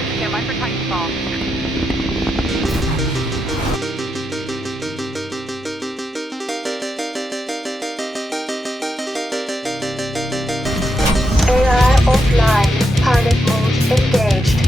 Stand by for Titanfall. AI offline. Pilot mode engaged.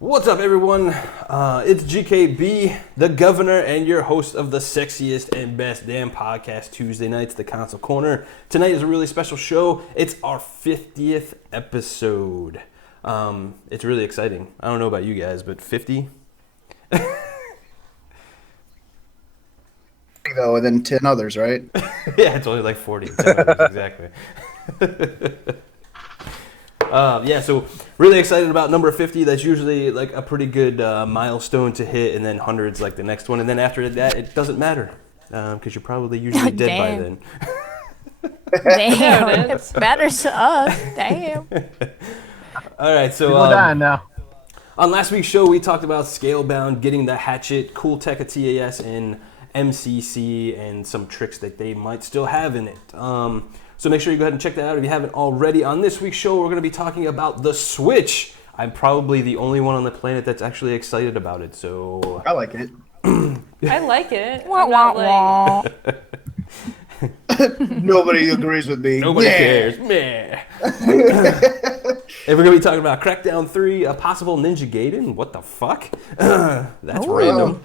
What's up, everyone? It's GKB, the governor, and your host of the sexiest and best damn podcast Tuesday nights, The Console Corner. Tonight is a really special show. It's our 50th episode. It's really exciting. I don't know about you guys, but 50? Though, and then 10 others, right? Yeah, it's only like 40. 10 others, exactly. Yeah, so really excited about number 50. That's usually like a pretty good milestone to hit, and then 100's like the next one, and then after that, it doesn't matter because you're probably usually dead by then. Damn, it matters to us. Damn. All right, so People dying now. on last week's show, we talked about Scalebound, getting the hatchet, cool tech of TAS, and MCC, and some tricks that they might still have in it. So make sure you go ahead and check that out if you haven't already. On this week's show, we're going to be talking about the Switch. I'm probably the only one on the planet that's actually excited about it, so... I like it. I like it. Wah, I'm not wah, like, wah. Nobody agrees with me. Nobody Yeah. cares. Meh. And we're going to be talking about Crackdown 3, a possible Ninja Gaiden. What the fuck? That's random.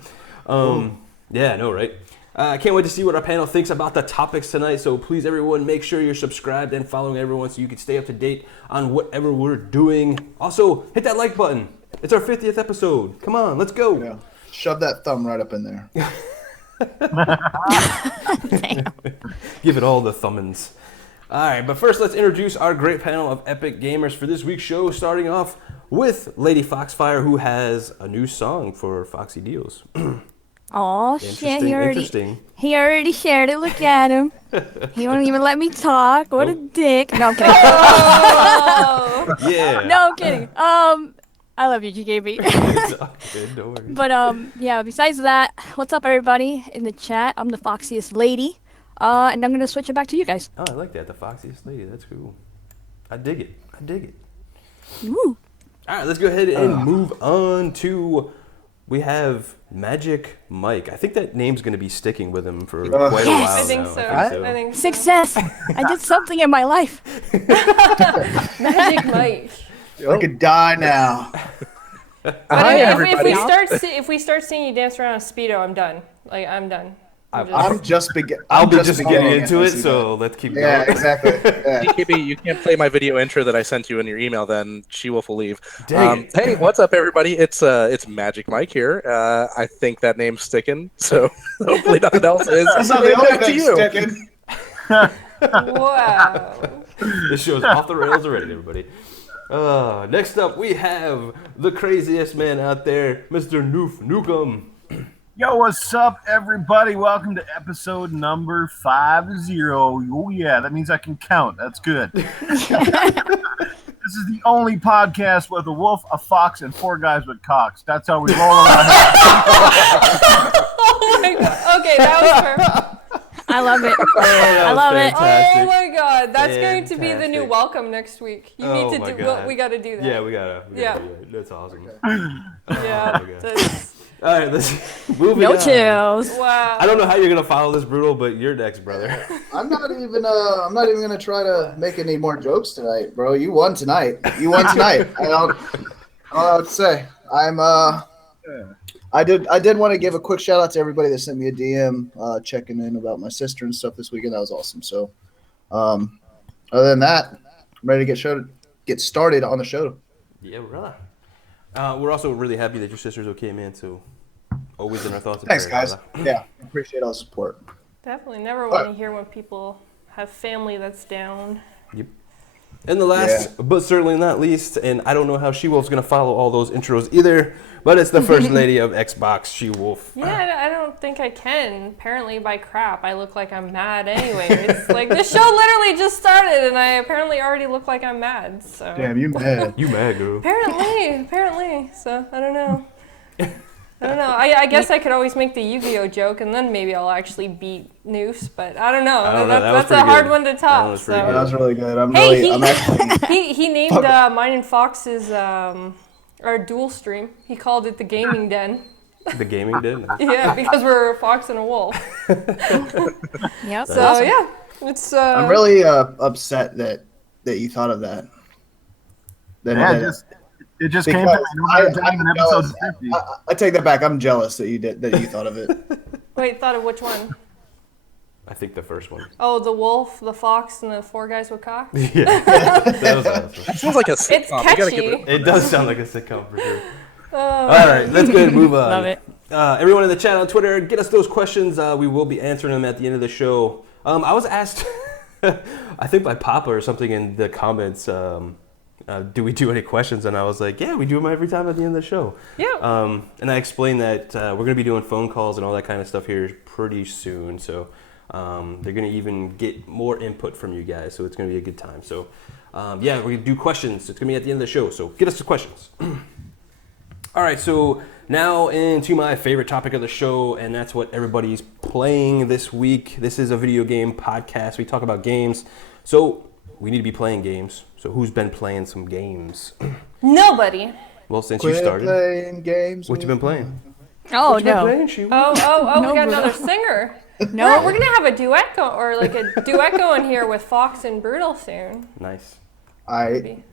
Yeah, I know, right? I can't wait to see what our panel thinks about the topics tonight, so please, everyone, make sure you're subscribed and following everyone so you can stay up to date on whatever we're doing. Also, hit that like button. It's our 50th episode. Come on, let's go. Yeah. Shove that thumb right up in there. Give it all the thumbins. All right, but first, let's introduce our great panel of epic gamers for this week's show, starting off with Lady Foxfire, who has a new song for Foxy Deals. Oh shit! Interesting. He already shared it. Look at him. He won't even let me talk. What a dick. No, I'm kidding. oh, Yeah. No, I'm kidding. I love you, GKB. It's all good, don't worry. But yeah. Besides that, what's up, everybody in the chat? I'm the foxiest lady. And I'm gonna switch it back to you guys. Oh, I like that. The foxiest lady. That's cool. I dig it. Woo. All right, let's go ahead and move on to... We have Magic Mike. I think that name's going to be sticking with him for quite a Yes. while I think now. so. I I think so. Success. I did something in my life. Magic Mike. I could die now. But everybody. if we start seeing you dance around a Speedo, I'm done. Like, I'm done. I'm just beginning. I'll be just getting into it, so let's keep going. Yeah, exactly. Yeah. DKB, you can't play my video intro that I sent you in your email. Then She-Wolf will leave. Dang it. Hey, what's up, everybody? It's Magic Mike here. I think that name's sticking, so hopefully nothing else is. That's not the only Back to thing you. sticking. Wow. This show's off the rails already, everybody. Next up, we have the craziest man out there, Mr. Noof Nukem. Yo, what's up, everybody? Welcome to episode number 50. Oh, yeah, that means I can count. That's good. This is the only podcast with a wolf, a fox, and 4 guys with cocks. That's how we roll around here. Oh my god. Okay, that was perfect. I love it. I love it. Oh my god, that's going to be the new Fantastic. welcome next week. You Oh need to my do. God. We got to do that. Yeah, we gotta. Yeah. That's awesome. Yeah. Oh my God. That's, All right, let's move No on. chills. wow. I don't know how you're gonna follow this, Brutal, but you're next, brother. I'm not even gonna try to make any more jokes tonight, bro. You won tonight. I don't know what to say. I did want to give a quick shout out to everybody that sent me a DM checking in about my sister and stuff this weekend. That was awesome. So, other than that, I'm ready to get started on the show. Yeah, brother. We're also really happy that your sister's okay, man. So, always in our thoughts. And Thanks, prayers, guys. brother. Yeah, appreciate all the support. Definitely never want to hear when people have family that's down. Yep. And the last, but certainly not least, and I don't know how She-Wolf's gonna follow all those intros either, but it's the first lady of Xbox, She-Wolf. Yeah, I don't don't think I can. Apparently, by crap, I look like I'm mad anyways. Like, the show literally just started, and I apparently already look like I'm mad, so... Damn, you mad. You mad, girl. Apparently. So, I don't know. I guess I could always make the Yu-Gi-Oh joke, and then maybe I'll actually beat Noose, but I don't know. That's a hard one to top. So. That was really good. I'm actually... he named mine and Fox's our duel stream. He called it the Gaming Den. The Gaming Den? Yeah, because we're a fox and a wolf. Yep. So, awesome. yeah. It's, I'm really upset that you thought of that. It just came to me. I take that back. I'm jealous that you thought of it. Wait, thought of which one? I think the first one. Oh, the wolf, the fox, and the four guys with cocks? Yeah. That was awesome. That sounds like a sitcom. It's catchy. It does sound like a sitcom for sure. All right, let's go ahead and move on. Love it. Everyone in the chat on Twitter, get us those questions. We will be answering them at the end of the show. I was asked, I think by Papa or something in the comments, do we do any questions? And I was like, yeah, we do them every time at the end of the show. Yeah. And I explained that we're going to be doing phone calls and all that kind of stuff here pretty soon. So they're going to even get more input from you guys. So it's going to be a good time. So yeah, we do questions. It's going to be at the end of the show. So get us the questions. All right, so now into my favorite topic of the show, and that's what everybody's playing this week. This is a video game podcast. We talk about games. So we need to be playing games. So who's been playing some games? Nobody. Well, since you started, playing games. what you been playing? Oh, What you been no. playing, She? Oh, No, we got bro. another singer. No. We're going to have a duet going here with Fox and Brutal soon. Nice. Maybe.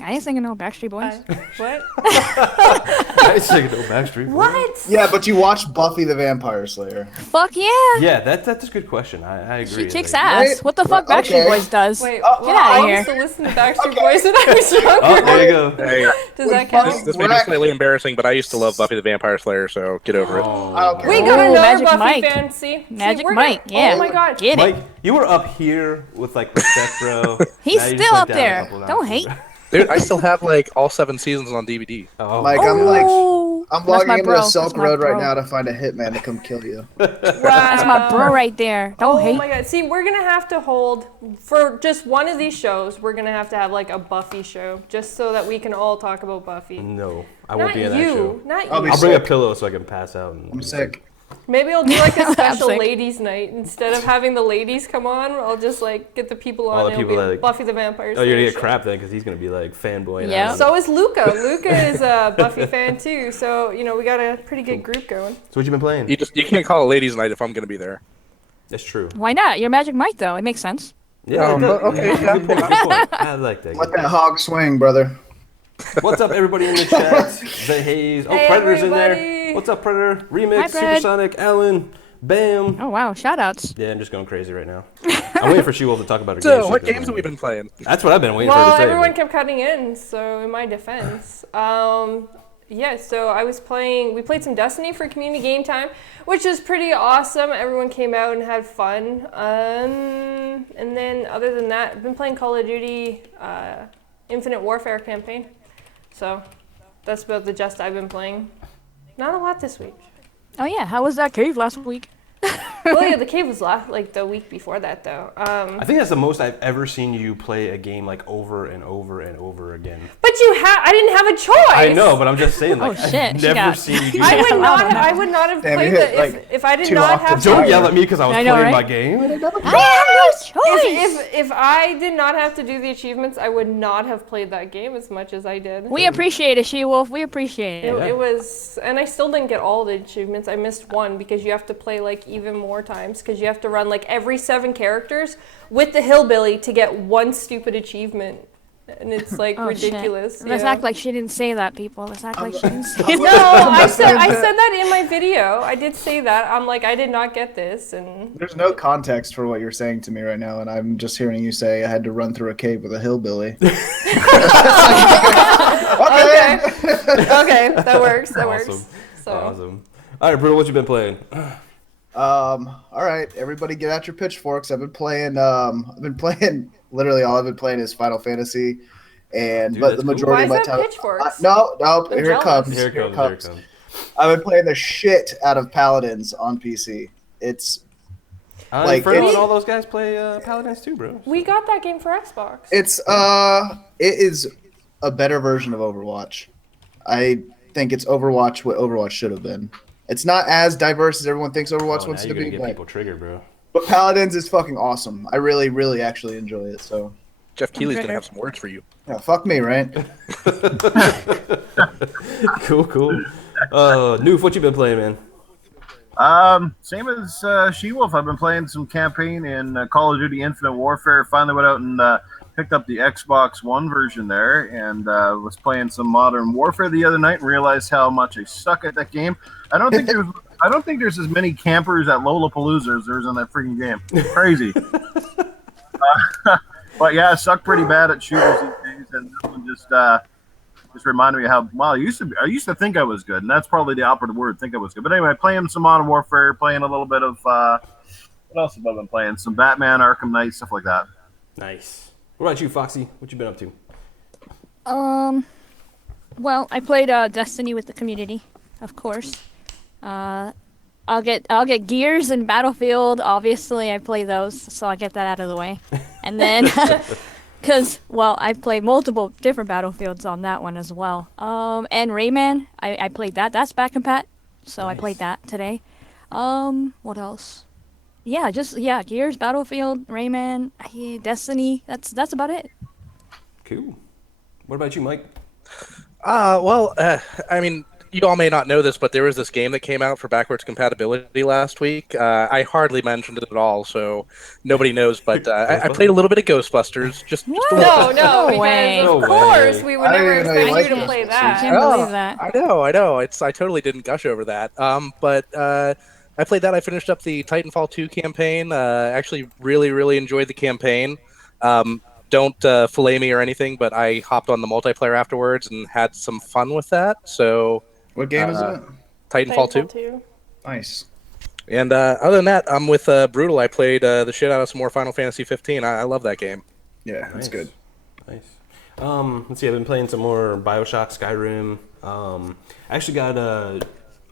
I ain't singing no Backstreet Boys. What? I was thinking no Backstreet Boys. What? Yeah, but you watched Buffy the Vampire Slayer. Fuck yeah. Yeah, that's a good question. I agree. She kicks Like- ass. Right? What the fuck Right, Backstreet okay. Boys does? Wait, Get outta I here. used to listen to Backstreet Boys when I was younger. Oh, there you go. Hey, Does that count? this may be slightly embarrassing, but I used to love Buffy the Vampire Slayer, so get over it. Okay. We got Ooh, another Magic Buffy Mike. fan. See, Magic we're Mike, not- yeah. Oh my god. Get Mike, it. you were up here with like respect, bro. He's Now you just still went up down a there. couple Don't notches, hate. bro. Dude, I still have like all 7 seasons on DVD. Oh, Mike, Oh, I'm that's logging my into bro. the Silk That's my Road right bro. now to find a hitman to come kill you. That's my bro right there. Don't Oh hate. my god. See, we're going to have to hold, for just one of these shows, we're going to have like a Buffy show, just so that we can all talk about Buffy. no, I won't Not be in that you. show. Not I'll be you. I'll bring a sick. pillow so I can pass out. And I'm sick. Maybe I'll do like a special sick. ladies' night. Instead of having the ladies come on, I'll just like get the people on. All the It'll people be that, like- Buffy the Vampire Oh, you're gonna Slayer get show. crap then because he's gonna be like fanboying. Yeah. out. So is Luca. Luca is a Buffy fan too. So, we got a pretty good group going. So what you been playing? You can't call it ladies' night if I'm gonna be there. That's true. Why not? You're Magic Mike, though. It makes sense. Yeah. okay, yeah. Good point. I like that. Let that hog swing, brother. What's up, everybody in the chat? The Haze. Oh, Hey, Predator's in everybody. there. What's up, Predator? Remix, Hi, Pred. Supersonic, Alan, Bam. Oh, wow. Shoutouts. Yeah, I'm just going crazy right now. I'm waiting for She-Wolf to talk about her So, games. what games have we been playing? That's what I've been waiting for her Well, to say. everyone but- kept cutting in, so in my defense. Yeah, so we played some Destiny for community game time, which is pretty awesome. Everyone came out and had fun. And then other than that, I've been playing Call of Duty Infinite Warfare campaign. So that's about the gist I've been playing. Not a lot this week. Oh, yeah. How was that cave last week? Well, yeah, the cave was like the week before that, though. I think that's the most I've ever seen you play a game like over and over and over again. But I didn't have a choice. I know, but I'm just saying, like, Oh, shit, I've she never got- seen you do I that. would Yeah, not. I don't know. I would not have Damn, played you that hit, like, if I did 2 not octaves have. Don't to, yell at me because I was I know, playing right? my game. I have no choice. If I did not have to do the achievements, I would not have played that game as much as I did. We appreciate it, She-Wolf. We appreciate It, it. it was, and I still didn't get all the achievements. I missed one because you have to play like even more times because you have to run like every 7 characters with the hillbilly to get one stupid achievement, and it's like Oh, ridiculous. shit. Let's yeah. act like she didn't say that, people. Let's act like she didn't say No, that. I said that in my video. I did say that. I'm like, I did not get this, and There's no context for what you're saying to me right now, and I'm just hearing you say I had to run through a cave with a hillbilly. okay, okay, that works. That Awesome. works. So. Awesome. All right, Bruno, what you been playing? All right, everybody, get out your pitchforks. I've been playing. Literally all I've been playing is Final Fantasy, Dude, but that's the cool. majority Why of my is that time. pitchforks? No, I'm here it jealous. comes. Here it comes. I've been playing the shit out of Paladins on PC. It's like Inferno and it's all those guys play Paladins too, bro. We got that game for Xbox. it is a better version of Overwatch. I think it's Overwatch what Overwatch should have been. It's not as diverse as everyone thinks Overwatch Now wants you're to gonna be, get people triggered, bro. but Paladins is fucking awesome. I really, really actually enjoy it. So Jeff Keighley's gonna have some words for you. yeah, fuck me, right? Cool. Noof, what you been playing, man? Same as She-Wolf. I've been playing some campaign in Call of Duty Infinite Warfare. Finally went out and picked up the Xbox One version there, and was playing some Modern Warfare the other night and realized how much I suck at that game. I don't think there's as many campers at Lollapalooza as there's in that freaking game. Crazy. But yeah, I suck pretty bad at shooters these days, and this one just reminded me how I used to think I was good, and that's probably the operative word, think I was good. But anyway, playing some Modern Warfare, playing a little bit of what else have I been playing? Some Batman, Arkham Knight, stuff like that. Nice. What about you, Foxy? What you been up to? Well, I played Destiny with the community, of course. I'll get Gears and Battlefield. Obviously, I play those, so I get that out of the way. And then, because I play multiple different Battlefields on that one as well. And Rayman, I played that. That's back and pat, so I played that today. What else? Yeah, Gears, Battlefield, Rayman, Destiny. That's about it. Cool. What about you, Mike? I mean, you all may not know this, but there was this game that came out for backwards compatibility last week. I hardly mentioned it at all, so nobody knows. But I played a little bit of Ghostbusters. Just a little. No, because way. of No course way. we would I never didn't even know you expect you to liked play Ghostbusters. I that. can't believe that. I know. I totally didn't gush over that. But I played that. I finished up the Titanfall 2 campaign. Actually, really enjoyed the campaign. Don't fillet me or anything, but I hopped on the multiplayer afterwards and had some fun with that. So. What game is it? Titanfall 2. 2. Nice. And other than that, I'm with Brutal. I played the shit out of some more Final Fantasy 15. I love that game. Yeah, that's good. Nice. Let's see. I've been playing some more BioShock, Skyrim. I actually got a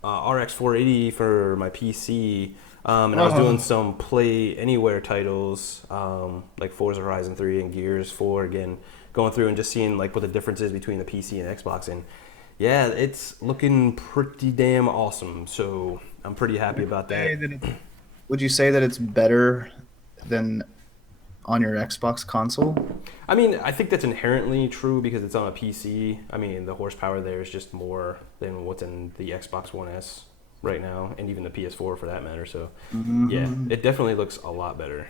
RX 480 for my PC, and I was doing some Play Anywhere titles, like Forza Horizon 3 and Gears 4. Again, going through and just seeing like what the difference is between the PC and Xbox, and yeah, it's looking pretty damn awesome. So I'm pretty happy about that. Would you say that it's better than on your Xbox console? I mean, I think that's inherently true because it's on a PC. I mean, the horsepower there is just more than what's in the Xbox One S right now, and even the PS4 for that matter. So, yeah, it definitely looks a lot better.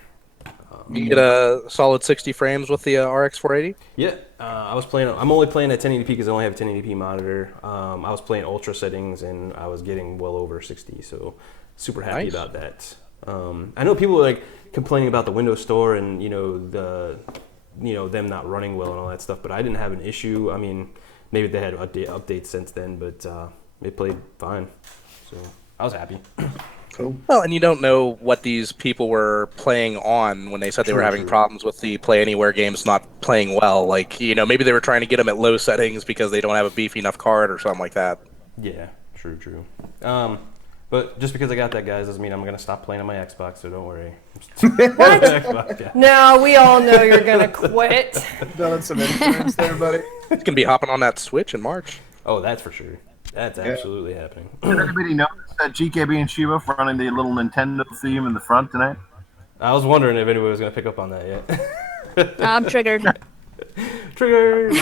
You get a solid 60 frames with the RX 480? Yeah, I'm only playing at 1080p because I only have a 1080p monitor. I was playing ultra settings, and I was getting well over 60, so super happy about that. I know people are like complaining about the Windows Store and them not running well and all that stuff, but I didn't have an issue. I mean, maybe they had updates since then, but it played fine, so I was happy. Cool. Well, and you don't know what these people were playing on when they said they were having problems with the Play Anywhere games not playing well. Like, maybe they were trying to get them at low settings because they don't have a beefy enough card or something like that. Yeah, true. But just because I got that, guys, doesn't mean I'm going to stop playing on my Xbox, so don't worry. What? Xbox, yeah. No, we all know you're gonna quit. Done some insurance there, buddy. It's going to be hopping on that Switch in March. Oh, that's for sure. That's absolutely happening. Did anybody notice that GKB and Shiva running the little Nintendo theme in the front tonight? I was wondering if anybody was going to pick up on that yet. I'm triggered. Trigger!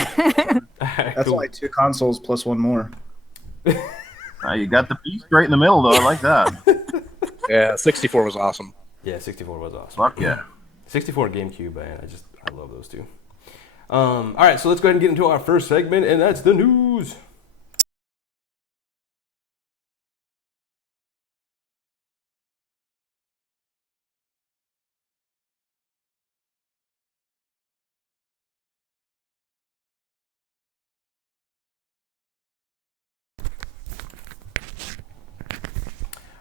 That's only 2 consoles plus 1 more. You got the beast right in the middle, though. I like that. Yeah, 64 was awesome. Yeah, 64 was awesome. Fuck yeah. 64 and GameCube, man. I love those two. All right, so let's go ahead and get into our first segment, and that's the news.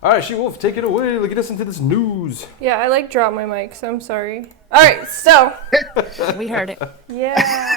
All right, She-Wolf, take it away. Get us into this news. Yeah, I dropped my mic, so I'm sorry. All right, so We heard it. yeah.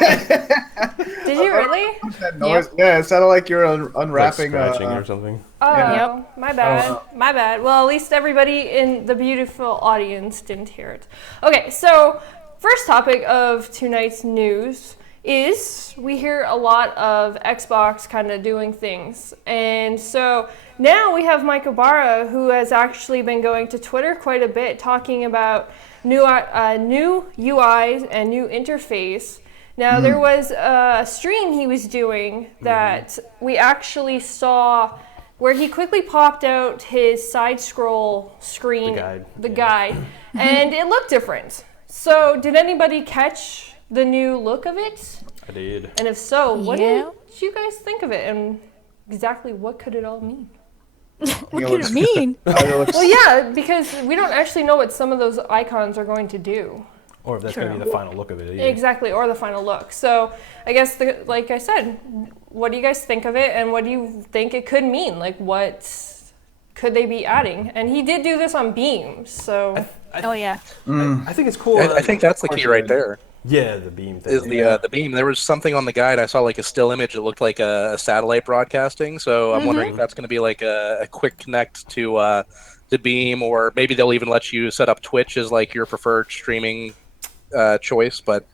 Did you really? That noise. Yeah, it sounded like you're unwrapping. Like scratching or something. Oh, Yeah. my bad. My bad. Well, at least everybody in the beautiful audience didn't hear it. Okay, so first topic of tonight's news is we hear a lot of Xbox kind of doing things. And so now we have Mike Ibarra, who has actually been going to Twitter quite a bit, talking about new UIs and new interface. Now, there was a stream he was doing that we actually saw where he quickly popped out his side scroll screen, the guide, and it looked different. So did anybody catch the new look of it? I did. And if so, what did you guys think of it, and exactly what could it all mean? What could it mean? Well, yeah, because we don't actually know what some of those icons are going to do. Or if that's going to be the final look of it. Either. Exactly, or the final look. So I guess, like I said, what do you guys think of it, and what do you think it could mean? Like, what could they be adding? And he did do this on Beam, so... Oh, yeah. I think it's cool. I think that's the key right there. Yeah, the beam thing. Is the beam. There was something on the guide. I saw like a still image. It looked like a satellite broadcasting. So I'm wondering if that's going to be like a quick connect to the beam, or maybe they'll even let you set up Twitch as like your preferred streaming choice. But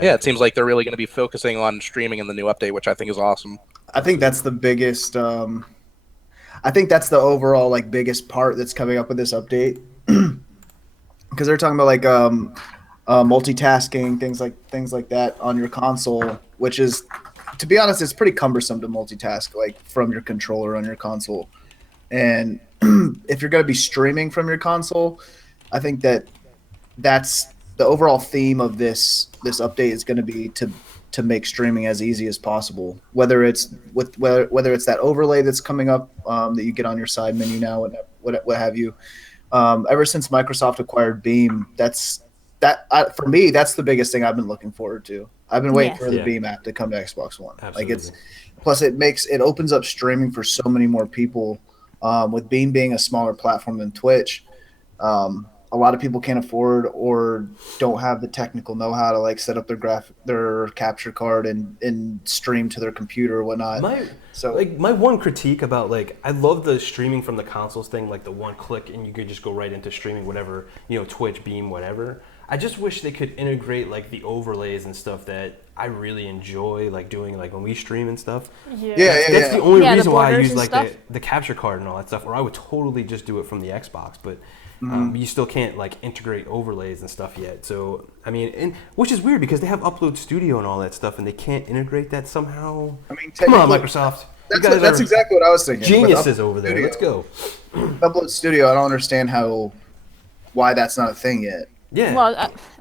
yeah, it seems like they're really going to be focusing on streaming in the new update, which I think is awesome. I think that's the biggest. I think that's the overall biggest part that's coming up with this update, because they're talking about multitasking, things like that on your console, which is, to be honest, it's pretty cumbersome to multitask from your controller on your console. And if you're going to be streaming from your console, I think that's the overall theme of this update is going to be to make streaming as easy as possible. Whether it's that overlay that's coming up that you get on your side menu now, what have you. Ever since Microsoft acquired Beam, for me, that's the biggest thing I've been looking forward to. I've been waiting for the Beam app to come to Xbox One. Absolutely. Plus it opens up streaming for so many more people. With Beam being a smaller platform than Twitch, a lot of people can't afford or don't have the technical know-how to set up their capture card and stream to their computer or whatnot. My one critique about I love the streaming from the consoles thing, the one click and you could just go right into streaming whatever, Twitch, Beam, whatever. I just wish they could integrate the overlays and stuff that I really enjoy doing when we stream and stuff. That's the only reason why I use the capture card and all that stuff, or I would totally just do it from the Xbox, but you still can't integrate overlays and stuff yet. So I mean, and which is weird because they have Upload Studio and all that stuff, and they can't integrate that somehow. I mean, come on, Microsoft. That's exactly what I was thinking. Geniuses over there. Let's go. Upload Studio. I don't understand why that's not a thing yet. Yeah.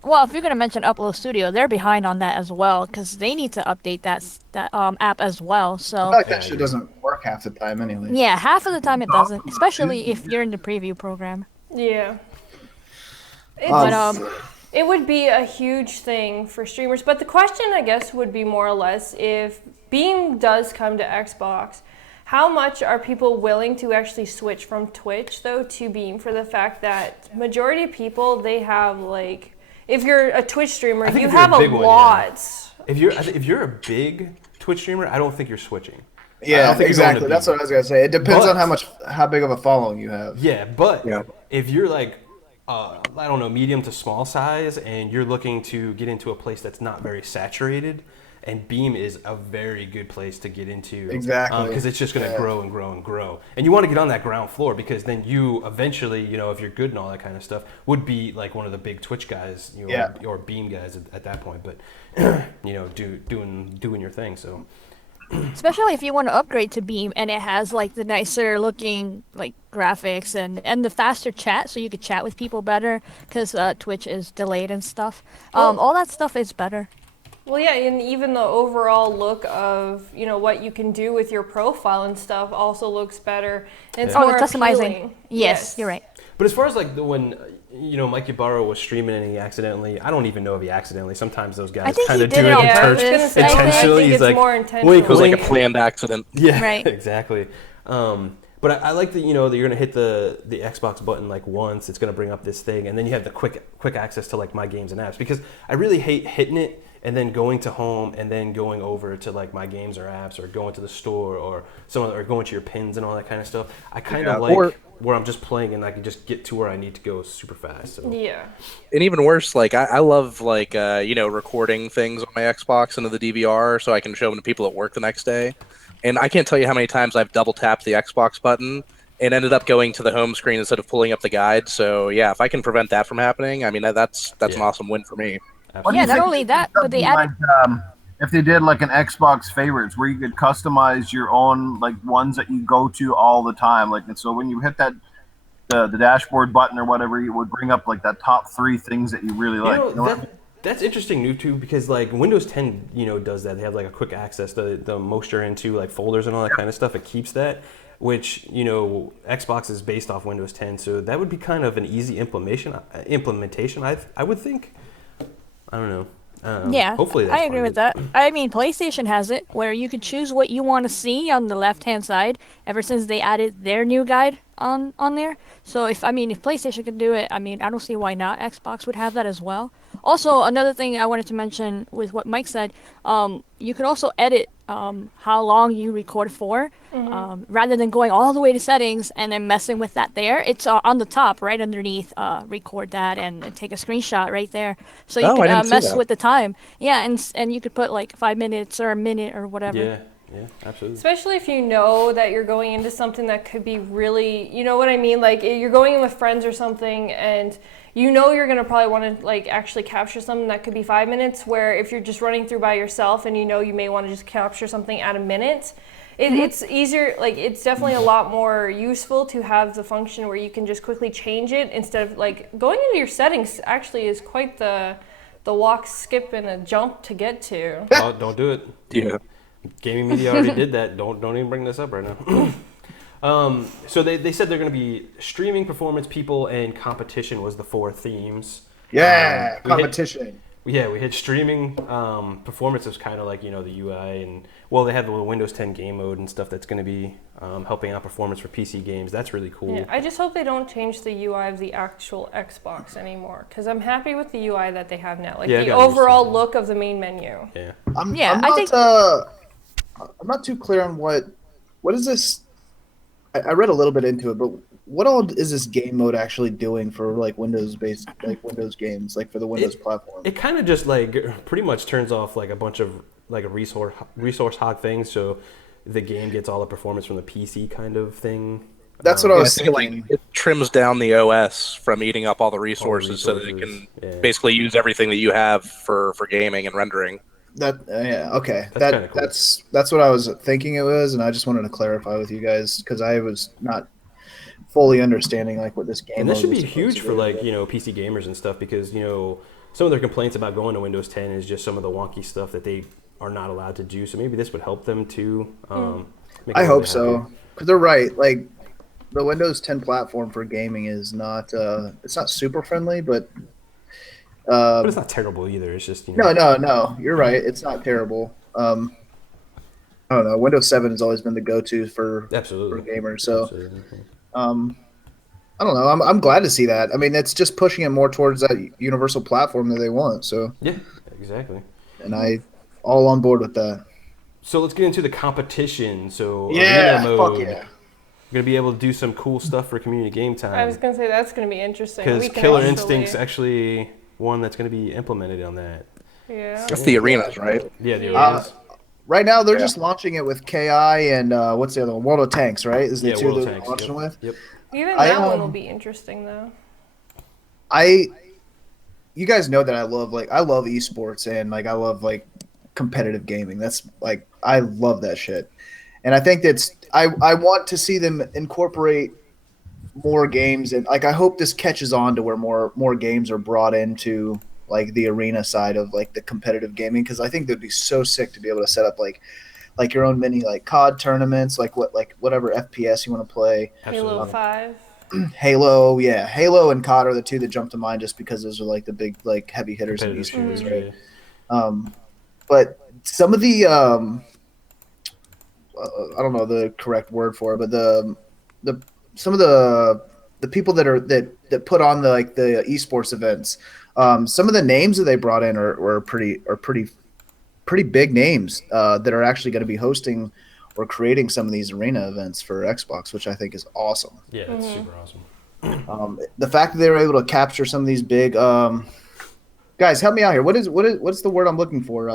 Well, if you're gonna mention Upload Studio, they're behind on that as well because they need to update that app as well. So I feel like that shit doesn't work half the time anyway. Yeah, half of the time it doesn't, especially if you're in the preview program. Yeah. It would be a huge thing for streamers, but the question, I guess, would be more or less if Beam does come to Xbox, how much are people willing to actually switch from Twitch, though, to Beam for the fact that majority of people, they have, if you're a Twitch streamer, you have a lot. If you're a big Twitch streamer, I don't think you're switching. Yeah, exactly. That's what I was going to say. It depends on how big of a following you have. Yeah, but if you're I don't know, medium to small size, and you're looking to get into a place that's not very saturated, and Beam is a very good place to get into. Exactly. Because it's just going to grow and grow and grow. And you want to get on that ground floor because then you eventually, if you're good and all that kind of stuff, would be one of the big Twitch guys, or Beam guys at that point. But, doing your thing, so... Especially if you want to upgrade to Beam and it has the nicer looking graphics and the faster chat, so you could chat with people better because Twitch is delayed and stuff. All that stuff is better. Well, yeah, and even the overall look of what you can do with your profile and stuff also looks better. And it's more customizing. Appealing. Yes, you're right. But as far as when Mike Ibarra was streaming and he accidentally, I don't even know if he accidentally. Sometimes those guys kind of do it intentionally. He's like, more intentional. wink, It was wink. like a planned accident. Yeah, right. Exactly. But I like that that you're gonna hit the Xbox button like once. It's gonna bring up this thing, and then you have the quick access to like my games and apps. Because I really hate hitting it and then going to home and then going over to like my games or apps or going to the store or going to your pins and all that kind of stuff. I kind of like where I'm just playing and I can just get to where I need to go super fast. So. Yeah. And even worse, like I love like recording things on my Xbox into the DVR so I can show them to people at work the next day. And I can't tell you how many times I've double tapped the Xbox button and ended up going to the home screen instead of pulling up the guide. So yeah, if I can prevent that from happening, I mean that's an awesome win for me. What do you Yeah, not think only that, but they like, added. if they did like an Xbox favorites where you could customize your own like ones that you go to all the time, like, and so when you hit that the dashboard button or whatever, it would bring up like that top 3 things that you really like. That's interesting, new too, because like Windows 10, does that. They have like a quick access, the most you're into, like folders and all that kind of stuff. It keeps that, which Xbox is based off Windows 10, so that would be kind of an easy implementation. I would think. I don't know. Yeah, hopefully that's I agree with that. I mean, PlayStation has it where you can choose what you want to see on the left-hand side ever since they added their new guide on there. So if PlayStation can do it, I don't see why not. Xbox would have that as well. Also, another thing I wanted to mention with what Mike said, you could also edit how long you record for, rather than going all the way to settings and then messing with that there. It's on the top, right underneath, record that and take a screenshot right there. So you can mess with the time. Yeah, and you could put like 5 minutes or a minute or whatever. Yeah, absolutely. Especially if you know that you're going into something that could be really, you know what I mean? Like you're going in with friends or something and you're going to probably want to like actually capture something that could be 5 minutes, where if you're just running through by yourself and you may want to just capture something at a minute, it's easier, like it's definitely a lot more useful to have the function where you can just quickly change it instead of like going into your settings. Actually is quite the walk, skip, and a jump to get to. Oh, don't do it. Yeah. Gaming media already did that. Don't even bring this up right now. So they said they're going to be streaming, performance, people, and competition was the 4 themes. Yeah, competition. We hit streaming. Performance is kind of like, the UI, and they have the Windows 10 game mode and stuff that's going to be helping out performance for PC games. That's really cool. Yeah, I just hope they don't change the UI of the actual Xbox anymore, because I'm happy with the UI that they have now. Like the overall look of the main menu. Yeah. I'm not too clear on what is this. I read a little bit into it, but what all is this game mode actually doing for like Windows-based like Windows games, like for the Windows platform? It kind of just like pretty much turns off like a bunch of like a resource hog things, so the game gets all the performance from the PC kind of thing. That's what I was thinking. It trims down the OS from eating up all the resources so that it can basically use everything that you have for gaming and rendering. Okay. That's cool. That's what I was thinking it was, and I just wanted to clarify with you guys because I was not fully understanding like what this game. And this should be huge for like PC gamers and stuff, because some of their complaints about going to Windows 10 is just some of the wonky stuff that they are not allowed to do. So maybe this would help them too. I hope so, because they're right. Like the Windows 10 platform for gaming is not it's not super friendly, but it's not terrible either. It's just no. You're right. It's not terrible. I don't know. Windows 7 has always been the go-to for gamers. So, I don't know. I'm glad to see that. I mean, it's just pushing it more towards that universal platform that they want. So yeah, exactly. And I all on board with that. So let's get into the competition. So arena mode. Fuck yeah. We're gonna be able to do some cool stuff for community game time. I was gonna say that's gonna be interesting. Because Killer Instinct's actually one that's going to be implemented on that. Yeah. That's the arenas, right? Yeah, the arenas. Right now, they're just launching it with KI and what's the other one? World of Tanks, right? Is the two they're launching with? Yep. Even that one will be interesting, though. You guys know that I love esports and like I love like competitive gaming. That's like I love that shit, and I think I want to see them incorporate more games, and like I hope this catches on to where more games are brought into like the arena side of like the competitive gaming, because I think that'd be so sick to be able to set up like your own mini like COD tournaments, like whatever FPS you want to play. Halo 5. Halo and COD are the two that jump to mind just because those are like the big like heavy hitters in esports, right? But some of the I don't know the correct word for it, but the some of the people that put on the esports events. Some of the names that they brought in are pretty big names that are actually going to be hosting or creating some of these arena events for Xbox, which I think is awesome. Yeah, that's super awesome. The fact that they were able to capture some of these big guys, help me out here. What's the word I'm looking for?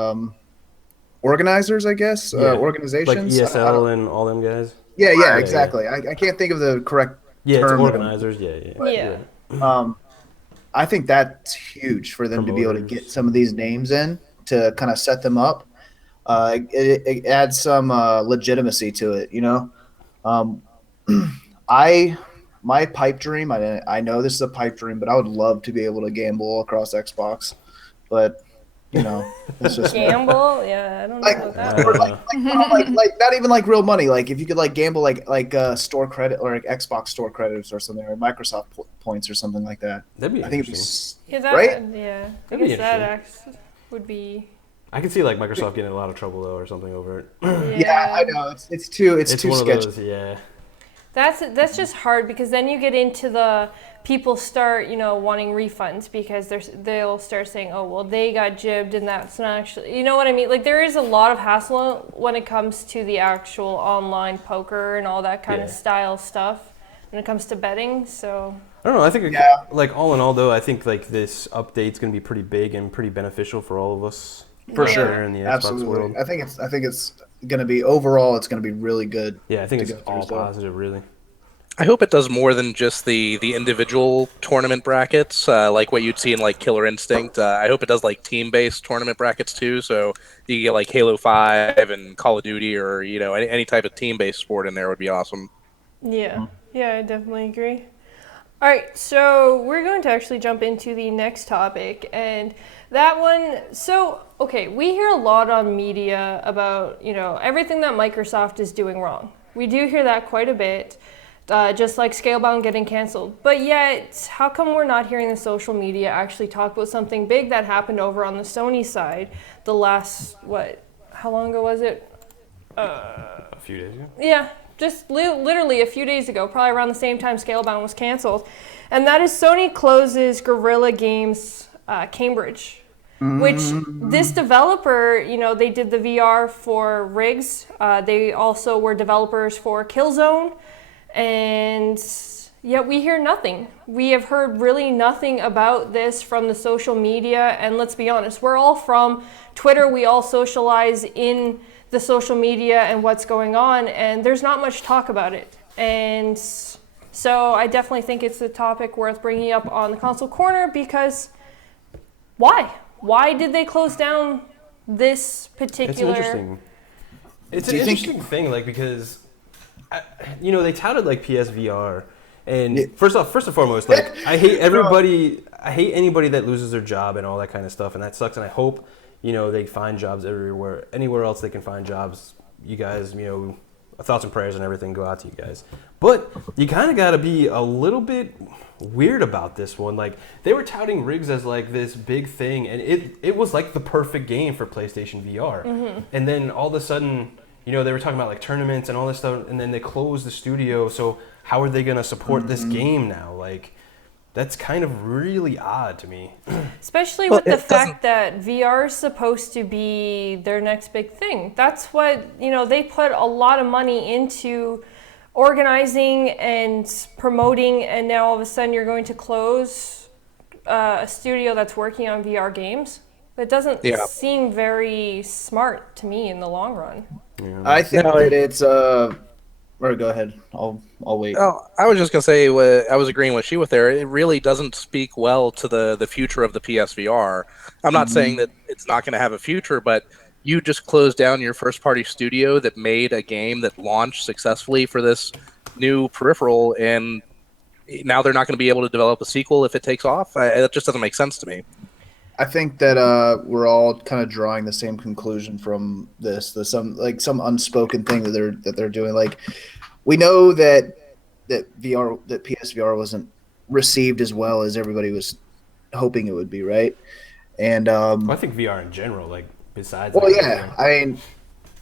Organizers, I guess. Yeah. Organizations, like ESL and all them guys. Yeah, exactly. I can't think of the correct Yeah, it's term. organizers. Yeah. I think that's huge for them to be able to get some of these names in to kind of set them up. It adds some legitimacy to it, you know. My pipe dream. I know this is a pipe dream, but I would love to be able to gamble across Xbox. But you know, it's just Gamble? Yeah, I don't know about that. or like not even like real money. Like if you could like gamble like store credit or like Xbox store credits or something, or Microsoft points or something like that. That'd be I think interesting. Yeah, that, right? Yeah, I That'd be guess that interesting. would be. I can see like Microsoft getting in a lot of trouble though, or something over it. Yeah, I know. It's too It's too one sketchy. of those. Yeah. That's just hard because then you get into the people start wanting refunds because they'll start saying, oh well, they got jibbed and that's not actually, you know what I mean, like there is a lot of hassle when it comes to the actual online poker and all that kind of style stuff when it comes to betting. So I don't know. I think like all in all though, I think like this update's gonna be pretty big and pretty beneficial for all of us. For Yeah. sure, in the Xbox absolutely. world. I think it's going to be overall. It's going to be really good. Yeah, I think to it's go through all still. positive, really. I hope it does more than just the individual tournament brackets, like what you'd see in like Killer Instinct. I hope it does like team-based tournament brackets too, so you get like Halo 5 and Call of Duty, or any type of team-based sport in there would be awesome. yeah, I definitely agree. All right, so we're going to actually jump into the next topic, and that one, so, okay, we hear a lot on media about, everything that Microsoft is doing wrong. We do hear that quite a bit, just like Scalebound getting canceled. But yet, how come we're not hearing the social media actually talk about something big that happened over on the Sony side the last, how long ago was it? A few days ago. Yeah, just literally a few days ago, probably around the same time Scalebound was canceled. And that is Sony closes Guerrilla Games Cambridge, which this developer, they did the VR for Rigs. They also were developers for Killzone. And yet we hear nothing. We have heard really nothing about this from the social media. And let's be honest, we're all from Twitter. We all socialize in the social media and what's going on, and there's not much talk about it. And so I definitely think it's a topic worth bringing up on the console corner, because why did they close down this particular It's an interesting thing, like, because they touted like PSVR, and first and foremost, like I hate anybody that loses their job and all that kind of stuff, and that sucks. And I hope they find jobs anywhere else they can find jobs. You guys, thoughts and prayers and everything go out to you guys. But you kind of got to be a little bit weird about this one. Like, they were touting Rigs as like this big thing, and it was like the perfect game for PlayStation VR. Mm-hmm. And then all of a sudden, they were talking about like tournaments and all this stuff, and then they closed the studio. So how are they going to support this game now? Like, that's kind of really odd to me. Especially with the fact that VR is supposed to be their next big thing. That's what, they put a lot of money into organizing and promoting, and now all of a sudden you're going to close a studio that's working on VR games. That doesn't seem very smart to me in the long run. Yeah. I think it's or go ahead. I'll wait. Oh, I was just gonna say, I was agreeing with Shewa there. It really doesn't speak well to the future of the PSVR. I'm not saying that it's not going to have a future, but you just closed down your first-party studio that made a game that launched successfully for this new peripheral, and now they're not going to be able to develop a sequel if it takes off. That just doesn't make sense to me. I think that we're all kind of drawing the same conclusion from this. There's some unspoken thing that they're doing. Like, we know that PSVR wasn't received as well as everybody was hoping it would be, right? And I think VR in general, like, besides. Well, yeah, I mean,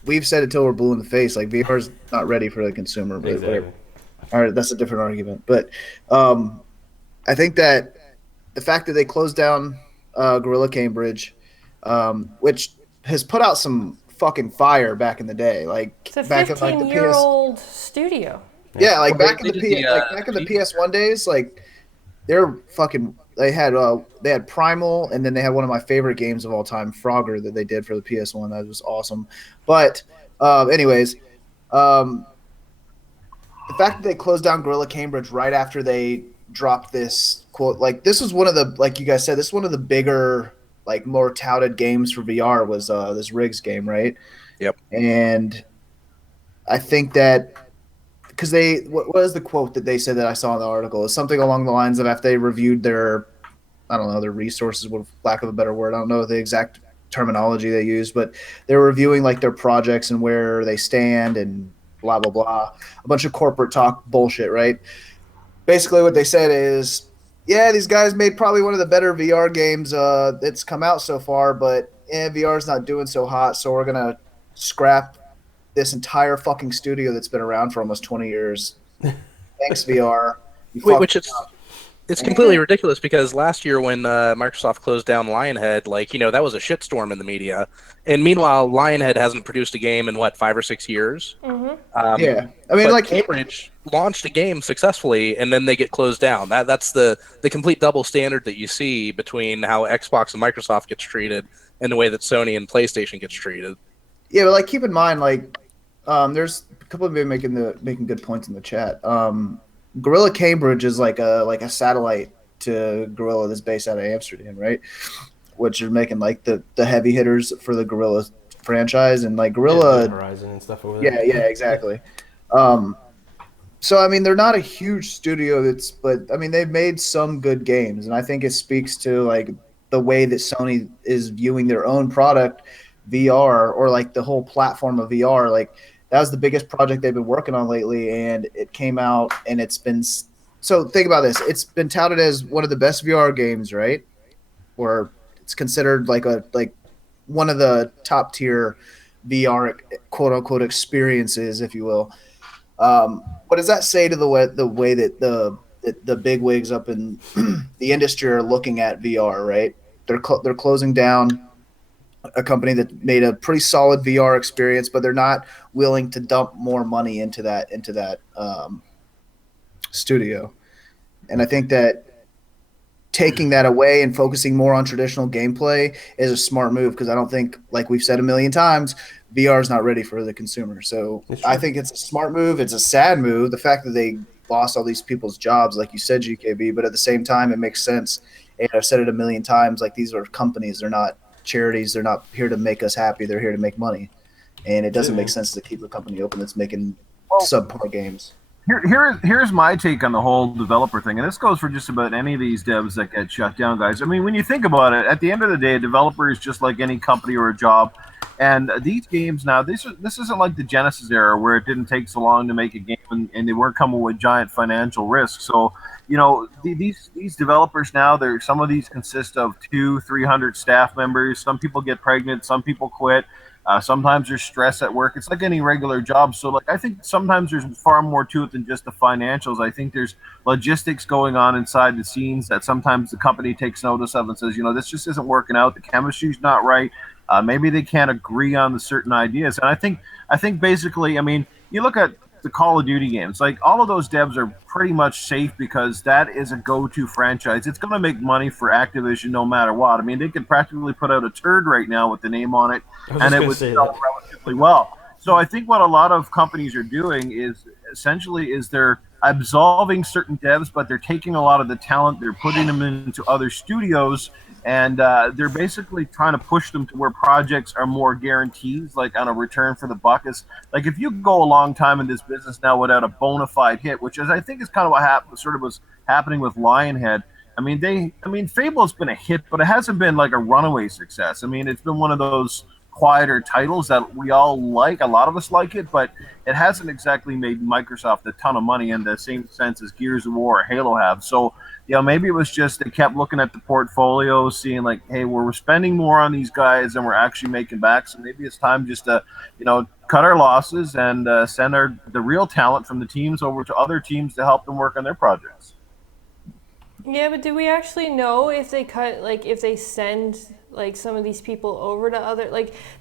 we've said it till we're blue in the face. Like, VR's not ready for the consumer, but exactly. All right, that's a different argument. But I think that the fact that they closed down Gorilla Cambridge, which has put out some fucking fire back in the day, like It's a back in like the 15-year-old studio. yeah, like Well, back in they the did the, like back in the PS1 days, like they're fucking. They had Primal, and then they had one of my favorite games of all time, Frogger, that they did for the PS1. That was awesome. But anyways, the fact that they closed down Gorilla Cambridge right after they dropped this quote, like this was one of the, like you guys said, this is one of the bigger, like more touted games for VR was this Riggs game, right? Yep. And I think that because what is the quote that they said that I saw in the article? It's something along the lines of after they reviewed their, I don't know, their resources, with lack of a better word. I don't know the exact terminology they used, but they were reviewing like their projects and where they stand and blah blah blah. A bunch of corporate talk bullshit, right? Basically, what they said is, yeah, these guys made probably one of the better VR games that's come out so far, but VR is not doing so hot, so we're gonna scrap this entire fucking studio that's been around for almost 20 years. Thanks, VR. Which it's completely ridiculous because last year when Microsoft closed down Lionhead, like, that was a shitstorm in the media. And meanwhile, Lionhead hasn't produced a game in, 5 or 6 years? Mm-hmm. Yeah. I mean, but like Cambridge launched a game successfully, and then they get closed down. That's the complete double standard that you see between how Xbox and Microsoft gets treated and the way that Sony and PlayStation gets treated. Yeah, but like keep in mind, like there's a couple of you making good points in the chat. Gorilla Cambridge is like a satellite to Gorilla that's based out of Amsterdam, right? Which are making like the heavy hitters for the Gorilla franchise, and like Gorilla Horizon and stuff over there. Yeah, exactly. So I mean, they're not a huge studio but I mean, they've made some good games, and I think it speaks to like the way that Sony is viewing their own product, VR, or like the whole platform of VR. Like that was the biggest project they've been working on lately, and it came out, and it's been. So think about this: it's been touted as one of the best VR games, right? Or it's considered like one of the top tier VR quote unquote experiences, if you will. What does that say to the way that the big wigs up in the industry are looking at VR? Right, they're closing down a company that made a pretty solid VR experience, but they're not willing to dump more money into that studio. And I think that taking that away and focusing more on traditional gameplay is a smart move, because I don't think, like we've said a million times, VR is not ready for the consumer. So I think it's a smart move. It's a sad move, the fact that they lost all these people's jobs, like you said, GKB, but at the same time, it makes sense. And I've said it a million times, like these are companies. They're not charities. They're not here to make us happy. They're here to make money. And it doesn't make sense to keep a company open that's making subpar games. Here's my take on the whole developer thing, and this goes for just about any of these devs that get shut down, guys. I mean, when you think about it, at the end of the day, a developer is just like any company or a job. And these games now, this isn't like the Genesis era where it didn't take so long to make a game, and they weren't coming with giant financial risk. So, these developers now, some of these consist of 200-300 staff members. Some people get pregnant, some people quit. Sometimes there's stress at work. It's like any regular job. So, I think sometimes there's far more to it than just the financials. I think there's logistics going on inside the scenes that sometimes the company takes notice of and says, this just isn't working out. The chemistry's not right. Maybe they can't agree on the certain ideas. And I think basically, I mean, you look at the Call of Duty games, like all of those devs are pretty much safe because that is a go-to franchise. It's going to make money for Activision no matter what. I mean, they could practically put out a turd right now with the name on it, and it would sell relatively well. So I think what a lot of companies are doing is essentially they're absolving certain devs, but they're taking a lot of the talent, they're putting them into other studios, and they're basically trying to push them to where projects are more guarantees, like on a return for the buck. Is like if you go a long time in this business now without a bona fide hit, which is I think is kind of what was happening with Lionhead. I mean, Fable's been a hit, but it hasn't been like a runaway success. I mean, it's been one of those quieter titles that we all like. A lot of us like it, but it hasn't exactly made Microsoft a ton of money in the same sense as Gears of War or Halo have. So, maybe it was just they kept looking at the portfolio, seeing like, hey, we're spending more on these guys than we're actually making back. So maybe it's time just to, cut our losses and send the real talent from the teams over to other teams to help them work on their projects. Yeah, but do we actually know if they if they send some of these people over to other,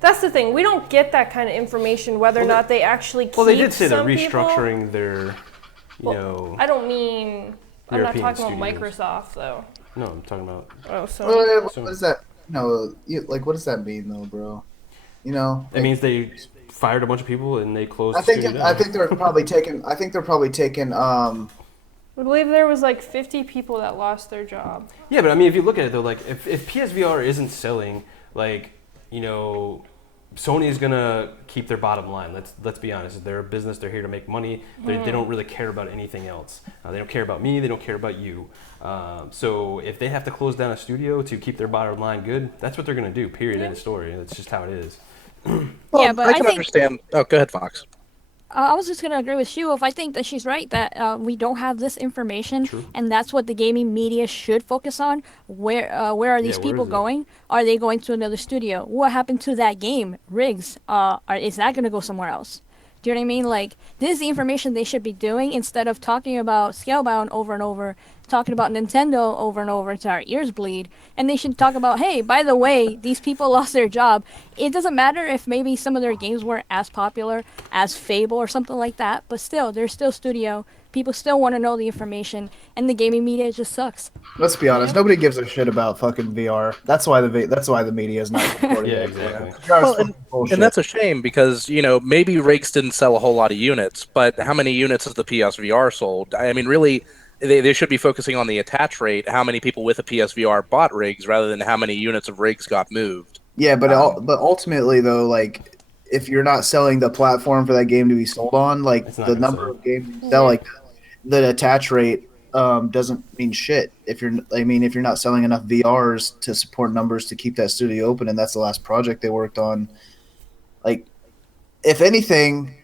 that's the thing. We don't get that kind of information whether or not they actually keep. Well, they did say they're some people. restructuring their, I don't mean. I'm not European talking about studios. Microsoft though. No, I'm talking about. Oh, so. What is that? No, what does that mean though, bro? It means they fired a bunch of people and they closed. I the think studio I down. think they're probably taking. I think they're probably taking. I believe there was 50 people that lost their job. Yeah, but I mean, if you look at it though, if PSVR isn't selling, Sony is gonna keep their bottom line. Let's be honest. They're a business. They're here to make money. They don't really care about anything else. They don't care about me. They don't care about you. So if they have to close down a studio to keep their bottom line good, that's what they're gonna do. Period. End of story. That's just how it is. Well, Yeah, but I I can think- understand. Oh, go ahead, Fox. I was just going to agree with Shivo. I think that she's right that we don't have this information, and that's what the gaming media should focus on. Where are these where people is it? going? Are they going to another studio? What happened to that game, Riggs? Is that going to go somewhere else? Do you know what I mean? This is the information they should be doing instead of talking about Scalebound over and over, talking about Nintendo over and over until our ears bleed. And they should talk about, hey, by the way, these people lost their job. It doesn't matter if maybe some of their games weren't as popular as Fable or something like that, but still, they're still studio. People still want to know the information, and the gaming media just sucks. Let's be honest. Nobody gives a shit about fucking VR. That's why the media is not supporting Yeah, it. exactly. VR is Well, fucking bullshit. And that's a shame because, maybe Riggs didn't sell a whole lot of units, but how many units has the PSVR sold? I mean, really, they should be focusing on the attach rate, how many people with a PSVR bought Riggs, rather than how many units of Riggs got moved. Yeah, but ultimately though, if you're not selling the platform for that game to be sold on, It's not the gonna number sell. of games you sell, the attach rate doesn't mean shit if you're not selling enough VRs to support numbers to keep that studio open, and that's the last project they worked on. If anything,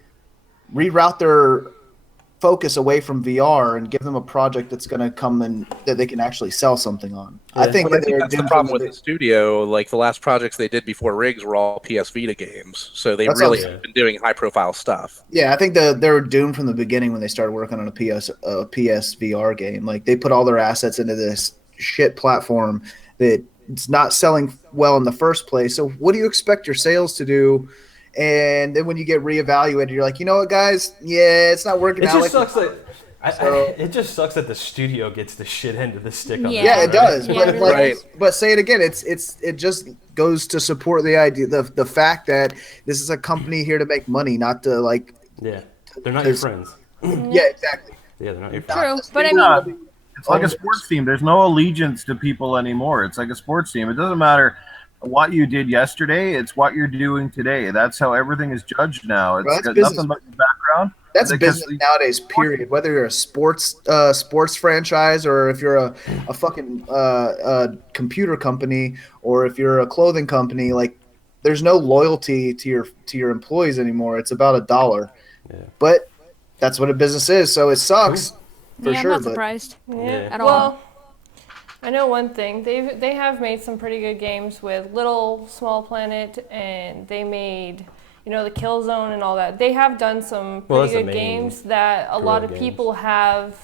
reroute their focus away from VR and give them a project that's going to come and that they can actually sell something on. Yeah. I think But I that think they're that's the doomed problem from with the studio. The last projects they did before Riggs were all PS Vita games, so they That's really what I'm have been doing high-profile stuff. Yeah, I think they were doomed from the beginning when they started working on a PS VR game. They put all their assets into this shit platform that it's not selling well in the first place. So what do you expect your sales to do? And then when you get reevaluated, you're like, you know what, guys? Yeah, it's not working It out. just sucks So- it just sucks that the studio gets the shit end of the stick on Yeah. that, Yeah, it right? does. Yeah, but it really Right. but say it again. It just goes to support the idea, the fact that this is a company here to make money, not to Yeah, they're not your Because- friends. Yeah, exactly. Yeah, they're not your friends. True, but I Yeah. mean, It's like a sports team. There's no allegiance to people anymore. It's like a sports team. It doesn't matter what you did yesterday. It's what you're doing today. That's how everything is judged now. It's Well, that's got business. nothing but your background. That's Because- business nowadays. Period. Whether you're a sports franchise or if you're a fucking computer company or if you're a clothing company, there's no loyalty to your employees anymore. It's about $1. Yeah. But that's what a business is. So it sucks for yeah, sure. I'm not But surprised. Yeah. At all. Well, I know one thing. They have made some pretty good games with Little Small Planet, and they made the Killzone and all that. They have done some Well, pretty that's the good main games that a lot of Guerrilla games. people have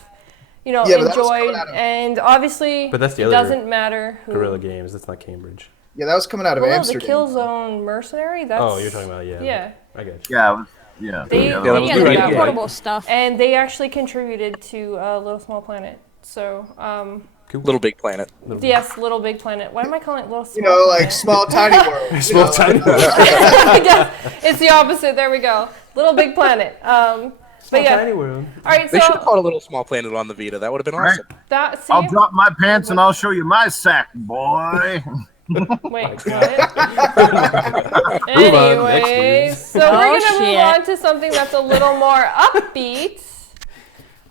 but that was coming enjoyed, out of- and obviously But that's the it other doesn't matter who. Guerrilla Games. That's not Cambridge. yeah, that was coming out of Well, no, the Amsterdam. Killzone Mercenary. That's Oh, you're talking about yeah. I got you. Yeah, it was- yeah. They, yeah, that was yeah, good the idea. big portable stuff. and they actually contributed to Little Small Planet. So Little Big Planet. yes, Little Big Planet. Why am I calling it Little Small? You know, Planet? small tiny world. you Small know, tiny. Yes, it's the opposite. There we go. Little Big Planet. But yeah. Tiny world. All right. They should have So called a Little Small Planet on the Vita. That would have been Right. awesome. that. See, I'll drop my pants and I'll show you my sack, boy. wait. What? on, Anyways, so we're Oh, gonna move shit. on to something that's a little more upbeat.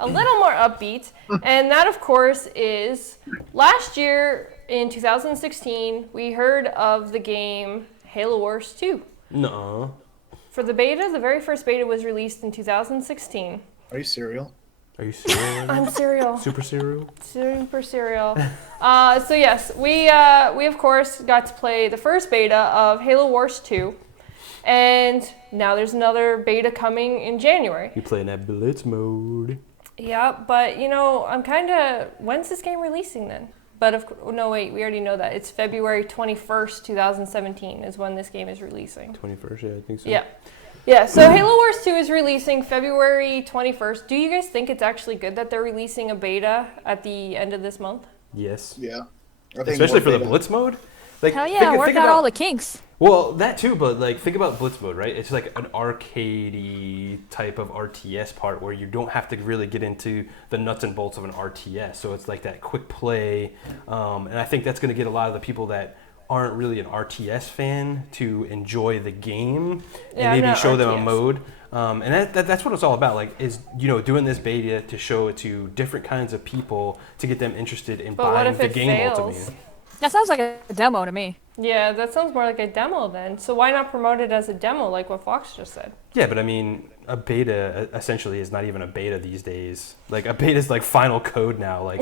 And that, of course, is last year in 2016, we heard of the game Halowars 2. No. For the beta, the very first beta was released in 2016. Are you serial? Are you serial? I'm serial. Super serial? Super serial. So yes, we of course got to play the first beta of Halo Wars 2. And now there's another beta coming in January. You play in that blitz mode. Yeah, but I'm kind of, when's this game releasing then? But no, wait, we already know that. It's February 21st, 2017 is when this game is releasing. 21st, yeah, I think so. Yeah. Yeah, so Halo Wars 2 is releasing February 21st. Do you guys think it's actually good that they're releasing a beta at the end of this month? Yes. Yeah. Especially for the blitz mode. Like, Hell yeah, work out all the kinks. Well, that too, but like think about blitz mode, right? It's like an arcadey type of RTS part where you don't have to really get into the nuts and bolts of an RTS. So it's like that quick play, and I think that's going to get a lot of the people that aren't really an RTS fan to enjoy the game and maybe show them a mode. And that's what it's all about. Like, is doing this beta to show it to different kinds of people to get them interested in buying the game ultimately. That sounds like a demo to me. Yeah, that sounds more like a demo then. So why not promote it as a demo like what Fox just said? Yeah, but I mean, a beta essentially is not even a beta these days. Like, a beta is like final code now. Like,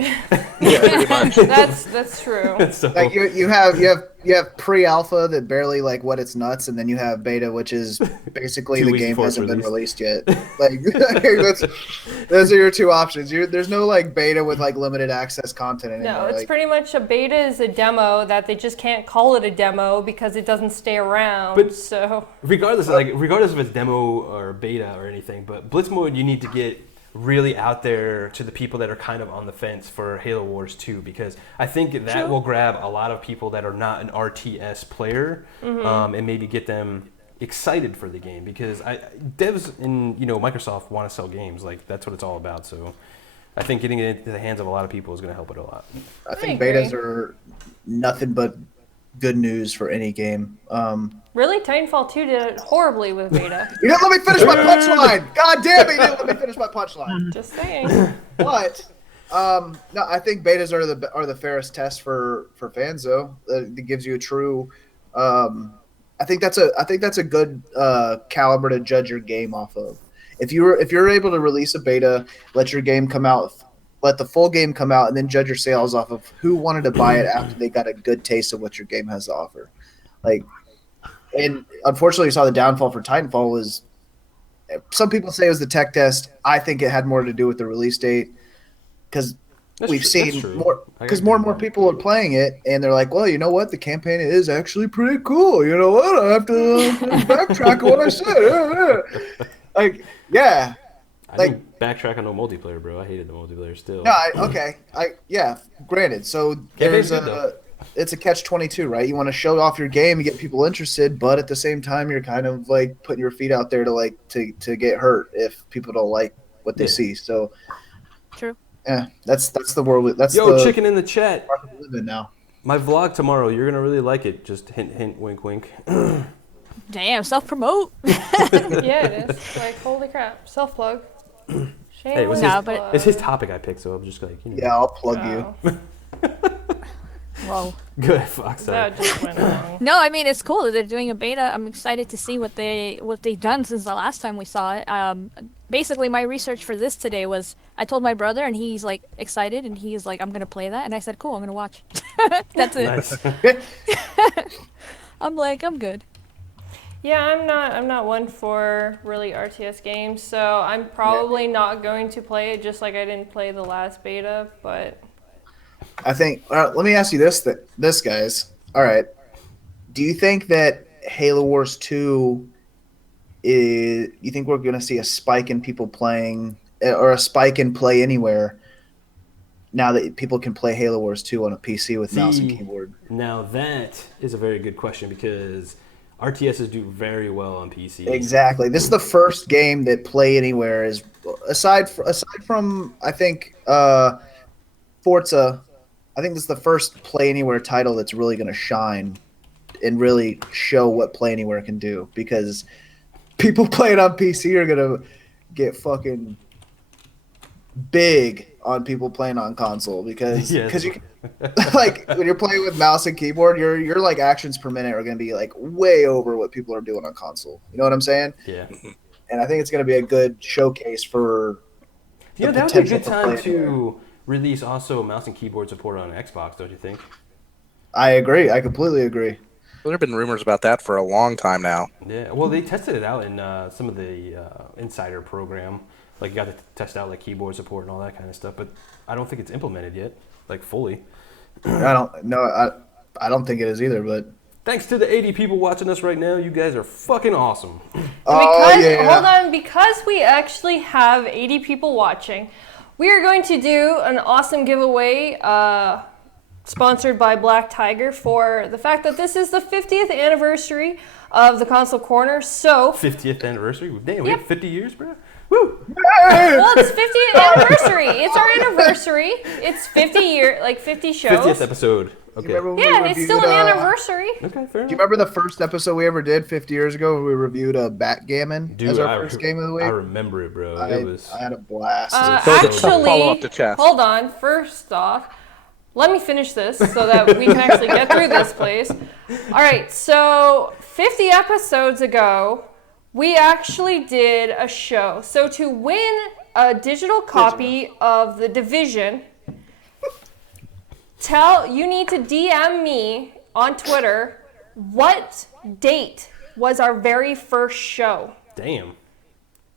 that's true. So, Like you have pre-alpha that barely like wet its nuts, and then you have beta, which is basically 2 the weeks game before it's hasn't been released. released yet. Like those are your two options. There's no like beta with like limited access content anymore. No, it's like, pretty much a beta is a demo that they just can't call it a demo because it doesn't stay around. But- so regardless of it's demo or beta or anything, but blitz mode, you need to get really out there to the people that are kind of on the fence for Halo Wars 2, because I think that will grab a lot of people that are not an RTS player, and maybe get them excited for the game, because devs in Microsoft want to sell games. Like, that's what it's all about. So I think getting it into the hands of a lot of people is going to help it a lot. I think agree. betas are nothing but good news for any game. really, Titanfall 2 did it horribly with beta. You didn't let me finish my punchline. God damn it! You didn't let me finish my punchline. Just saying. But no, I think betas are the fairest test for fans, though. It gives you a true. I think that's a good caliber to judge your game off of. If you're able to release a beta, let your game come out, let the full game come out, and then judge your sales off of who wanted to buy it after they got a good taste of what your game has to offer. Like, and unfortunately, you saw the downfall for Titanfall was. Some people say it was the tech test. I think it had more to do with the release date, because we've seen more, because more and more people are playing it, and they're like, well, you know what, the campaign is actually pretty cool. You know what, I have to backtrack on what I said. Like, yeah. I didn't backtrack on no multiplayer, bro. I hated the multiplayer still. No, granted. So Campaign's there's good, though. it's a catch-22, right? You want to show off your game, you get people interested, but at the same time, you're kind of like putting your feet out there to get hurt if people don't like what they see. So, True. yeah, that's the world. That's Yo, chicken in the chat. market we live in now. My vlog tomorrow, you're gonna really like it. Just hint, hint, wink, wink. Damn, self-promote. Yeah, it is. Like, holy crap. Self-plug. Hey, it was No, it's his topic I picked, so I'm just like, Yeah, I'll plug you. Whoa. Good, Fox. Sorry. That just went wrong. No, I mean, it's cool that they're doing a beta. I'm excited to see what they've done since the last time we saw it. Basically, my research for this today was I told my brother, and he's like excited, and he's like, I'm gonna play that, and I said, cool, I'm gonna watch. That's it. Nice. I'm like, I'm good. Yeah, I'm not one for really RTS games, so I'm probably not going to play it, just like I didn't play the last beta, but I think. Let me ask you this, guys. All right. Do you think that Halo Wars 2 is? You think we're going to see a spike in people playing, or a spike in play anywhere? Now that people can play Halo Wars 2 on a PC with mouse and keyboard. Now that is a very good question, because RTSs do very well on PC. Exactly. This is the first game that Play Anywhere is, aside from I think Forza. I think this is the first Play Anywhere title that's really going to shine and really show what Play Anywhere can do, because people playing on PC are going to get fucking big on people playing on console, because you like when you're playing with mouse and keyboard, your like actions per minute are going to be like way over what people are doing on console. You know what I'm saying? Yeah. And I think it's going to be a good showcase for. That would be a good time to release also mouse and keyboard support on Xbox, don't you think? I agree. I completely agree. There have been rumors about that for a long time now. Yeah, well, they tested it out in some of the insider program. Like, you got to test out like keyboard support and all that kind of stuff. But I don't think it's implemented yet, like fully. I don't think it is either. But Thanks to the 80 people watching us right now, you guys are fucking awesome. Hold on, because we actually have 80 people watching, we are going to do an awesome giveaway sponsored by Black Tiger for the fact that this is the 50th anniversary of the Console Corner. So 50th anniversary? Damn, we have 50 years, bro. Woo! Well, it's 50th anniversary. It's our anniversary. It's 50 shows. 50th episode. Okay. Yeah, it's still an anniversary. Okay, fair enough. Do you remember the first episode we ever did 50 years ago when we reviewed Backgammon as our first game of the week? I remember it, bro. I had a blast. Actually, hold on. First off, let me finish this so that we can actually get through this place. All right, so 50 episodes ago, we actually did a show. So to win a digital copy of The Division, you need to DM me on Twitter what date was our very first show. Damn.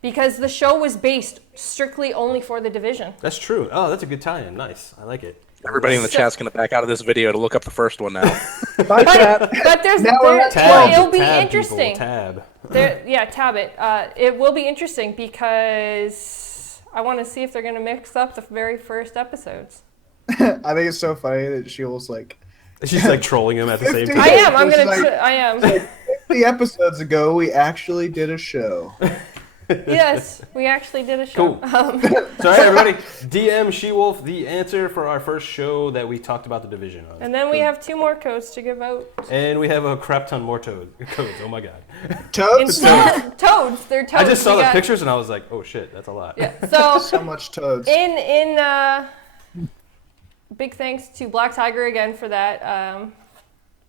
Because the show was based strictly only for The Division. That's true. Oh, that's a good tie-in. Nice. I like it. Everybody in the chat's going to back out of this video to look up the first one now. But it'll be interesting. Tab. Tab it. It will be interesting because I want to see if they're going to mix up the very first episodes. I think it's so funny that she's like trolling him at the same time. I am. 50 episodes ago, we actually did a show. Yes, we actually did a show. Cool. So, all right, everybody, DM She-Wolf the answer for our first show that we talked about The Division on. And then we have 2 more codes to give out. And we have a crap ton more codes. Oh my god. Toads? Toads. They're toads. I just saw the pictures and I was like, oh shit, that's a lot. Yeah. So much toads. Big thanks to Black Tiger again for that.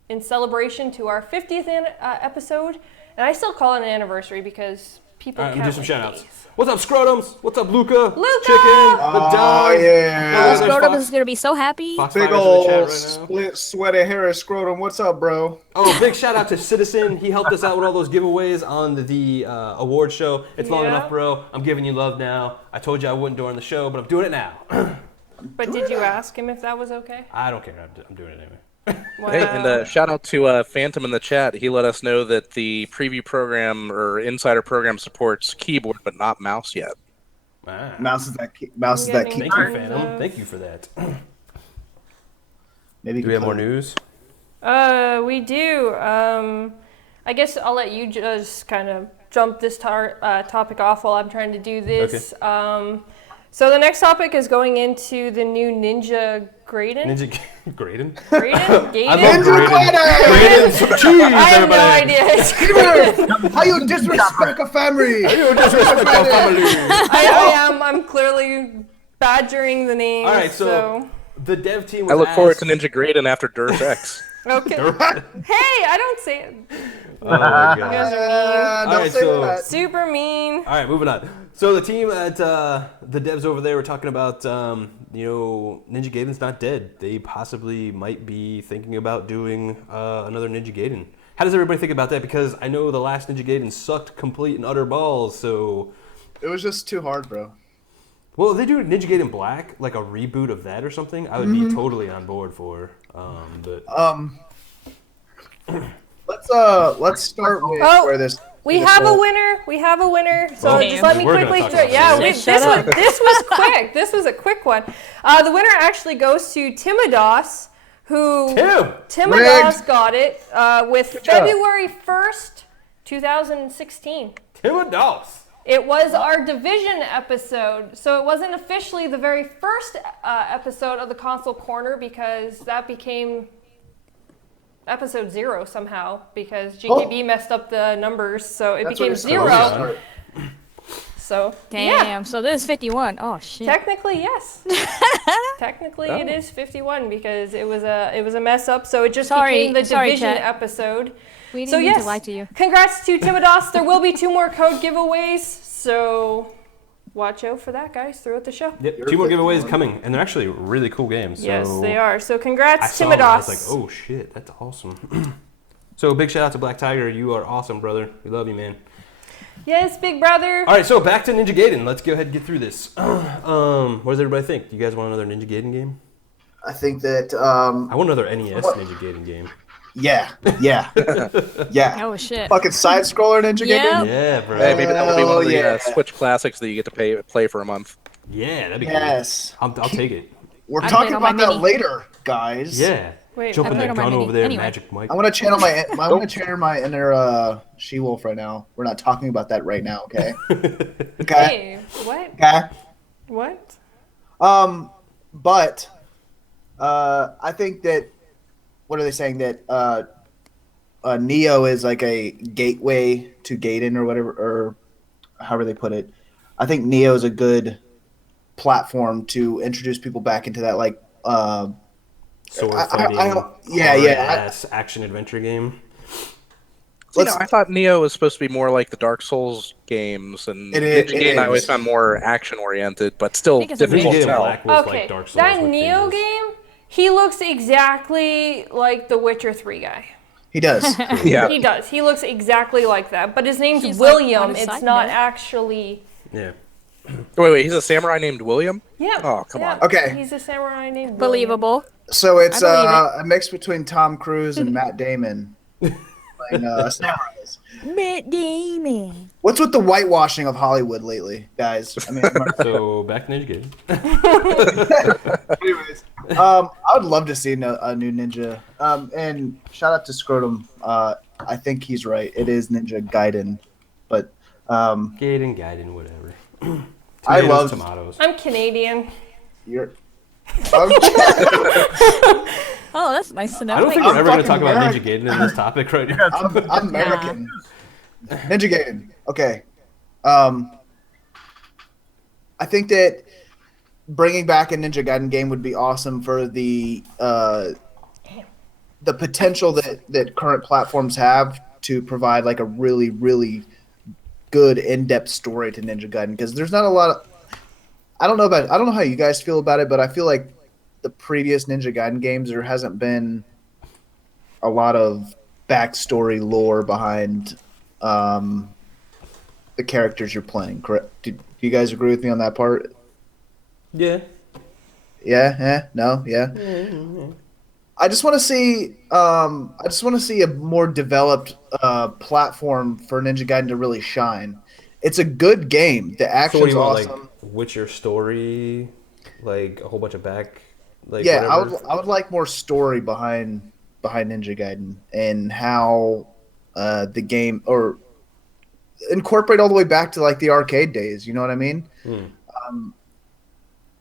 In celebration to our 50th episode, and I still call it an anniversary because people. All right, I'm count gonna do some like shout outs. days. What's up, Scrotums? What's up, Luca? Luca! Chicken, the dog. Yeah. Scrotum is going to be so happy. Big old split sweaty hairy scrotum. What's up, bro? Oh, big shout out to Citizen. He helped us out with all those giveaways on the award show. It's long enough, bro. I'm giving you love now. I told you I wouldn't during the show, but I'm doing it now. But did you ask him if that was okay? I don't care. I'm doing it anyway. Wow. Hey, and shout out to Phantom in the chat. He let us know that the preview program or insider program supports keyboard but not mouse yet. Ah. Mouse is that key. Thank you, Phantom. Thank you for that. Maybe do we have more news? We do. I guess I'll let you just kind of jump this topic off while I'm trying to do this. Okay. So the next topic is going into the new Ninja Gaiden. Ninja Gaiden? Gaiden? I love Gaiden. Some cheese, I have no idea. How you disrespect a family? I'm clearly badgering the name. All right, so the dev team was I look forward to Ninja Gaiden after Dirt X. Okay. Hey, I don't say it. Oh my god. You guys are mean. Don't say that. Super mean. All right, moving on. So the team at the devs over there were talking about, Ninja Gaiden's not dead. They possibly might be thinking about doing another Ninja Gaiden. How does everybody think about that? Because I know the last Ninja Gaiden sucked complete and utter balls, so... It was just too hard, bro. Well, if they do Ninja Gaiden Black, like a reboot of that or something, I would be totally on board for. Let's start with where this. We have a winner. We have a winner. So just let me quickly. This was quick. This was a quick one. The winner actually goes to Timidos, who Timidos got it with February 1st, 2016. Timidos. It was our Division episode, so it wasn't officially the very first episode of the Console Corner because that became episode 0 somehow because GKB messed up the numbers, so it became 0. So damn. So this is 51. Oh shit. Technically, yes. Technically, it is 51 because it was a mess up. So it just became the Division episode. We didn't mean to lie to you. Congrats to Timidos. There will be 2 more code giveaways, so watch out for that, guys, throughout the show. Yep, 2 more giveaways coming, and they're actually really cool games. So yes, they are. So congrats, Timidos. I was like, oh shit, that's awesome. So big shout out to Black Tiger. You are awesome, brother. We love you, man. Yes, big brother. All right, so back to Ninja Gaiden. Let's go ahead and get through this. What does everybody think? Do you guys want another Ninja Gaiden game? I think that. I want another NES Ninja Gaiden game. Yeah. Oh shit. Fucking side scroller Ninja Yep. Gaiden. Yeah, bro. Hey, maybe that will be one of the yeah. Switch classics that you get to play for a month. Yeah, that'd be Yes. good. I'll take it. We're I talking played on my about that Mini. later, guys. Yeah. Wait, Jumping I played that on my gun Mini. over there, Anyway. Magic Mike. I want to channel my inner She-Wolf right now. We're not talking about that right now, okay? Okay. Hey, what? Okay. What? But I think that what are they saying that Neo is like a gateway to Gaiden or whatever, or however they put it. I think Neo is a good platform to introduce people back into that Sword I- fighting, yeah. action adventure game. Let's- I thought Neo was supposed to be more like the Dark Souls games, and It is- Ninja it Gaiden I always is. found more action oriented, but still think it's a Ninja difficult to Gaiden tell. Black was Okay, like Dark Souls. that with Neo phases. game, he looks exactly like the Witcher 3 guy. He does. Yeah. He does. He looks exactly like that. But his name's He's, like, William. on his It's side not note. actually. Yeah. Wait, he's a samurai named William? Yeah. Oh, come yeah. on. Okay. He's a samurai named William. Believable. So it's I believe a mix between Tom Cruise and Matt Damon playing samurais. Matt Damon. What's with the whitewashing of Hollywood lately, guys? I mean, So back to Ninja Gaiden. anyways, I would love to see a new Ninja. And shout out to Scrotum. I think he's right. It is Ninja Gaiden, but Gaiden, whatever. I Tomatoes, love tomatoes. I'm Canadian. your. Oh, that's nice to know. I don't think I'm we're ever going to talk fucking about American. Ninja Gaiden in this topic right now. I'm American. Ninja Gaiden. Okay. I think that bringing back a Ninja Gaiden game would be awesome for the potential that current platforms have to provide like a really, really good in-depth story to Ninja Gaiden, because there's not a lot of. I don't know how you guys feel about it, but I feel like the previous Ninja Gaiden games, there hasn't been a lot of backstory lore behind the characters you're playing. Correct? Do you guys agree with me on that part? Yeah. Yeah. No. Yeah. I just want to see. I just want to see a more developed platform for Ninja Gaiden to really shine. It's a good game. The So what action's do you want, awesome. like Witcher story, like a whole bunch of back, like Yeah, whatever? I would like more story behind Ninja Gaiden and how the game, or incorporate all the way back to like the arcade days. You know what I mean?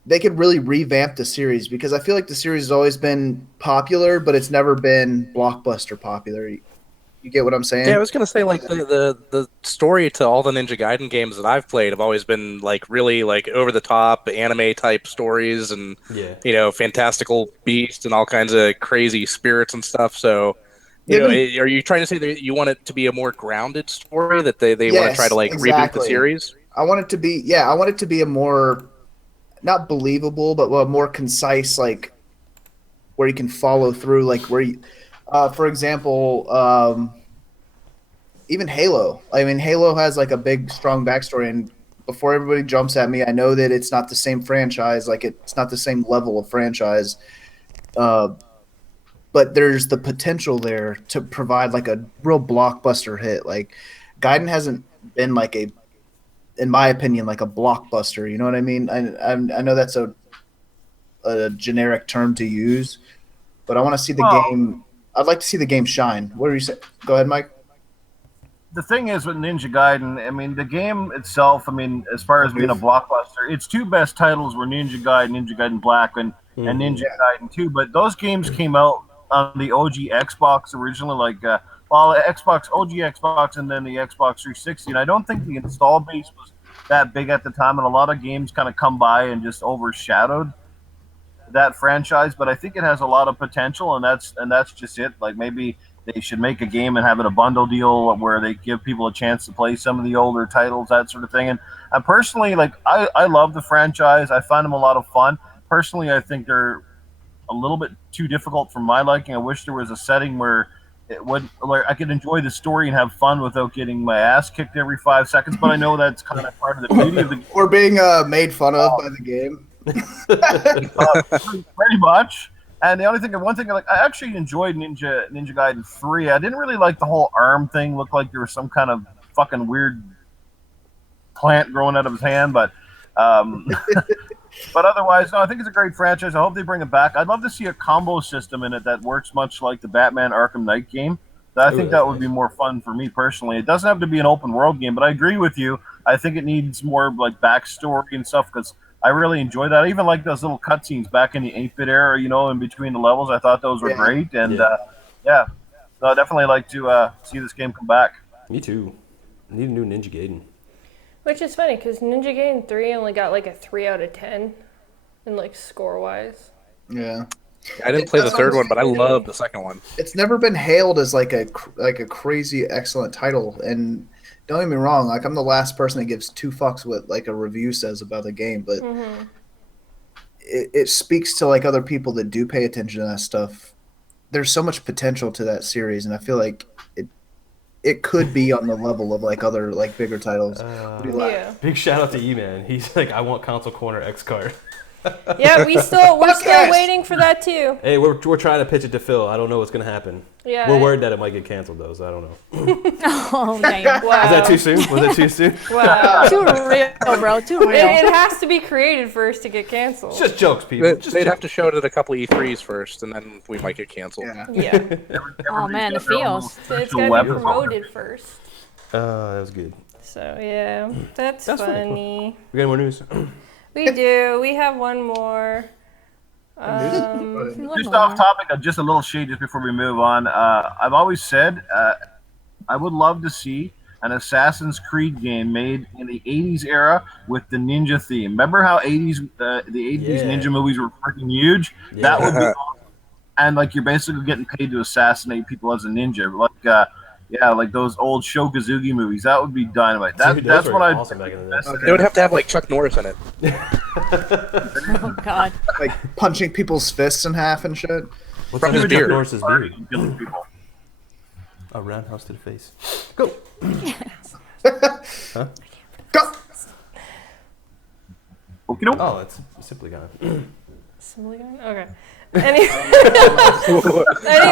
They could really revamp the series, because I feel like the series has always been popular, but it's never been blockbuster popular. You get what I'm saying? Yeah, I was gonna say like the story to all the Ninja Gaiden games that I've played have always been like really like over the top anime type stories, and Yeah. fantastical beasts and all kinds of crazy spirits and stuff. So are you trying to say that you want it to be a more grounded story, that they want to try to like reboot the exactly. series? I want it to be a more, not believable, but a more concise, like where you can follow through, like where you, for example, even Halo. I mean, Halo has like a big, strong backstory, and before everybody jumps at me, I know that it's not the same franchise, like it's not the same level of franchise, but there's the potential there to provide like a real blockbuster hit. Like Gaiden hasn't been like in my opinion, like a blockbuster. You know what I mean? I know that's a generic term to use, but I want to see the game. I'd like to see the game shine. What are you saying? Go ahead, Mike. The thing is with Ninja Gaiden, I mean, the game itself, I mean, as far as being a blockbuster, its two best titles were Ninja Gaiden Black, and Ninja Gaiden 2. But those games came out on the OG Xbox originally, like, Xbox, OG Xbox, and then the Xbox 360. And I don't think the install base was that big at the time, and a lot of games kind of come by and just overshadowed that franchise. But I think it has a lot of potential, and that's just it. Like, maybe they should make a game and have it a bundle deal where they give people a chance to play some of the older titles, that sort of thing. And I personally, like, I love the franchise. I find them a lot of fun. Personally, I think they're a little bit too difficult for my liking. I wish there was a setting where I could enjoy the story and have fun without getting my ass kicked every 5 seconds. But I know that's kind of part of the beauty of the game. Or being made fun of by the game. Pretty much. And the one thing, like, I actually enjoyed Ninja Gaiden 3. I didn't really like the whole arm thing. Looked like there was some kind of fucking weird plant growing out of his hand, but but otherwise, no, I think it's a great franchise. I hope they bring it back. I'd love to see a combo system in it that works much like the Batman Arkham Knight game. I think that would be more fun for me personally. It doesn't have to be an open world game, but I agree with you. I think it needs more like backstory and stuff because I really enjoyed that. I even like those little cutscenes back in the 8-bit era, in between the levels. I thought those were great. And so I'd definitely like to see this game come back. Me too. I need a new Ninja Gaiden. Which is funny because Ninja Gaiden 3 only got like a 3 out of 10 in like score wise. Yeah. I didn't play the third one, but I love the second one. It's never been hailed as like a crazy excellent title, and don't get me wrong, like I'm the last person that gives two fucks what like a review says about the game, but it speaks to like other people that do pay attention to that stuff. There's so much potential to that series, and I feel like it could be on the level of like other like bigger titles. Big shout out to E-Man. He's like, I want Console Corner X card. Yeah, we're still waiting for that too. Hey, we're trying to pitch it to Phil. I don't know what's gonna happen. Yeah, we're worried that it might get canceled though, so I don't know. Oh, damn. Wow. Was that too soon? Was that too soon? Wow. Too real, bro. Too real. It has to be created first to get canceled. It's just jokes, people. They'd have to show it at a couple E3s first, and then we might get canceled. Yeah. Oh, man, the feels. So it's got to be promoted first. That was good. So, yeah, that's funny. We got any more news? We do. We have one more. Just off topic, just a little shade just before we move on. I've always said I would love to see an Assassin's Creed game made in the 80s era with the ninja theme. Remember how the 80s ninja movies were freaking huge? Yeah. That would be awesome. And like you're basically getting paid to assassinate people as a ninja. Like those old Shogazugi movies. That would be dynamite. That's what I'd awesome back in the day. They would have to have like Chuck Norris in it. Oh, God. Like punching people's fists in half and shit. What's From on his beard. Norris's beard? killing people. A roundhouse to the face. Go. Huh? Go. Okey-doke. Oh, it's simply gone. Simply gone? Okay. Anyway.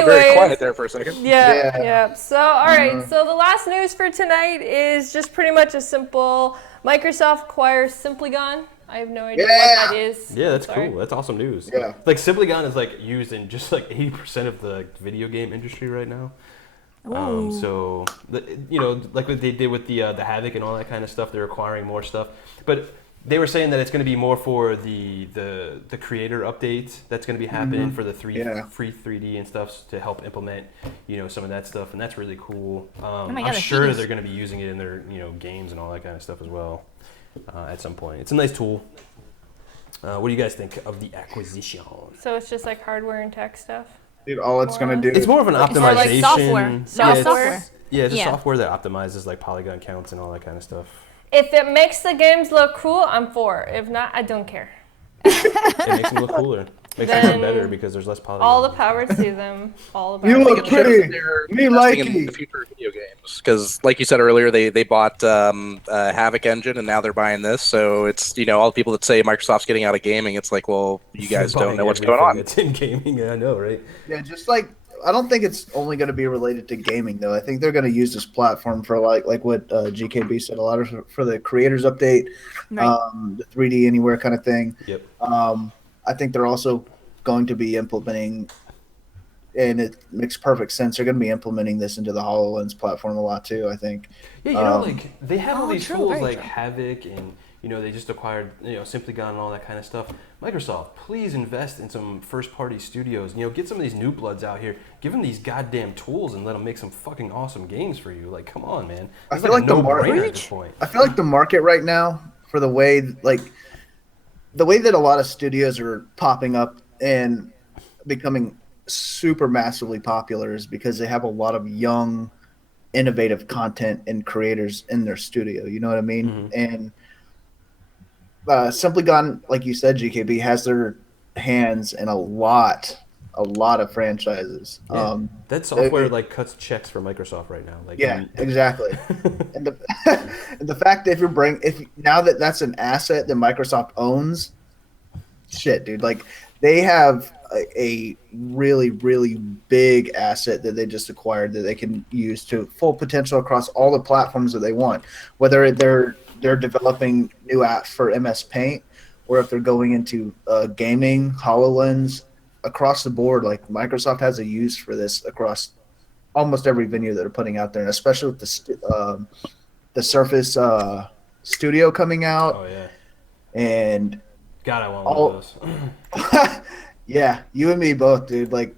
Very quiet there for a second. Yeah. So, all right. So the last news for tonight is just pretty much a simple Microsoft acquires Simply Gone. I have no idea what that is. Yeah, that's cool. That's awesome news. Yeah. Like Simply Gone is like used in just like 80% of the video game industry right now. So like what they did with the Havoc and all that kind of stuff, they're acquiring more stuff. But they were saying that it's going to be more for the creator update that's going to be happening for the free 3D and stuff to help implement some of that stuff, and that's really cool. I'm sure they're going to be using it in their games and all that kind of stuff as well at some point. It's a nice tool. What do you guys think of the acquisition? So it's just like hardware and tech stuff. Dude, all it's gonna do. It's more of an optimization. like software. Software. It's software that optimizes like polygon counts and all that kind of stuff. If it makes the games look cool, I'm for. If not, I don't care. It makes them look cooler. Makes them look better because there's less polygons. All the power to them. All the power. You look pretty. Me like in it. the future of video games, because like you said earlier, they bought Havoc engine and now they're buying this. So it's all the people that say Microsoft's getting out of gaming. It's like, well, you guys don't know what's going on. It's in gaming. Yeah, I know, right? Yeah, just like I don't think it's only going to be related to gaming though. I think they're going to use this platform for like what GKB said, a lot of for the creators update, the 3D Anywhere kind of thing. Yep. I think they're also going to be implementing, and it makes perfect sense. They're going to be implementing this into the HoloLens platform a lot too. I think. Yeah, like they have all these tools like true. Havoc and they just acquired Simply Gone and all that kind of stuff. Microsoft, please invest in some first-party studios. Get some of these new bloods out here. Give them these goddamn tools and let them make some fucking awesome games for you. Like, come on, man. I feel like the market at this point. I feel like the market right now for the way that a lot of studios are popping up and becoming super massively popular is because they have a lot of young, innovative content and creators in their studio. You know what I mean? And Simply Gone, like you said, GKB, has their hands in a lot a lot of franchises. Yeah. That software like cuts checks for Microsoft right now. Like, yeah, exactly. And the and the fact that if now that that's an asset that Microsoft owns, shit, dude, like they have a really, really big asset that they just acquired that they can use to full potential across all the platforms that they want. Whether they're developing new apps for MS Paint, or if they're going into gaming, HoloLens, across the board, like Microsoft has a use for this across almost every venue that they're putting out there, and especially with the Surface Studio coming out. Oh yeah. And God, I want one of those. yeah, you and me both, dude. Like,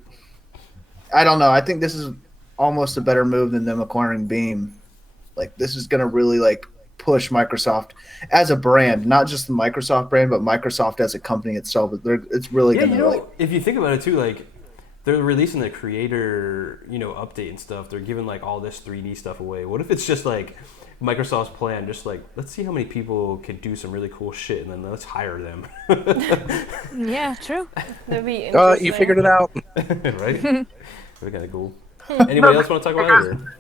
I don't know. I think this is almost a better move than them acquiring Beam. Like, this is gonna really like push Microsoft as a brand, not just the Microsoft brand, but Microsoft as a company itself. It's really gonna like. If you think about it too, like they're releasing the creator, update and stuff. They're giving like all this 3D stuff away. What if it's just like Microsoft's plan, just like, let's see how many people can do some really cool shit, and then let's hire them. Yeah, true. That'd be interesting. You figured it out. Right? That'd be kind of cool. Anybody else want to talk about it? Or?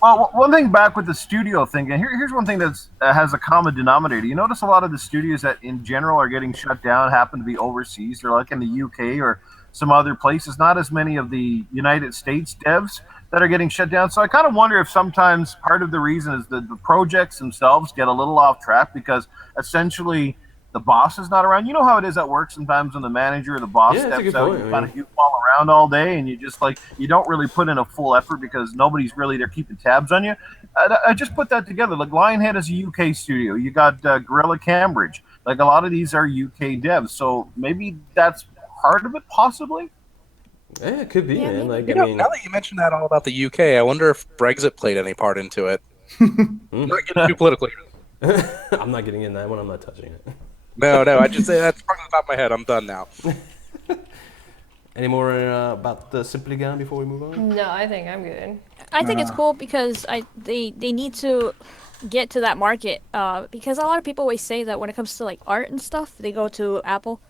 Well, one thing back with the studio thing, and here's one thing that has a common denominator. You notice a lot of the studios that in general are getting shut down happen to be overseas. They're like in the UK or some other places. Not as many of the United States devs that are getting shut down. So I kind of wonder if sometimes part of the reason is that the projects themselves get a little off track because essentially the boss is not around. You know how it is at work sometimes when the manager or the boss steps out, you kind of fall around all day and you just like, you don't really put in a full effort because nobody's really there keeping tabs on you. I just put that together. Like Lionhead is a UK studio. You got Gorilla Cambridge. Like a lot of these are UK devs. So maybe that's part of it possibly. Yeah, it could be, man. Like, now that you mentioned that all about the UK, I wonder if Brexit played any part into it. Not getting too politically. I'm not getting in that one. I'm not touching it. No, I just say that's part of the top of my head. I'm done now. Any more about the Simply Gun before we move on? No, I think I'm good. I think it's cool because they need to get to that market because a lot of people always say that when it comes to like art and stuff, they go to Apple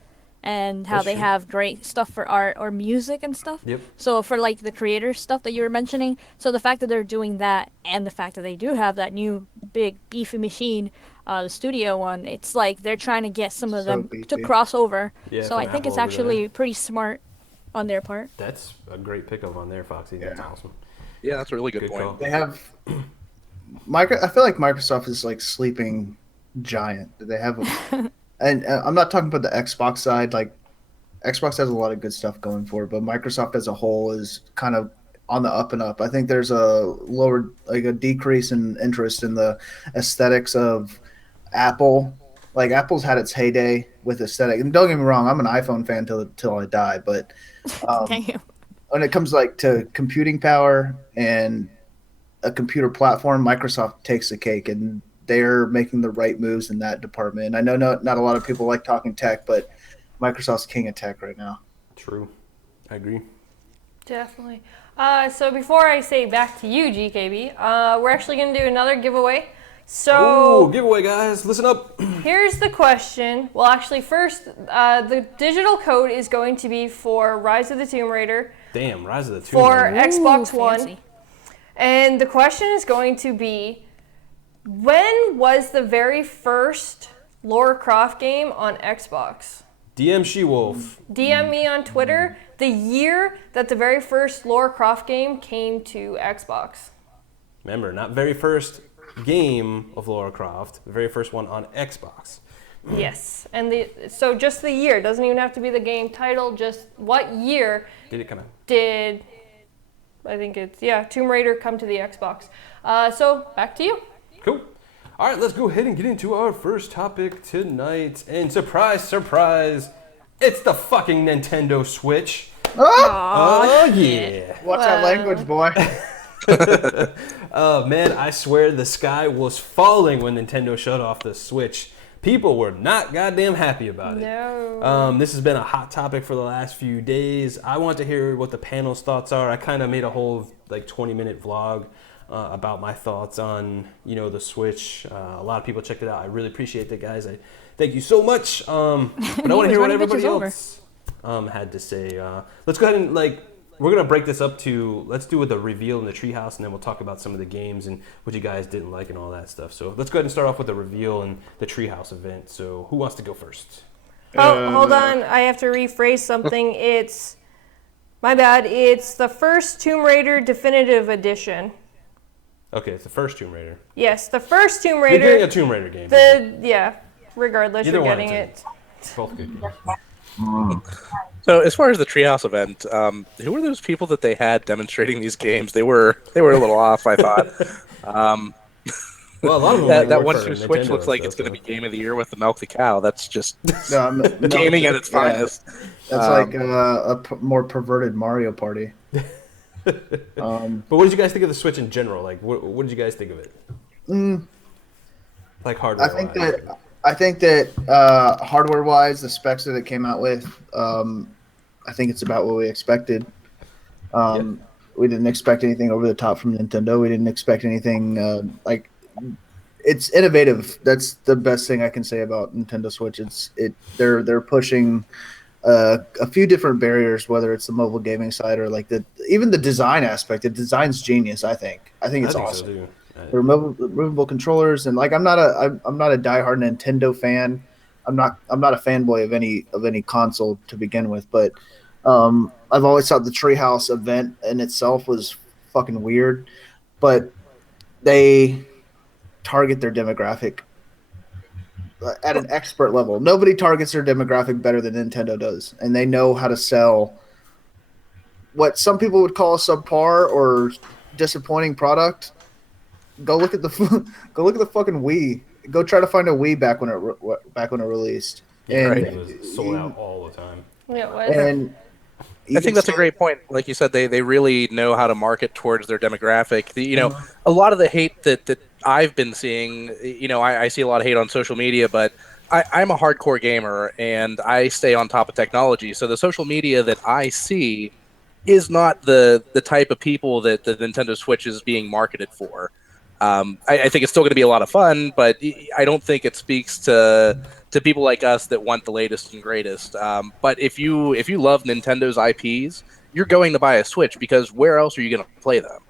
and how they have great stuff for art or music and stuff. Yep. So for like the creator stuff that you were mentioning, so the fact that they're doing that and the fact that they do have that new big beefy machine, the studio one, it's like they're trying to get some of them to cross over. Yeah, so I think it's actually pretty smart on their part. That's a great pickup on there, Foxy. That's awesome. Yeah, that's a really good point. Call. They have I feel like Microsoft is like sleeping giant. They have and I'm not talking about the Xbox side. Like Xbox has a lot of good stuff going for it, but Microsoft as a whole is kind of on the up and up. I think there's a decrease in interest in the aesthetics of Apple. Like Apple's had its heyday with aesthetic, and don't get me wrong, I'm an iPhone fan till I die. But when it comes like to computing power and a computer platform, Microsoft takes the cake, and they're making the right moves in that department. I know not a lot of people like talking tech, but Microsoft's king of tech right now. True. I agree. Definitely. So before I say back to you, GKB, we're actually going to do another giveaway. So, giveaway, guys. Listen up. Here's the question. Well, actually, first, the digital code is going to be for Rise of the Tomb Raider. Damn, Rise of the Tomb For Raider. Xbox Fancy. One. And the question is going to be, when was the very first Lara Croft game on Xbox? DM She-Wolf. DM me on Twitter the year that the very first Lara Croft game came to Xbox. Remember, not very first game of Lara Croft, the very first one on Xbox. Yes, and so just the year. Doesn't even have to be the game title. Just what year did it come out? Did I think it's Tomb Raider come to the Xbox? So back to you. Cool. All right, let's go ahead and get into our first topic tonight. And surprise, surprise, it's the fucking Nintendo Switch. Oh yeah. Watch that language, boy. Oh man, I swear the sky was falling when Nintendo shut off the Switch. People were not goddamn happy about it. No. This has been a hot topic for the last few days. I want to hear what the panel's thoughts are. I kind of made a whole 20-minute vlog about my thoughts on the Switch. A lot of people checked it out. I really appreciate that, guys. I thank you so much. But I want to hear what everybody else. had to say. Let's go ahead and we're gonna break this up to let's do with the reveal in the treehouse, and then we'll talk about some of the games and what you guys didn't like and all that stuff. So let's go ahead and start off with the reveal and the treehouse event. So who wants to go first? Oh, hold on. I have to rephrase something. It's my bad. It's the first Tomb Raider Definitive Edition. Okay, it's the first Tomb Raider. Yes, the first Tomb You're Raider. getting a Tomb Raider game. Regardless, Either you're one, getting it's it. Both good games. So as far as the Treehouse event, who were those people that they had demonstrating these games? They were a little off, I thought. Well, a lot of them that work one for through Switch Nintendo looks like and it's stuff, going to be Game of the Year with the Milk the Cow. That's just No, gaming at its finest. That's like more perverted Mario Party. But what did you guys think of the Switch in general? Like, what did you guys think of it? Like hardware. I think that hardware-wise, the specs that it came out with, I think it's about what we expected. We didn't expect anything over the top from Nintendo. We didn't expect anything it's innovative. That's the best thing I can say about Nintendo Switch. They're pushing a few different barriers, whether it's the mobile gaming side or even the design aspect. The design's genius. I think it's awesome. So too. The removable controllers, and I'm not a diehard Nintendo fan. I'm not a fanboy of any console to begin with, but I've always thought the Treehouse event in itself was fucking weird. But they target their demographic at an expert level. Nobody targets their demographic better than Nintendo does, and they know how to sell what some people would call a subpar or disappointing product. Go look at the fucking Wii. Go try to find a Wii back when it released. Yeah, And it was sold out all the time. Yeah, it was. And I think that's a great point. Like you said, they really know how to market towards their demographic. A lot of the hate that I've been seeing, I see a lot of hate on social media, but I'm a hardcore gamer and I stay on top of technology. So the social media that I see is not the type of people that the Nintendo Switch is being marketed for. I think it's still going to be a lot of fun, but I don't think it speaks to people like us that want the latest and greatest. But if you love Nintendo's IPs, you're going to buy a Switch because where else are you going to play them?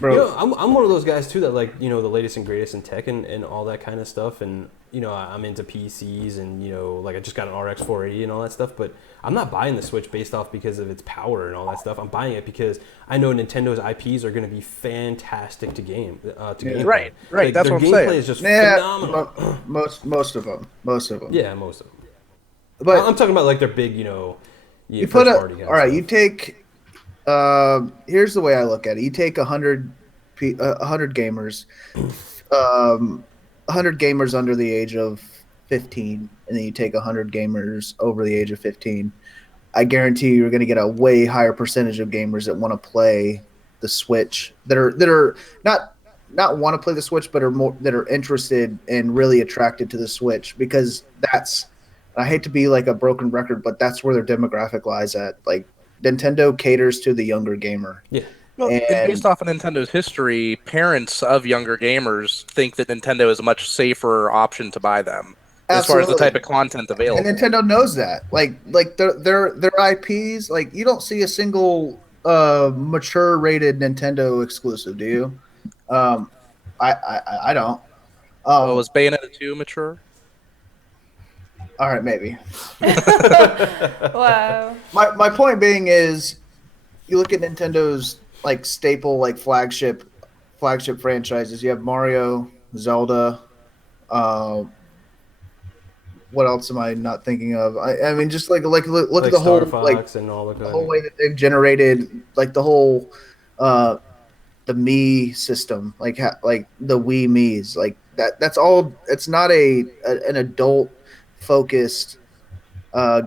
bro. I'm one of those guys too that the latest and greatest in tech and all that kind of stuff, and I'm into PCs and I just got an RX 480 and all that stuff, but I'm not buying the Switch based off because of its power and all that stuff. I'm buying it because I know Nintendo's IPs are going to be fantastic to game. Right. That's what I'm saying. Their gameplay is just phenomenal. Most of them. Yeah, most of them. But I'm talking about their big, you put all right. You take. Here's the way I look at it. You take 100 gamers, 100 gamers under the age of 15, and then you take 100 gamers over the age of 15. I guarantee you're going to get a way higher percentage of gamers that want to play the Switch that are not want to play the Switch, but that are interested and really attracted to the Switch, because I hate to be like a broken record, but that's where their demographic lies at. Like, Nintendo caters to the younger gamer. Yeah. Well, and based off of Nintendo's history, parents of younger gamers think that Nintendo is a much safer option to buy them as far as the type of content available. And Nintendo knows that. Like their IPs, like you don't see a single mature rated Nintendo exclusive, do you? I don't. Was Bayonetta 2 mature? All right, maybe. Wow. My point being is, you look at Nintendo's staple flagship franchises. You have Mario, Zelda. What else am I not thinking of? I mean, just look at the whole Fox and all the whole way that they've generated the whole the Mii system, like the Wii Mii's, that's all. It's not an adult focused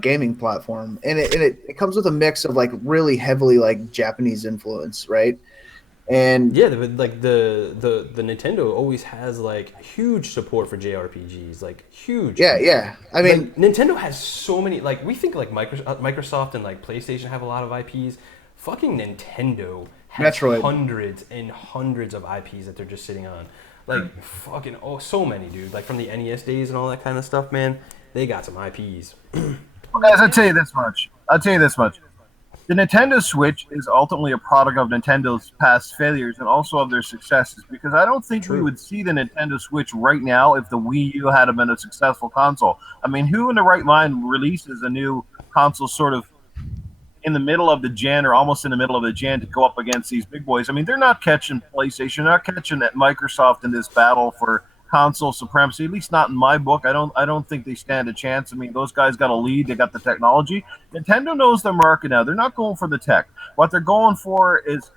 gaming platform, and it comes with a mix of really heavily Japanese influence, right? And yeah, the Nintendo always has huge support for JRPGs, huge. Yeah. I mean, Nintendo has so many. We think Microsoft and PlayStation have a lot of IPs. Fucking Nintendo has Metroid. Hundreds and hundreds of IPs that they're just sitting on. So many, dude. From the NES days and all that kind of stuff, man. They got some IPs. Guys, I'll tell you this much. The Nintendo Switch is ultimately a product of Nintendo's past failures and also of their successes, because I don't think we would see the Nintendo Switch right now if the Wii U had been a successful console. I mean, who in the right mind releases a new console sort of in the middle of the gen or almost in the middle of the gen to go up against these big boys? I mean, they're not catching PlayStation, they're not catching Microsoft in this battle for console supremacy, at least not in my book. I don't think they stand a chance. I mean, those guys got a lead, they got the technology. Nintendo knows their market now. They're not going for the tech. What they're going for is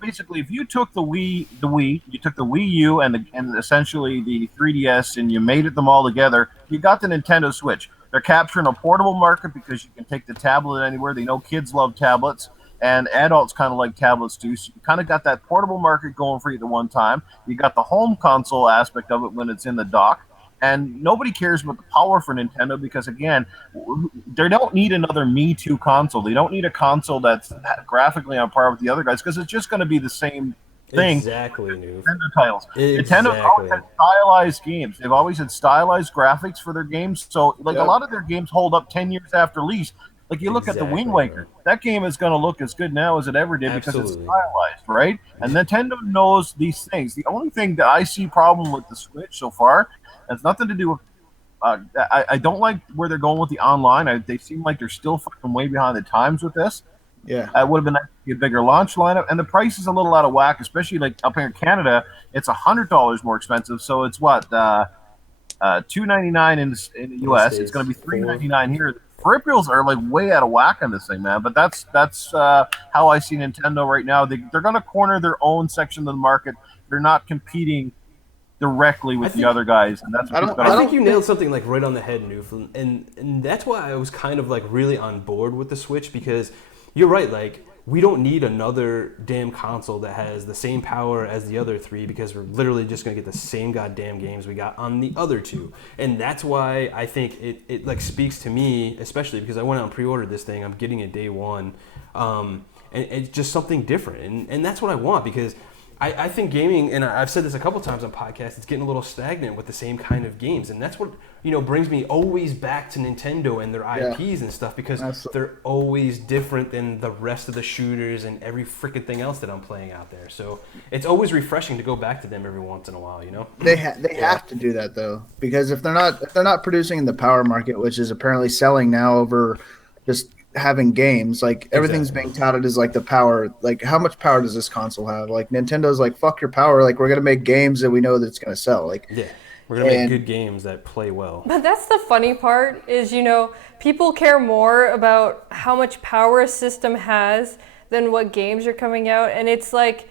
basically, if you took the Wii, you took the Wii U and essentially the 3DS and you mated them all together, you got the Nintendo Switch. They're capturing a portable market because you can take the tablet anywhere. They know kids love tablets, and adults kind of like tablets too. So you kind of got that portable market going for you at one time. You got the home console aspect of it when it's in the dock. And nobody cares about the power for Nintendo because, again, they don't need another Me Too console. They don't need a console that's graphically on par with the other guys because it's just going to be the same thing. Exactly, Noob. Nintendo titles. Exactly. Nintendo's always had stylized games. They've always had stylized graphics for their games. So, like, a lot of their games hold up 10 years after release. Like, you look at the Wind Waker. That game is going to look as good now as it ever did because it's stylized, right? And Nintendo knows these things. The only thing that I see problem with the Switch so far has nothing to do with I don't like where they're going with the online. They seem like they're still fucking way behind the times with this. Yeah. It would have been nice to get a bigger launch lineup. And the price is a little out of whack, especially like up here in Canada. It's $100 more expensive. So it's what? $299 in the US. It's going to be $399 here. Peripherals are like way out of whack on this thing, man. But that's how I see Nintendo right now. They're going to corner their own section of the market. They're not competing directly with the other guys, and that's what I think you nailed something like right on the head, Noof, and that's why I was kind of like really on board with the Switch, because you're right, like we don't need another damn console that has the same power as the other three, because we're literally just gonna get the same goddamn games we got on the other two. And that's why I think it like speaks to me, especially because I went out and pre-ordered this thing. I'm getting it day one, and it's just something different, and that's what I want, because I think gaming, and I've said this a couple times on podcasts, it's getting a little stagnant with the same kind of games, and that's what brings me always back to Nintendo and their IPs and stuff, because they're always different than the rest of the shooters and every freaking thing else that I'm playing out there. So it's always refreshing to go back to them every once in a while. They have to do that though, because if they're not producing in the power market, which is apparently selling now over just having games, like everything's being touted as like the power, like how much power does this console have? Like Nintendo's like, fuck your power, like we're gonna make games that we know that it's gonna sell. Like we're gonna make good games that play well. But that's the funny part is, people care more about how much power a system has than what games are coming out, and it's like,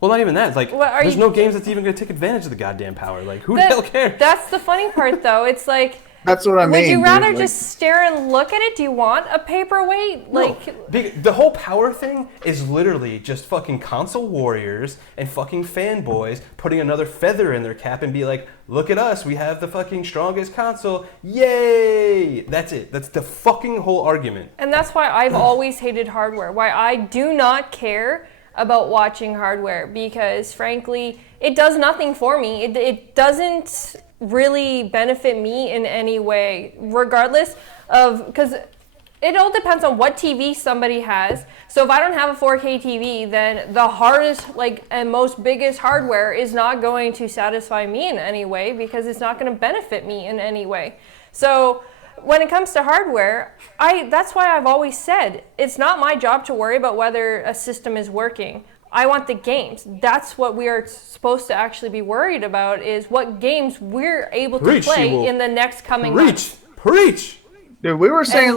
well, not even that. It's like there's no games that's even gonna take advantage of the goddamn power. Like who the hell cares? That's the funny part though. It's like, that's what I mean. Would you rather just stare and look at it? Do you want a paperweight? The whole power thing is literally just fucking console warriors and fucking fanboys putting another feather in their cap and be like, look at us, we have the fucking strongest console. Yay! That's it. That's the fucking whole argument. And that's why I've always hated hardware. Why I do not care about watching hardware, because frankly, it does nothing for me. It doesn't really benefit me in any way, regardless of, because it all depends on what TV somebody has. So if I don't have a 4K TV, then the hardest and most biggest hardware is not going to satisfy me in any way, because it's not going to benefit me in any way. So when it comes to hardware, that's why I've always said it's not my job to worry about whether a system is working. I want the games. That's what we are supposed to actually be worried about, is what games we're able to play in the next coming months. Preach! Dude, we were saying,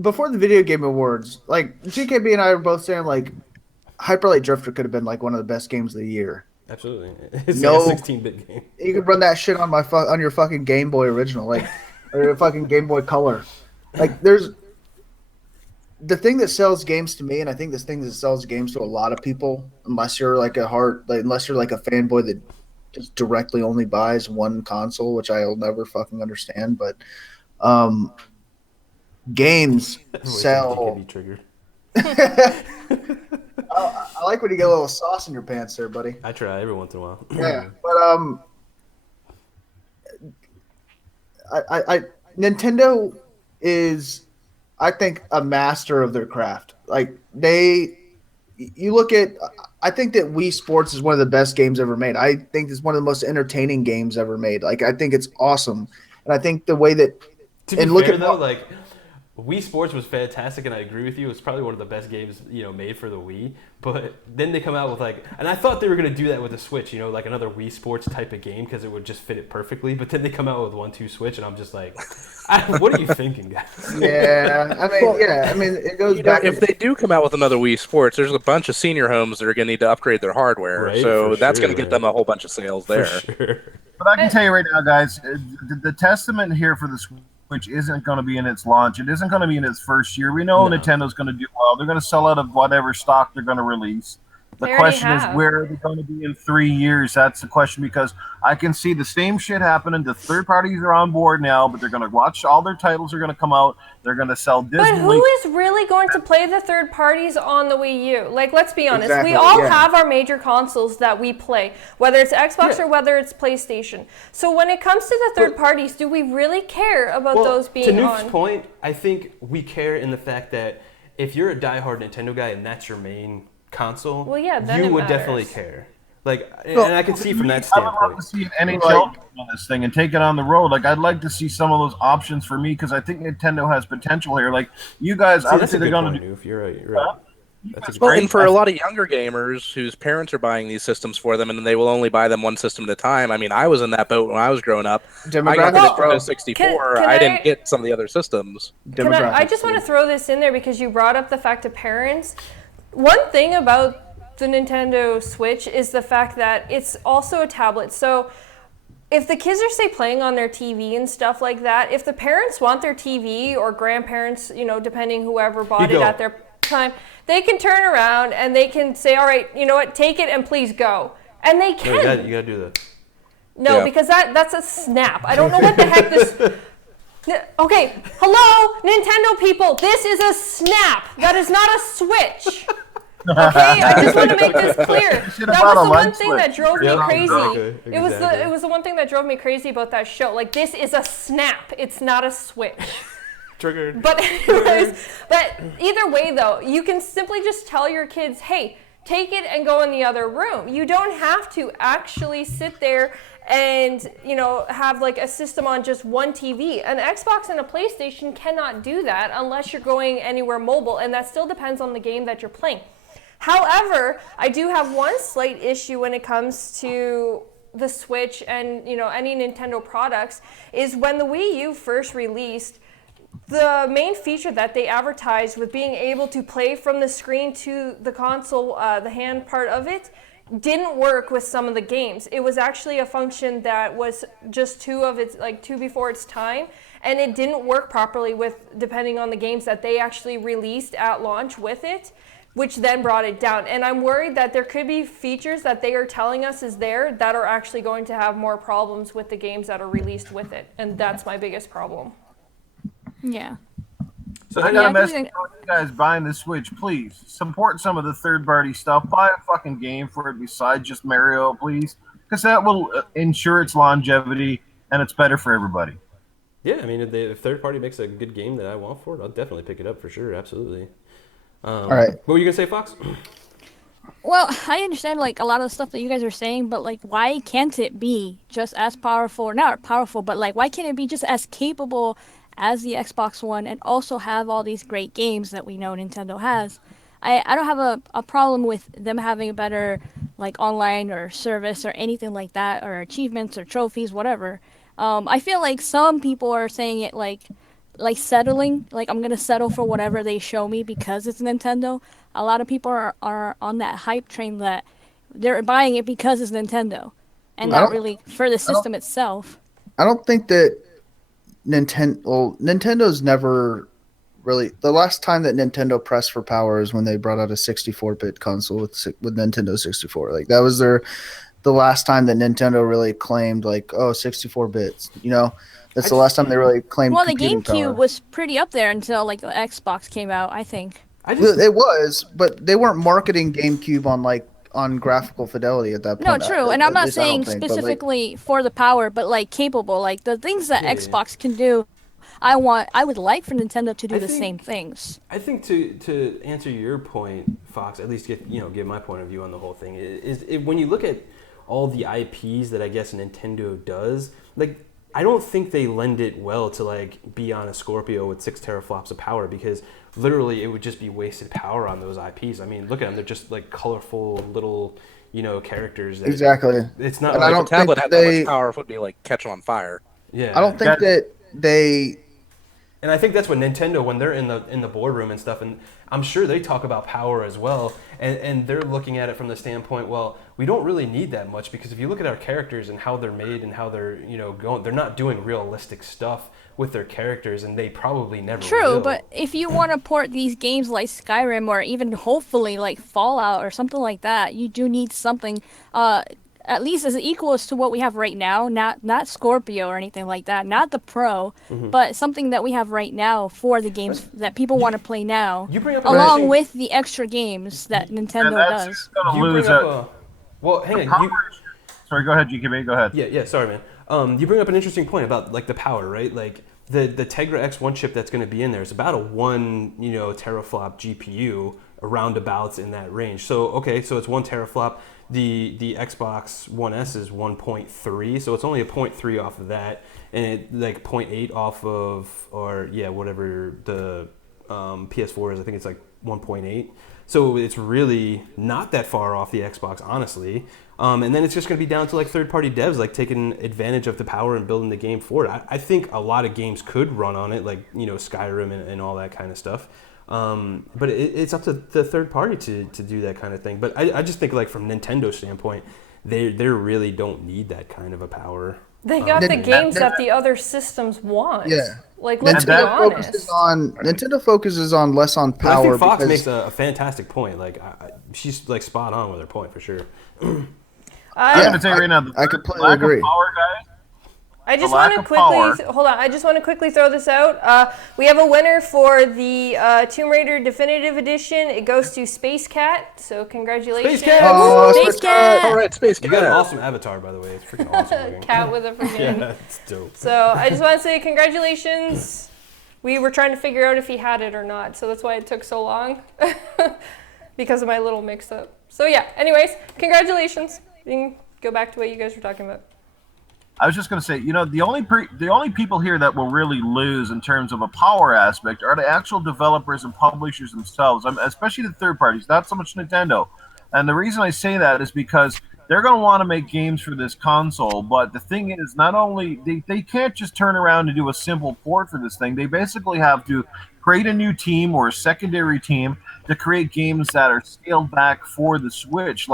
before the Video Game Awards, GKB and I were both saying, Hyper Light Drifter could have been, one of the best games of the year. Absolutely. It's like a 16-bit game. You could run that shit on on your fucking Game Boy original, or your fucking Game Boy Color. There's the thing that sells games to me, and I think this thing that sells games to a lot of people, unless you're unless you're a fanboy that just directly only buys one console, which I'll never fucking understand, but games sell. Be triggered. I like when you get a little sauce in your pants there, buddy. I try every once in a while. Yeah, but Nintendo is, I think, a master of their craft. Like you look at, I think that Wii Sports is one of the best games ever made. I think it's one of the most entertaining games ever made. Like, I think it's awesome, and I think the way that To be and look fair, at though, like Wii Sports was fantastic, and I agree with you. It's probably one of the best games made for the Wii. But then they come out with and I thought they were gonna do that with the Switch, like another Wii Sports type of game because it would just fit it perfectly. But then they come out with 1-2 Switch, and I'm just like, what are you thinking, guys? yeah, I mean, it goes back. If they do come out with another Wii Sports, there's a bunch of senior homes that are going to need to upgrade their hardware. Right, so that's sure, going to get them a whole bunch of sales there. For sure. But I can tell you right now, guys, the testament here for the Switch isn't going to be in its launch. It isn't going to be in its first year. We know Nintendo's going to do well. They're going to sell out of whatever stock they're going to release. The They already question is, have. where are they going to be in 3 years? That's the question, because I can see the same shit happening. The third parties are on board now, but they're going to watch all their titles are going to come out. They're going to sell Disney. But who is really going to play the third parties on the Wii U? Like, let's be honest. Exactly, We all yeah. have our major consoles that we play, whether it's Xbox or whether it's PlayStation. So when it comes to the third parties, do we really care about those being to Nuke's on? point, I think we care in the fact that if you're a diehard Nintendo guy and that's your main console, Well, yeah, then you it would matters. definitely care. Like, and I can see from that I would love to standpoint. see an NHL on this thing and take it on the road. Like, I'd like to see some of those options for me, because I think Nintendo has potential here. Like, you guys, See, that's obviously a they're good going to point, do. Noof. You're right. You're right. That's a Well, great. and for a lot of younger gamers whose parents are buying these systems for them, and they will only buy them one system at a time. I mean, I was in that boat when I was growing up. I got Demographics, the bro. Nintendo 64. Can I I- didn't get some of the other systems. I just want to throw this in there because you brought up the fact of parents. One thing about the Nintendo Switch is the fact that it's also a tablet. So if the kids are, say, playing on their TV and stuff like that, if the parents want their TV or grandparents, depending whoever bought it at their time, they can turn around and they can say, all right, you know what, take it and please go. And they No, can. you gotta do that. No, Yeah. because that's a snap. I don't know what the heck this... Okay, hello, Nintendo people. This is a snap. That is not a Switch. Okay, I just want to make this clear. Should That have bought was a the one light thing that switch. drove me Yeah, crazy. okay, It was exactly. the one thing that drove me crazy about that show. Like, this is a snap. It's not a Switch. Triggered. But either way, though, you can simply just tell your kids, hey, take it and go in the other room. You don't have to actually sit there and have like a system on just one TV. An Xbox and a PlayStation cannot do that unless you're going anywhere mobile, and that still depends on the game that you're playing. However, I do have one slight issue when it comes to the Switch and any Nintendo products, is when the Wii U first released, the main feature that they advertised with being able to play from the screen to the console, the hand part of it, didn't work with some of the games. It was actually a function that was just two before its time, and it didn't work properly with depending on the games that they actually released at launch with it, which then brought it down. And I'm worried that there could be features that they are telling us is there that are actually going to have more problems with the games that are released with it, and that's my biggest problem. Yeah. So I got a I message think- for you guys buying the Switch. Please support some of the third-party stuff. Buy a fucking game for it besides just Mario, please, because that will ensure its longevity and it's better for everybody. Yeah, I mean, if the third party makes a good game that I want for it, I'll definitely pick it up for sure. Absolutely. All right. What were you gonna say, Fox? Well, I understand like a lot of the stuff that you guys are saying, but like, why can't it be just as powerful? Not powerful, but like, why can't it be just as capable as the Xbox One and also have all these great games that we know Nintendo has? I don't have a problem with them having a better like online or service or anything like that, or achievements or trophies, whatever. I feel like some people are saying it like settling, like I'm gonna settle for whatever they show me because it's Nintendo. A lot of people are on that hype train that they're buying it because it's Nintendo and I not don't- really for the system itself. I don't think that Nintendo's never really. The last time that Nintendo pressed for power is when they brought out a 64-bit console with Nintendo 64. Like, that was the last time that Nintendo really claimed, like, 64 bits. That's the last time they really claimed. Well, the computing GameCube power. was pretty up there until like the Xbox came out, I think. It was, but they weren't marketing GameCube on graphical fidelity at that No, point. true, and I'm At not least I don't saying think, but, like, specifically for the power, but like capable, like the things that Yeah. Xbox can do. I would like for Nintendo to do I the think- same things. I think to answer your point, Fox, at least give my point of view on the whole thing is when you look at all the IPs that I guess Nintendo does, like I don't think they lend it well to like be on a Scorpio with 6 teraflops of power, because literally it would just be wasted power on those IPs. I mean, look at them; they're just like colorful little characters. That, Exactly. It's not And like I don't The tablet think had that they- much power, it would be like catching on fire. yeah. I don't think that they. And I think that's what Nintendo, when they're in the boardroom and stuff, and I'm sure they talk about power as well, and they're looking at it from the standpoint, well, we don't really need that much, because if you look at our characters and how they're made and how they're going, they're not doing realistic stuff with their characters, and they probably never True, will. but if you want to port these games like Skyrim or even hopefully like Fallout or something like that, you do need something at least as equal as to what we have right now, not Scorpio or anything like that, not the Pro, but something that we have right now for the games that people want to play now, You bring up an along interesting- with the extra games that And Nintendo that's does. going to you lose bring up a. well, hang on. Sorry, go ahead, GKB. Go ahead. Yeah, sorry, man. You bring up an interesting point about like the power, right? Like the Tegra X1 chip that's going to be in there is about a 1 teraflop GPU, roundabouts in that range. So okay, so it's 1 teraflop. The Xbox One S is 1.3, so it's only a 0.3 off of that, and it like 0.8 off of, or whatever the PS4 is. I think it's like 1.8. So it's really not that far off the Xbox, honestly. And then it's just going to be down to like third-party devs like taking advantage of the power and building the game for it. I think a lot of games could run on it, like Skyrim and all that kind of stuff. But it's up to the third party to do that kind of thing. But I just think like from Nintendo's standpoint, they really don't need that kind of a power. They got the Nintendo- games that the other systems want. Yeah. Like, let's be Nintendo honest. focuses on less on But I power. think Fox because, makes a fantastic point. Like she's like spot on with her point for sure. I'm Yeah, going to tell you right now, I completely lack agree. of power, guys. I just The lack want to of power. quickly hold on. I just want to quickly throw this out. We have a winner for the Tomb Raider Definitive Edition. It goes to Space Cat. So congratulations, Space Cat! Oh, Space Cat! All right, Space You got an Cat. awesome avatar, by the way. It's freaking awesome looking. Cat with a freaking. Yeah, it's dope. So I just want to say congratulations. We were trying to figure out if he had it or not, so that's why it took so long, because of my little mix-up. So yeah. Anyways, congratulations. You can go back to what you guys were talking about. I was just going to say, the only people here that will really lose in terms of a power aspect are the actual developers and publishers themselves, especially the third parties, not so much Nintendo. And the reason I say that is because they're going to want to make games for this console, but the thing is, not only they can't just turn around and do a simple port for this thing. They basically have to create a new team or a secondary team to create games that are scaled back for the Switch,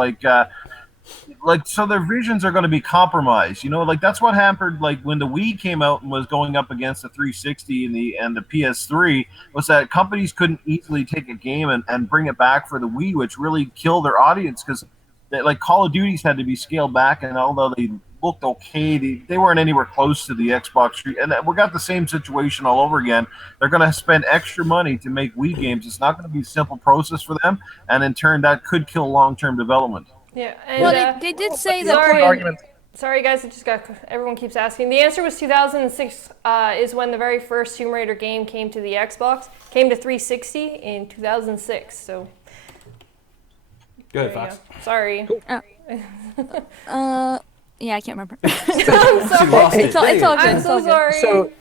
so their visions are going to be compromised. That's what happened. Like when the Wii came out and was going up against the 360 and the PS3, was that companies couldn't easily take a game and bring it back for the Wii, which really killed their audience because like Call of Duties had to be scaled back, and although they looked okay, they weren't anywhere close to the Xbox 3. And we got the same situation all over again. They're going to spend extra money to make Wii games. It's not going to be a simple process for them, and in turn, that could kill long-term development. Yeah. And, Well, they did say that sorry. for Argument. Sorry, guys. It just got. Everyone keeps asking. The answer was 2006. Is when the very first Tomb Raider game came to the Xbox. Came to 360 in 2006. So. Go ahead, there you Fox. go. Sorry. yeah, I can't remember. I'm She sorry. lost it. It's all good. I'm It's all so good. sorry. So,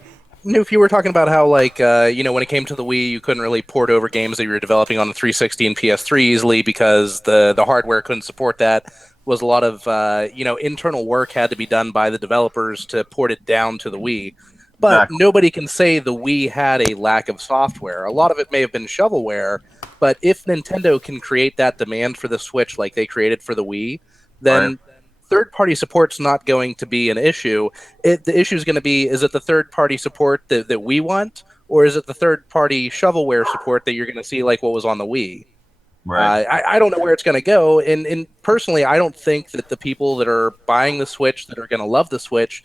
Noof, you were talking about how, like, when it came to the Wii, you couldn't really port over games that you were developing on the 360 and PS3 easily because the hardware couldn't support that. Was a lot of, internal work had to be done by the developers to port it down to the Wii. But Exactly. nobody can say the Wii had a lack of software. A lot of it may have been shovelware, but if Nintendo can create that demand for the Switch like they created for the Wii, then Right. third-party support's not going to be an issue. The issue is going to be, is it the third-party support that we want, or is it the third-party shovelware support that you're going to see like what was on the Wii? Right. I don't know where it's going to go, and personally, I don't think that the people that are buying the Switch, that are going to love the Switch,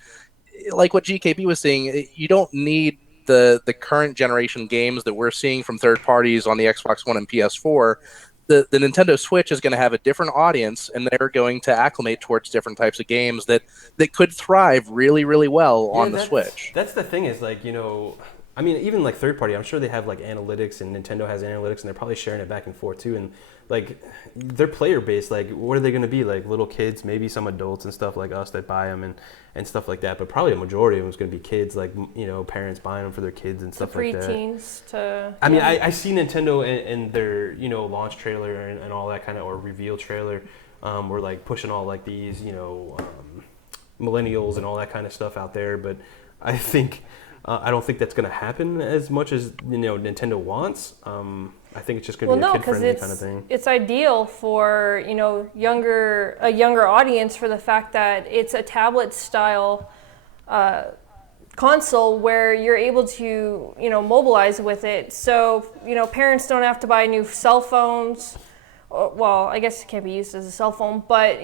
like what GKP was saying, you don't need the current generation games that we're seeing from third parties on the Xbox One and PS4. The Nintendo Switch is going to have a different audience, and they're going to acclimate towards different types of games that could thrive really, really well on the Switch. That's the thing is, like, I mean, even like third party, I'm sure they have like analytics, and Nintendo has analytics, and they're probably sharing it back and forth too. And like their player base, like what are they going to be? Like little kids, maybe some adults and stuff like us that buy them and stuff like that. But probably a majority of them is going to be kids, like parents buying them for their kids and stuff like that. Preteens to. I mean, I see Nintendo and their launch trailer and all that kind of, or reveal trailer, were like pushing all like these millennials and all that kind of stuff out there. But I think. I don't think that's going to happen as much as Nintendo wants. I think it's just going to be a kid-friendly kind of thing. It's ideal for a younger audience for the fact that it's a tablet-style console where you're able to mobilize with it. So parents don't have to buy new cell phones. Well, I guess it can't be used as a cell phone, but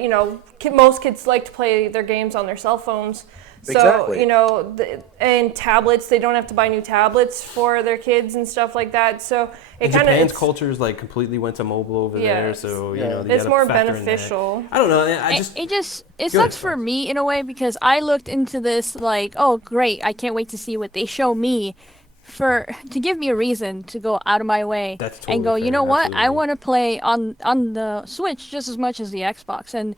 most kids like to play their games on their cell phones. So, exactly. And tablets, they don't have to buy new tablets for their kids and stuff like that. So it kind of Japan's culture is like completely went to mobile over there, so it's more beneficial. I don't know. It sucks for me in a way because I looked into this like, oh great, I can't wait to see what they show me, to give me a reason to go out of my way and go, you know what, I want to play on the Switch just as much as the Xbox. And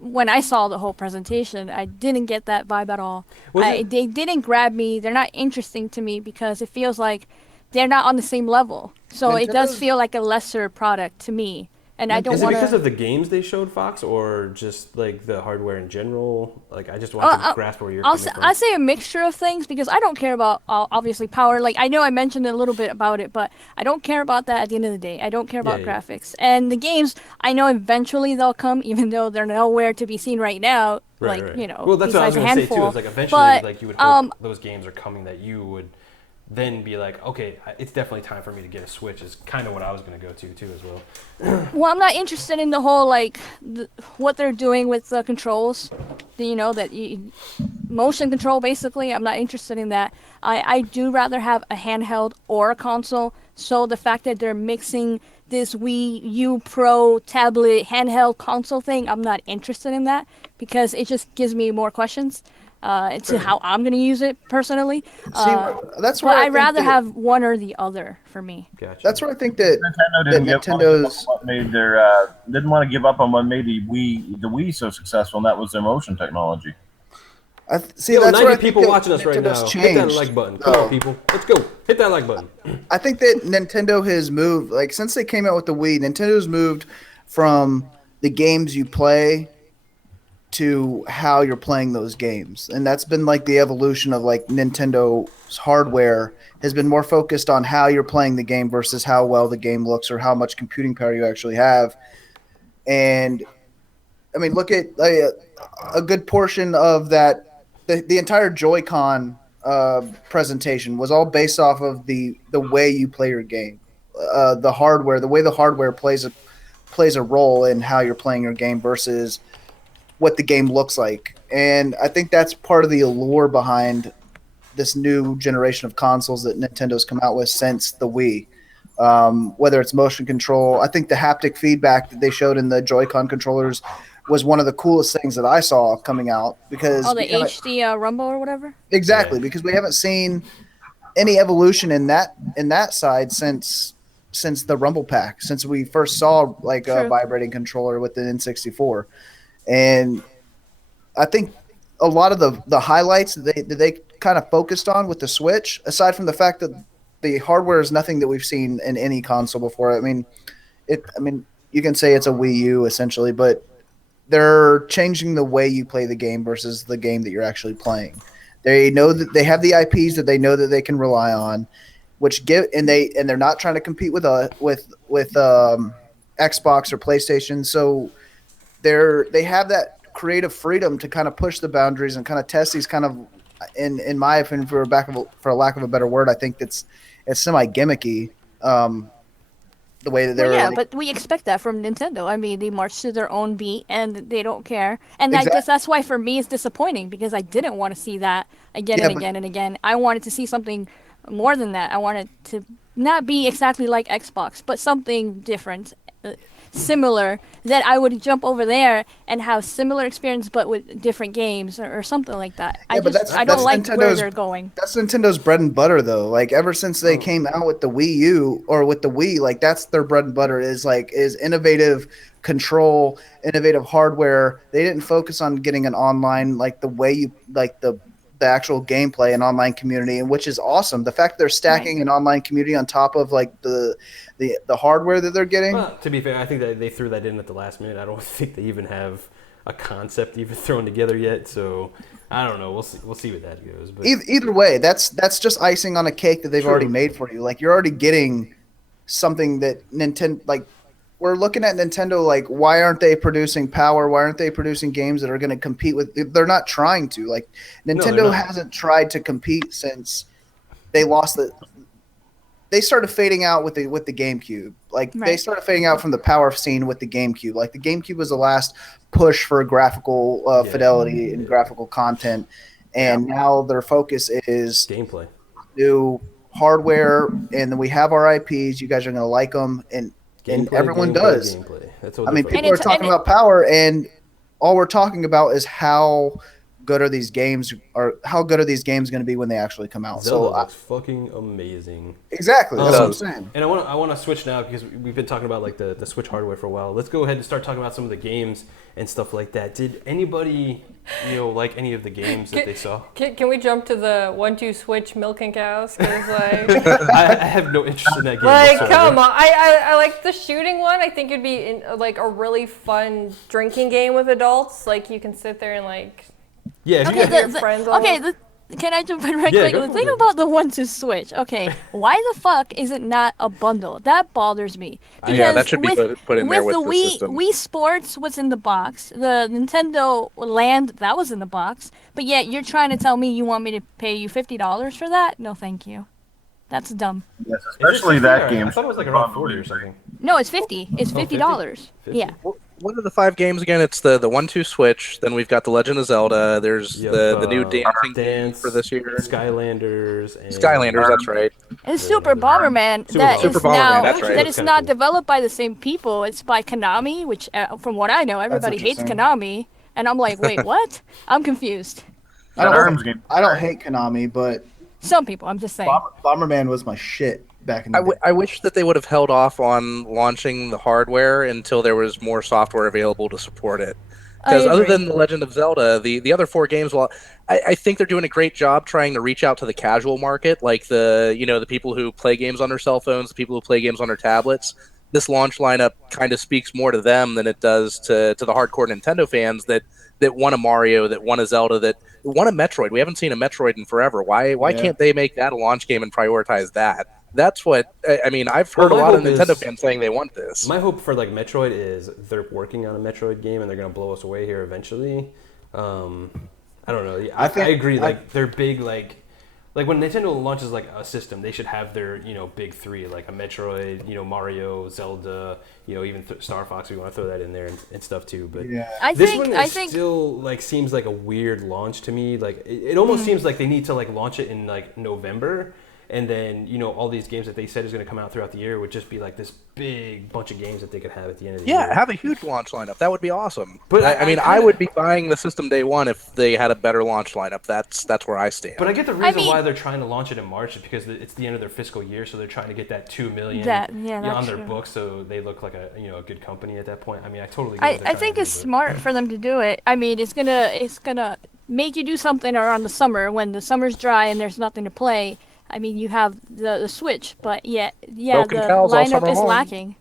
when I saw the whole presentation, I didn't get that vibe at all. They didn't grab me. They're not interesting to me because it feels like they're not on the same level. So it does feel like a lesser product to me. And I don't want to. Is it because of the games they showed, Fox, or just like the hardware in general? Like, I just want to grasp where you're coming from. I say a mixture of things because I don't care about obviously power. Like I know I mentioned a little bit about it, but I don't care about that at the end of the day. I don't care about graphics. And the games, I know eventually they'll come, even though they're nowhere to be seen right now. Right. Well, that's what I was going to say too. Is like eventually, you would hope those games are coming that you would then be like, okay, it's definitely time for me to get a Switch, is kind of what I was going to go to too as well. Well, I'm not interested in the whole what they're doing with the controls, motion control basically. I'm not interested in that. I do rather have a handheld or a console. So the fact that they're mixing this Wii U Pro tablet handheld console thing, I'm not interested in that because it just gives me more questions. To how I'm going to use it personally. That's where I'd rather have one or the other for me. Gotcha. That's where I think that Nintendo's didn't want to give up on what made the Wii so successful, and that was their motion technology. That's 90 people watching us right now. Hit that like button. Come on, people. Let's go. Hit that like button. I think that Nintendo has moved, since they came out with the Wii, Nintendo's moved from the games you play to how you're playing those games. And that's been the evolution of Nintendo's hardware has been more focused on how you're playing the game versus how well the game looks or how much computing power you actually have. And I mean, look at a good portion of that. The entire Joy-Con presentation was all based off of the way you play your game. The hardware, the way the hardware plays a role in how you're playing your game versus what the game looks like. And I think that's part of the allure behind this new generation of consoles that Nintendo's come out with since the Wii. Whether it's motion control, I think the haptic feedback that they showed in the Joy-Con controllers was one of the coolest things that I saw coming out because the HD Rumble or whatever. Exactly, because we haven't seen any evolution in that side since the Rumble Pack, since we first saw a vibrating controller with the N64. And I think a lot of the highlights that they kind of focused on with the Switch, aside from the fact that the hardware is nothing that we've seen in any console before. I mean, you can say it's a Wii U essentially, but they're changing the way you play the game versus the game that you're actually playing. They know that they have the IPs that they know that they can rely on, and they're not trying to compete with Xbox or PlayStation. So they have that creative freedom to kind of push the boundaries and kind of test these kind of, in my opinion, for a lack of a better word, I think it's semi gimmicky. The way that they're but we expect that from Nintendo. I mean, they march to their own beat and they don't care. And I guess that's why for me it's disappointing because I didn't want to see that again and again. I wanted to see something more than that. I wanted to not be exactly like Xbox, but something different. similar, then I would jump over there and have similar experience but with different games or something like that. Yeah, but I don't like where Nintendo's- they're going. That's Nintendo's bread and butter, though. Like ever since they came out with the Wii U or with the Wii, like that's their bread and butter is innovative control, innovative hardware. They didn't focus on getting an online like the way you like the actual gameplay and online community, and which is awesome. The fact they're stacking an online community on top of like the hardware that they're getting. Well, to be fair, I think that they threw that in at the last minute. I don't think they even have a concept even thrown together yet. So I don't know. We'll see where that goes. But Either way, that's just icing on a cake that they've already made for you. Like you're already getting something that Nintendo like. We're looking at Nintendo like, why aren't they producing power? Why aren't they producing games that are going to compete with? They're not trying to. Like Nintendo hasn't tried to compete since they lost the. They started fading out with the GameCube. Like they started fading out from the power scene with the GameCube. Like the GameCube was the last push for graphical fidelity and graphical content, and now their focus is gameplay, new hardware, and then we have our IPs. You guys are going to like them, and everyone does. That's what I mean, people are talking about power, and all we're talking about is how good are these games, or how good are these games going to be when they actually come out. Zelda looks fucking amazing. Exactly, that's what I'm saying. And I want to switch now because we've been talking about like the Switch hardware for a while. Let's go ahead and start talking about some of the games and stuff like that. Did anybody like any of the games that they saw? Can we jump to the 1-2 Switch milking cows? 'Cause, like, I have no interest in that game. like, whatsoever. come on. I like the shooting one. I think it'd be like a really fun drinking game with adults. Like you can sit there and like. Yeah. Okay, friends can I jump in right Yeah, quick? go The for thing it. about the 1-2 Switch, okay, why the fuck is it not a bundle? That bothers me. Yeah, that should be put in there with the the Wii, system. Wii Sports was in the box. The Nintendo Land, that was in the box. But yet you're trying to tell me you want me to pay you $50 for that? No, thank you. That's dumb. Yes, especially that game. I thought it was like around 40 or something. No, it's 50. It's $50. 50? Yeah. What are the 5 games again? It's the 1-2 Switch. Then we've got the Legend of Zelda. There's the new dancing game for this year. Skylanders. And Skylanders, that's right. And Super Bomberman, Super Bomberman, that's right. that is not developed by the same people. It's by Konami, which, from what I know, everybody hates interesting. Konami. And I'm like, wait, what? I'm confused. I don't hate Konami, but Some people, I'm just saying. Bomberman was my shit back in the day. I wish that they would have held off on launching the hardware until there was more software available to support it. Because other than The Legend of Zelda, the other 4 games, well, I think they're doing a great job trying to reach out to the casual market, like the people who play games on their cell phones, the people who play games on their tablets. This launch lineup kind of speaks more to them than it does to the hardcore Nintendo fans that want a Mario, that want a Zelda, that want a Metroid. We haven't seen a Metroid in forever. Why can't they make that a launch game and prioritize that? That's what I mean. I've heard a lot of Nintendo fans saying they want this. My hope for like Metroid is they're working on a Metroid game and they're gonna blow us away here eventually. I don't know. I agree. Like they're big. Like when Nintendo launches like a system, they should have their big 3, like a Metroid, Mario, Zelda, even Star Fox. We want to throw that in there and stuff too. But I this think one still like seems like a weird launch to me. Like it almost seems like they need to like launch it in like November. And then, all these games that they said is going to come out throughout the year would just be like this big bunch of games that they could have at the end of the year. Yeah, have a huge launch lineup. That would be awesome. But I would be buying the system day one if they had a better launch lineup. That's where I stand. But I get the reason why they're trying to launch it in March is because it's the end of their fiscal year, so they're trying to get that $2 million on their books, so they look like a a good company at that point. I mean, I totally get what they're I trying think to it's do, smart for them to do it. I mean, it's gonna make you do something around the summer when the summer's dry and there's nothing to play. I mean, you have the Switch, but the lineup is lacking.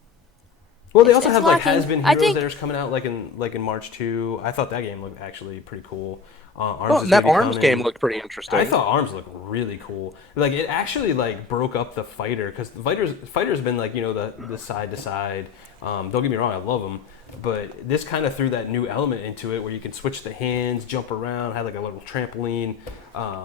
Well, they also have like lacking. Has-Been Heroes that is coming out like in March too. I thought that game looked actually pretty cool. That Arms game looked pretty interesting. I thought Arms looked really cool. Like it actually like broke up the fighter because the fighter's been like the side to side. Don't get me wrong, I love them, but this kind of threw that new element into it where you can switch the hands, jump around, had like a little trampoline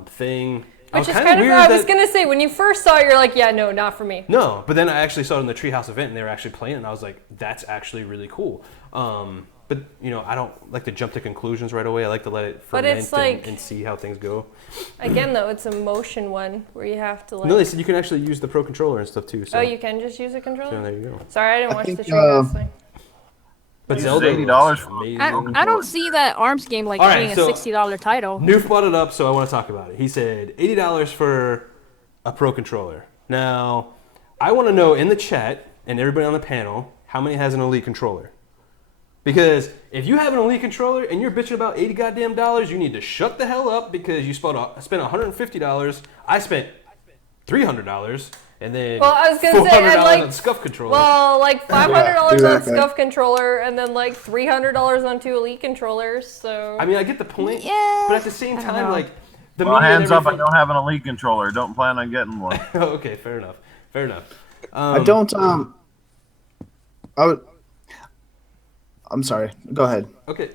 thing. Which is kind of what I was going to say. When you first saw it, you're like, yeah, no, not for me. No, but then I actually saw it in the Treehouse event, and they were actually playing it, and I was like, that's actually really cool. But, I don't like to jump to conclusions right away. I like to let it ferment and see how things go. Again, though, it's a motion one where you have to like... No, they said you can actually use the Pro Controller and stuff, too. So. Oh, you can just use a controller? So there you go. Sorry, I didn't watch the Treehouse thing. But It's Zelda $80 was for amazing. I don't see that ARMS game like All right, being a so- $60 title. Noof brought it up, so I want to talk about it. He said $80 for a Pro Controller. Now, I want to know in the chat and everybody on the panel how many has an Elite controller. Because if you have an Elite controller and you're bitching about $80 goddamn dollars, you need to shut the hell up because you spent $150. I spent $300. And then Well, I was gonna say, and $400 like, on Scuff controller. well, like $500 exactly. on Scuff controller, and then like $300 on 2 Elite controllers. So I mean, I get the point, Yeah, but at the same I don't time, know. like the Well, media and hands up, I everything- don't have an Elite controller. Don't plan on getting one. Okay, fair enough. Fair enough. I don't. I'm sorry. Go ahead. Okay.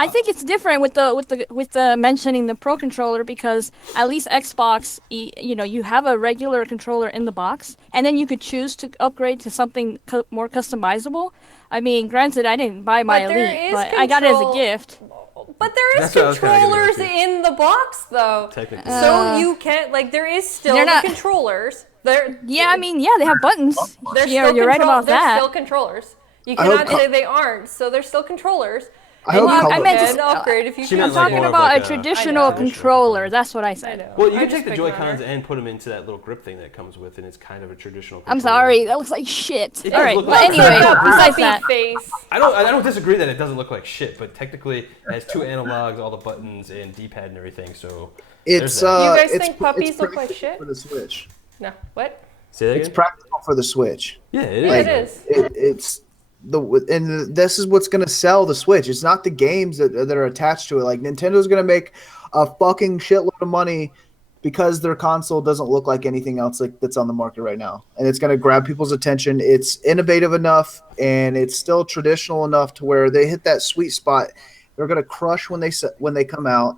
I think it's different with the mentioning the Pro controller because at least Xbox, you have a regular controller in the box, and then you could choose to upgrade to something more customizable. I mean, granted, I didn't buy my But there Elite, is but I got it as a control- gift. But there is That's what I was kinda getting controllers at, too. in the box, though. Technically. So you can't, like, there is still They're the not- controllers. They're, Yeah, I mean, yeah, they have buttons. they're Yeah, still you're right control- about they're that. still controllers. You I hope cannot co- say they aren't, so they're still controllers. I hope And you I meant to can s- upgrade if you She choose meant to. like Talking more of about like a a traditional traditional controller. That's what I I said. know. Well, you I can just take the picked on Joy-Cons her. and put them into that little grip thing that it comes with, and it's kind of a traditional I'm controller. sorry, that looks like shit. It All does right, look but like anyway, crap. besides Puppy that, face. I don't disagree that it doesn't look like shit, but technically it has 2 analogs, all the buttons, and D-pad and everything, so It's there's that. You guys it's- think puppies it's look like practical shit? for the Switch. No. What? Say that It's again? practical for the Switch. Yeah, it Yeah, is. it is. It's and this is what's going to sell the Switch. It's not the games that are attached to it. Like Nintendo's going to make a fucking shitload of money because their console doesn't look like anything else that's on the market right now, and it's going to grab people's attention. It's innovative enough, and it's still traditional enough to where they hit that sweet spot. They're going to crush when they come out.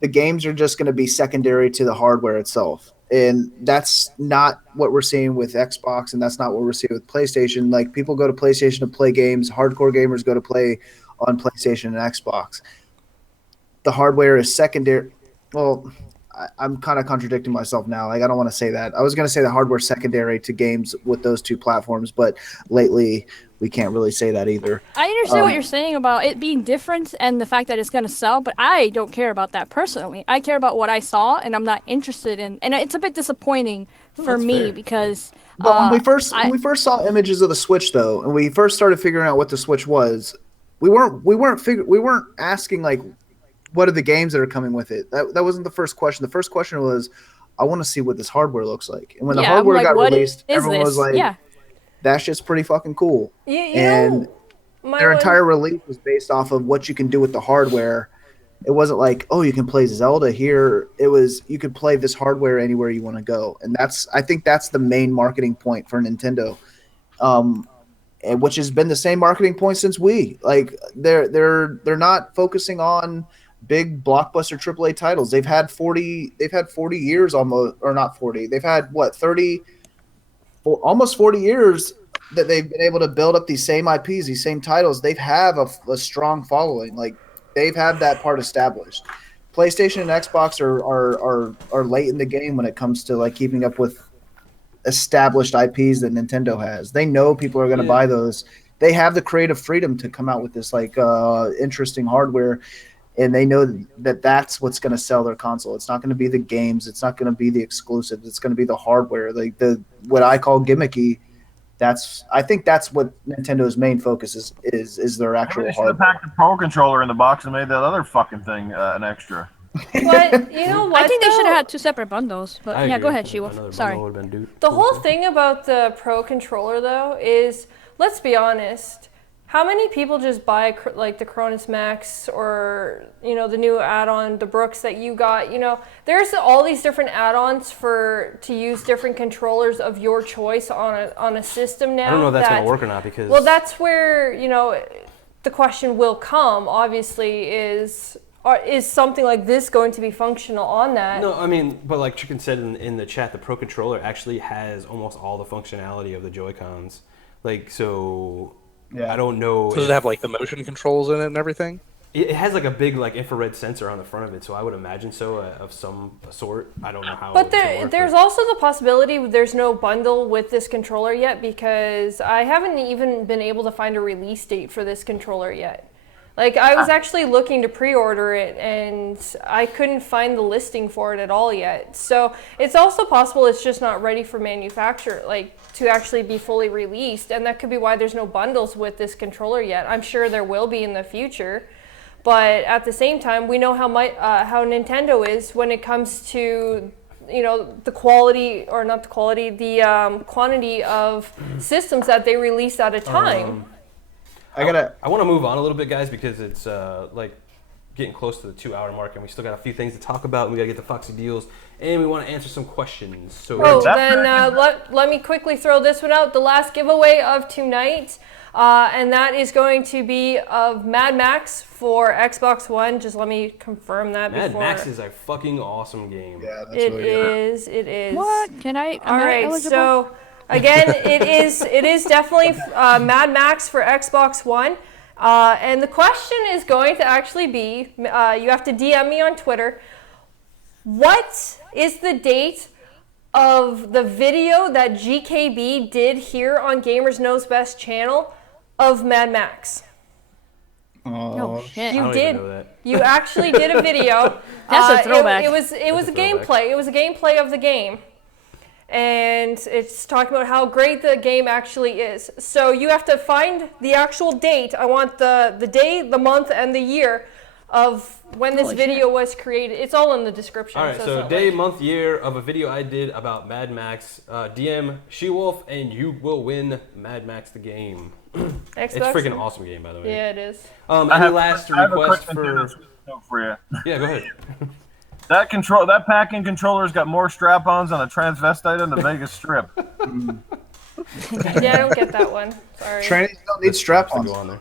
The games are just going to be secondary to the hardware itself. And that's not what we're seeing with Xbox, and that's not what we're seeing with PlayStation. Like, people go to PlayStation to play games. Hardcore gamers go to play on PlayStation and Xbox. The hardware is secondary. Well, I'm kind of contradicting myself now. Like, I don't want to say that. I was going to say the hardware's secondary to games with those two platforms, but lately we can't really say that either. I understand what you're saying about it being different and the fact that it's going to sell, but I don't care about that personally. I care about what I saw, and I'm not interested in. And it's a bit disappointing for that's me fair. because. But when we I- first saw images of the Switch, though, and we first started figuring out what the Switch was, we weren't asking like, what are the games that are coming with it? That wasn't the first question. The first question was, I want to see what this hardware looks like. And when the Yeah, I'm hardware like, got what released, is everyone this? was like, Yeah. that shit's pretty fucking cool. You And know, my their one- entire release was based off of what you can do with the hardware. It wasn't like, oh, you can play Zelda here. It was, you could play this hardware anywhere you want to go. And I think that's the main marketing point for Nintendo. And which has been the same marketing point since Wii. Like, they're not focusing on big blockbuster AAA titles. They've had 40 years almost, or not 40. They've had almost 40 years that they've been able to build up these same IPs, these same titles. They've have a strong following. Like, they've had that part established. PlayStation and Xbox are late in the game when it comes to like keeping up with established IPs that Nintendo has. They know people are going to buy those. They have the creative freedom to come out with this like interesting hardware, and they know that that's what's going to sell their console. It's not going to be the games. It's not going to be the exclusives. It's going to be the hardware, like what I call gimmicky. I think that's what Nintendo's main focus is their actual Maybe they should have hardware. packed the Pro controller in the box and made that other fucking thing an extra. But you know what? I think they should though? have had 2 separate bundles. But I yeah, go agree. ahead, Shiwa. Another Sorry. bundle would've been due. The whole thing about the Pro controller, though, is, let's be honest, how many people just buy like the Cronus Max or, the new add-on, the Brooks that you got? There's all these different add-ons to use different controllers of your choice on a system now. I don't know if that's going to work or not because... Well, that's where, the question will come, obviously, is something like this going to be functional on that? No, I mean, but like Chicken said in the chat, the Pro Controller actually has almost all the functionality of the Joy-Cons. Like, so... Yeah. I don't know. So does it have like the motion controls in it and everything? It has like a big like infrared sensor on the front of it, so I would imagine so of some sort. I don't know how. But there's also the possibility there's no bundle with this controller yet, because I haven't even been able to find a release date for this controller yet. Like, I was actually looking to pre-order it, and I couldn't find the listing for it at all yet. So it's also possible it's just not ready for manufacture, like, to actually be fully released, and that could be why there's no bundles with this controller yet. I'm sure there will be in the future, but at the same time, we know how Nintendo is when it comes to, you know, the quality, or not the quality, the quantity of systems that they release at a time. I want to move on a little bit, guys, because it's like getting close to the 2-hour mark, and we still got a few things to talk about. And we got to get the Foxy deals, and we want to answer some questions. So let me quickly throw this one out. The last giveaway of tonight, and that is going to be of Mad Max for Xbox One. Just let me confirm that before. Mad Max is a fucking awesome game. Yeah, that's It really is. It is. What? Am All I right, eligible? so again, it is definitely Mad Max for Xbox One. And the question is going to actually be, you have to DM me on Twitter, what is the date of the video that GKB did here on Gamers Knows Best channel of Mad Max? Oh shit! You I don't did. even know that. You actually did a video. That's a throwback. It was a gameplay. It was a gameplay of the game. And it's talking about how great the game actually is. So you have to find the actual date. I want the day, the month, and the year of when this video was created. It's all in the description. All right, it's so not day, like- month, year of a video I did about Mad Max. DM She-Wolf, and you will win Mad Max the game. It's a Xbox? freaking awesome game, by the way. Yeah, it is. Any last I have a request quick for? Nintendo Switch note for you. Yeah, go ahead. That pack-in controller's got more strap-ons on a transvestite on the Vegas Strip. Yeah, I don't get that one. Sorry. Trannies don't need Straps that strap-ons. go on there.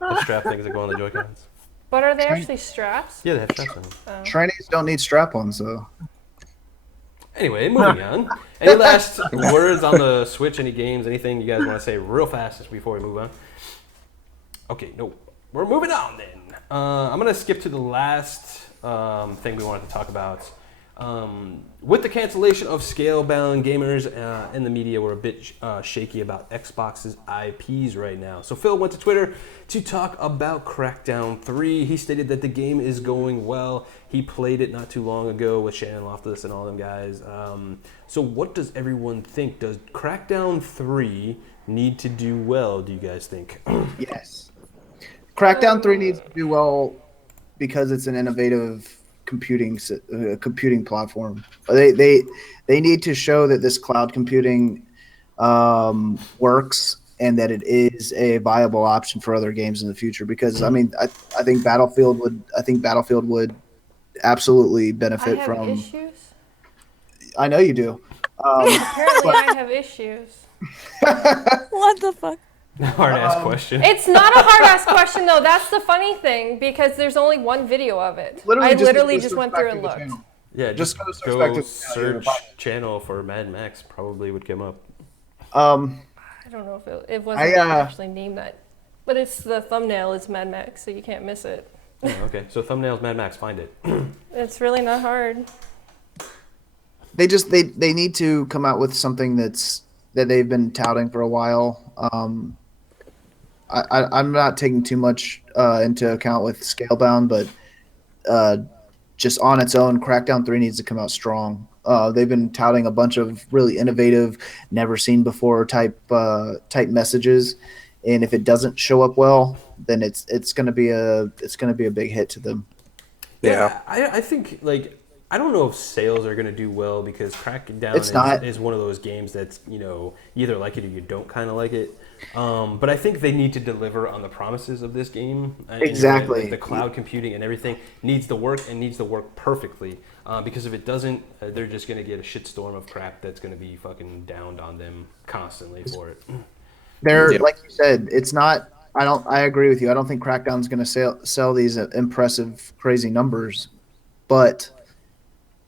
The strap things that go on the Joy-Cons. But are they actually straps? Yeah, they have straps on them. Trannies don't need strap-ons, though. Anyway, moving on. Any last words on the Switch? Any games? Anything you guys want to say real fast before we move on? Okay, no. We're moving on then. I'm going to skip to the last thing we wanted to talk about. With the cancellation of Scalebound, gamers and the media were a bit shaky about Xbox's IPs right now. So Phil went to Twitter to talk about Crackdown 3. He stated that the game is going well. He played it not too long ago with Shannon Loftus and all them guys. So what does everyone think? Does Crackdown 3 need to do well, do you guys think? Yes. Crackdown 3 needs to do well because it's an innovative computing platform. They need to show that this cloud computing works and that it is a viable option for other games in the future. Because I mean, I think Battlefield would absolutely benefit I have from. issues. I know you do. Apparently, I have issues. What the fuck? Hard ass question. It's not a hard ass question though. That's the funny thing, because there's only one video of it. I literally just went through and looked. Yeah, just go to go search search channel for Mad Max. Probably would come up. I don't know if it wasn't I, actually named that, but it's the thumbnail is Mad Max, so you can't miss it. Oh, okay, so thumbnails Mad Max. Find it. It's really not hard. They need to come out with something that they've been touting for a while. I'm not taking too much into account with Scalebound, but just on its own, Crackdown 3 needs to come out strong. They've been touting a bunch of really innovative, never seen before type messages, and if it doesn't show up well, then it's gonna be a big hit to them. Yeah. I think like I don't know if sales are gonna do well because Crackdown is one of those games that's you either like it or you don't kind of like it. But I think they need to deliver on the promises of this game. Exactly. Like the cloud computing and everything needs to work and needs to work perfectly. Because if it doesn't, they're just going to get a shitstorm of crap that's going to be fucking downed on them constantly for it. Like you said, it's not. I agree with you. I don't think Crackdown's going to sell these impressive, crazy numbers, but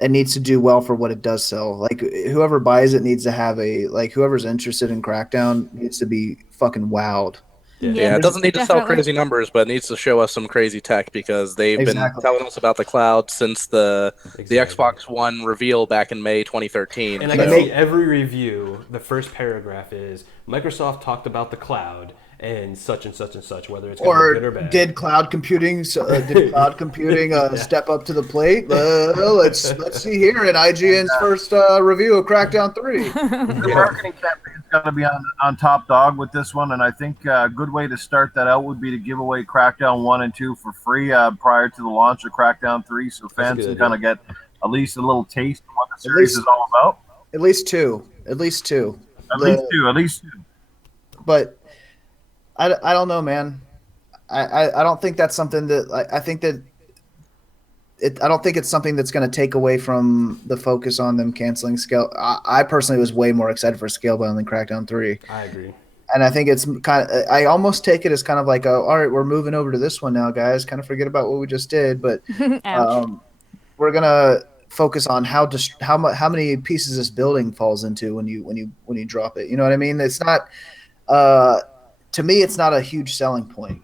it needs to do well for what it does sell. Like whoever buys it needs to have whoever's interested in Crackdown needs to be fucking wowed. Yeah, it doesn't need to sell definitely. crazy numbers, but it needs to show us some crazy tech because they've been Exactly. telling us about the cloud since the Exactly. Xbox One reveal back in May 2013. And I They can make- see every review, the first paragraph is Microsoft talked about the cloud and such, whether it's going to be good or Or bad. did cloud computing step up to the plate? Let's see here in IGN's first review of Crackdown 3. The marketing campaign's got to be on top dog with this one, and I think a good way to start that out would be to give away Crackdown 1 and 2 for free prior to the launch of Crackdown 3, so fans good can kind of idea. get at least a little taste of what the series is all about. At least two. At least two. At least two. But I don't know, man. I don't think that's something that I think that I don't think it's something that's going to take away from the focus on them canceling scale. I personally was way more excited for Scalebound than Crackdown 3. I agree. And I think it's kind of, I almost take it as kind of like, all right, we're moving over to this one now, guys. Kind of forget about what we just did, but Ouch. we're gonna focus on how many pieces this building falls into when you drop it. You know what I mean? It's not. To me, it's not a huge selling point.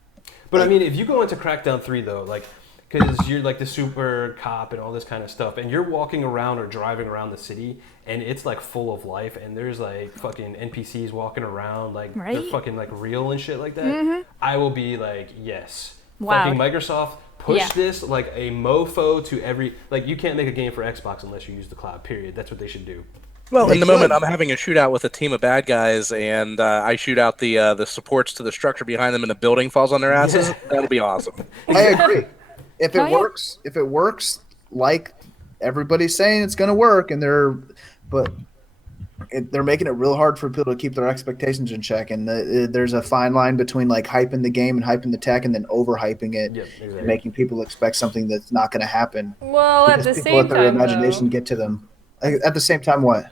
But I mean, if you go into Crackdown 3 though, like, because you're like the super cop and all this kind of stuff, and you're walking around or driving around the city, and it's like full of life, and there's like fucking NPCs walking around, like they're Right? fucking like real and shit like that. I will be like, yes, Wow. fucking Microsoft, push Yeah. this like a mofo to every. Like, you can't make a game for Xbox unless you use the cloud. Period. That's what they should do. Well, They in the moment, could. I'm having a shootout with a team of bad guys, and I shoot out the supports to the structure behind them, and the building falls on their asses. That'll be awesome. I agree. If it Oh, yeah. works like everybody's saying it's going to work, and they're making it real hard for people to keep their expectations in check. And there's a fine line between like hyping the game and hyping the tech, and then overhyping it, Yep, exactly. and making people expect something that's not going to happen. Well, at Because the people same let their time, imagination though, get to them. At the same time, what?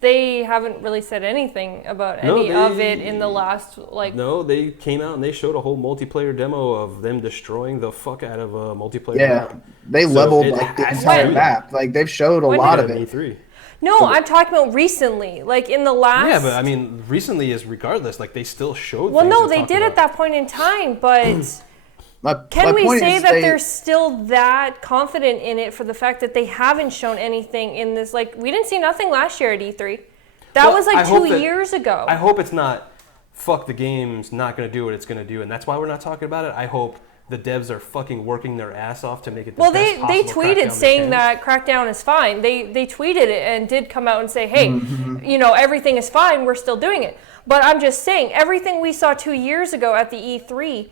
they haven't really said anything about No, any of they- it in the last like. No, they came out and they showed a whole multiplayer demo of them destroying the fuck out of a multiplayer Yeah, map. they So leveled it like the has to entire do that. map. Like they've showed a When lot did of At it. E3. No, I'm talking about recently, like in the last. Yeah, but I mean, recently is regardless. Like, they still showed. Well, things no, and they talked did about at that point in time, but My can we point say is that they- they're still that confident in it for the fact that they haven't shown anything in this? Like, we didn't see nothing last year at E3. That Well, was I like hope 2 that- years ago. I hope it's not. Fuck, the game's not going to do what it's going to do, and that's why we're not talking about it. I hope the devs are fucking working their ass off to make it the Well, best they possible tweeted Crackdown saying can. that Crackdown is fine. They tweeted it and did come out and say, hey, Mm-hmm. you know, everything is fine. We're still doing it. But I'm just saying, everything we saw 2 years ago at the E3,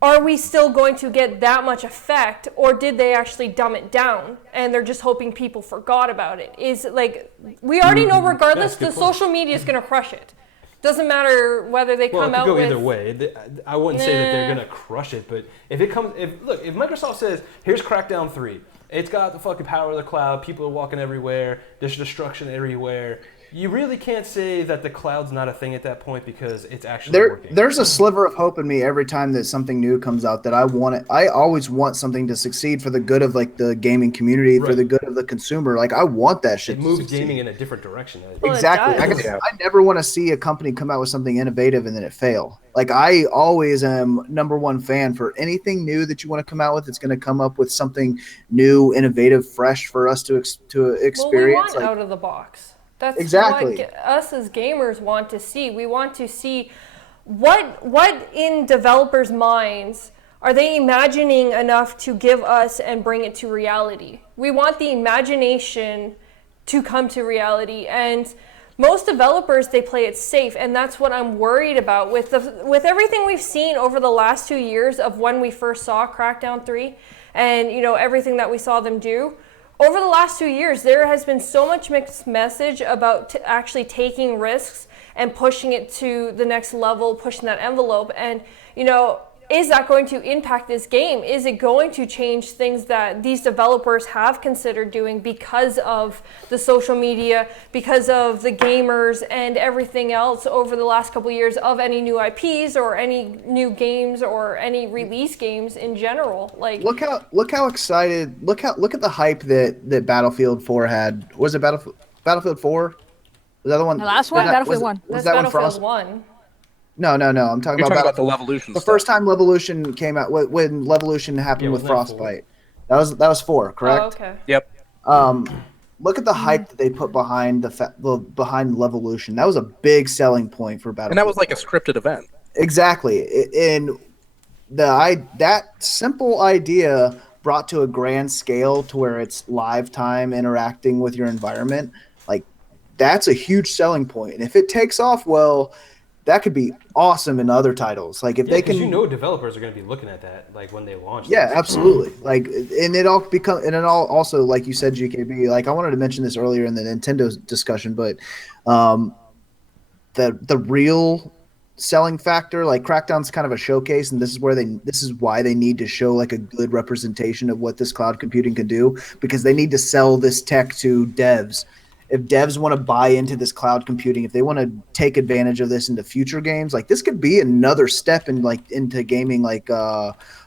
are we still going to get that much effect, or did they actually dumb it down and they're just hoping people forgot about it? Is like, we already know regardless, Mm-hmm. That's a the good point. social media is going to crush it. Doesn't matter whether they Well, it come could out go with. either way. I wouldn't say that they're Nah. gonna crush it, but if Microsoft says, "Here's Crackdown 3," it's got the fucking power of the cloud. People are walking everywhere. There's destruction everywhere. You really can't say that the cloud's not a thing at that point because it's actually working. There's a sliver of hope in me every time that something new comes out that I want it. I always want something to succeed for the good of like the gaming community, for Right. the good of the consumer. Like I want that shit. It to moves succeed. gaming in a different direction. Well, it Exactly. does. Yeah. I never want to see a company come out with something innovative and then it fail. Like I always am number one fan for anything new that you want to come out with. It's going to come up with something new, innovative, fresh for us to experience. Well, we want Like, out of the box. That's Exactly. what us as gamers want to see. We want to see what in developers' minds are they imagining enough to give us and bring it to reality. We want the imagination to come to reality, and most developers, they play it safe, and that's what I'm worried about with everything we've seen over the last 2 years of when we first saw Crackdown 3 and, you know, everything that we saw them do. Over the last 2 years, there has been so much mixed message about actually taking risks and pushing it to the next level, pushing that envelope. And, you know, is that going to impact this game? Is it going to change things that these developers have considered doing because of the social media, because of the gamers and everything else over the last couple of years of any new IPs or any new games or any release games in general? Like, look how excited. Look at the hype that Battlefield 4 had. Was it Battlefield 4? Was that the one? The last one? Was that- Battlefield was- 1. Was that's that one Battlefield Frost? 1. No. I'm talking You're talking about the Battlefield. Levolution The stuff. first time Levolution came out, when Levolution happened with wasn't that 4? Frostbite, that was 4, correct? Oh, okay. Yep. Look at the hype that they put behind behind Levolution. That was a big selling point for Battlefield. And that was like a scripted event. Exactly, and that simple idea brought to a grand scale to where it's live time interacting with your environment, like that's a huge selling point. And if it takes off well, that could be awesome in other titles. Like if they can, developers are going to be looking at that like when they launch. yeah, this. absolutely. Like, and it all also, like you said, GKB. Like I wanted to mention this earlier in the Nintendo discussion, but the real selling factor, like Crackdown's kind of a showcase, and this is why they need to show like a good representation of what this cloud computing can do, because they need to sell this tech to devs. If devs want to buy into this cloud computing, if they want to take advantage of this into future games, like this could be another step into gaming, like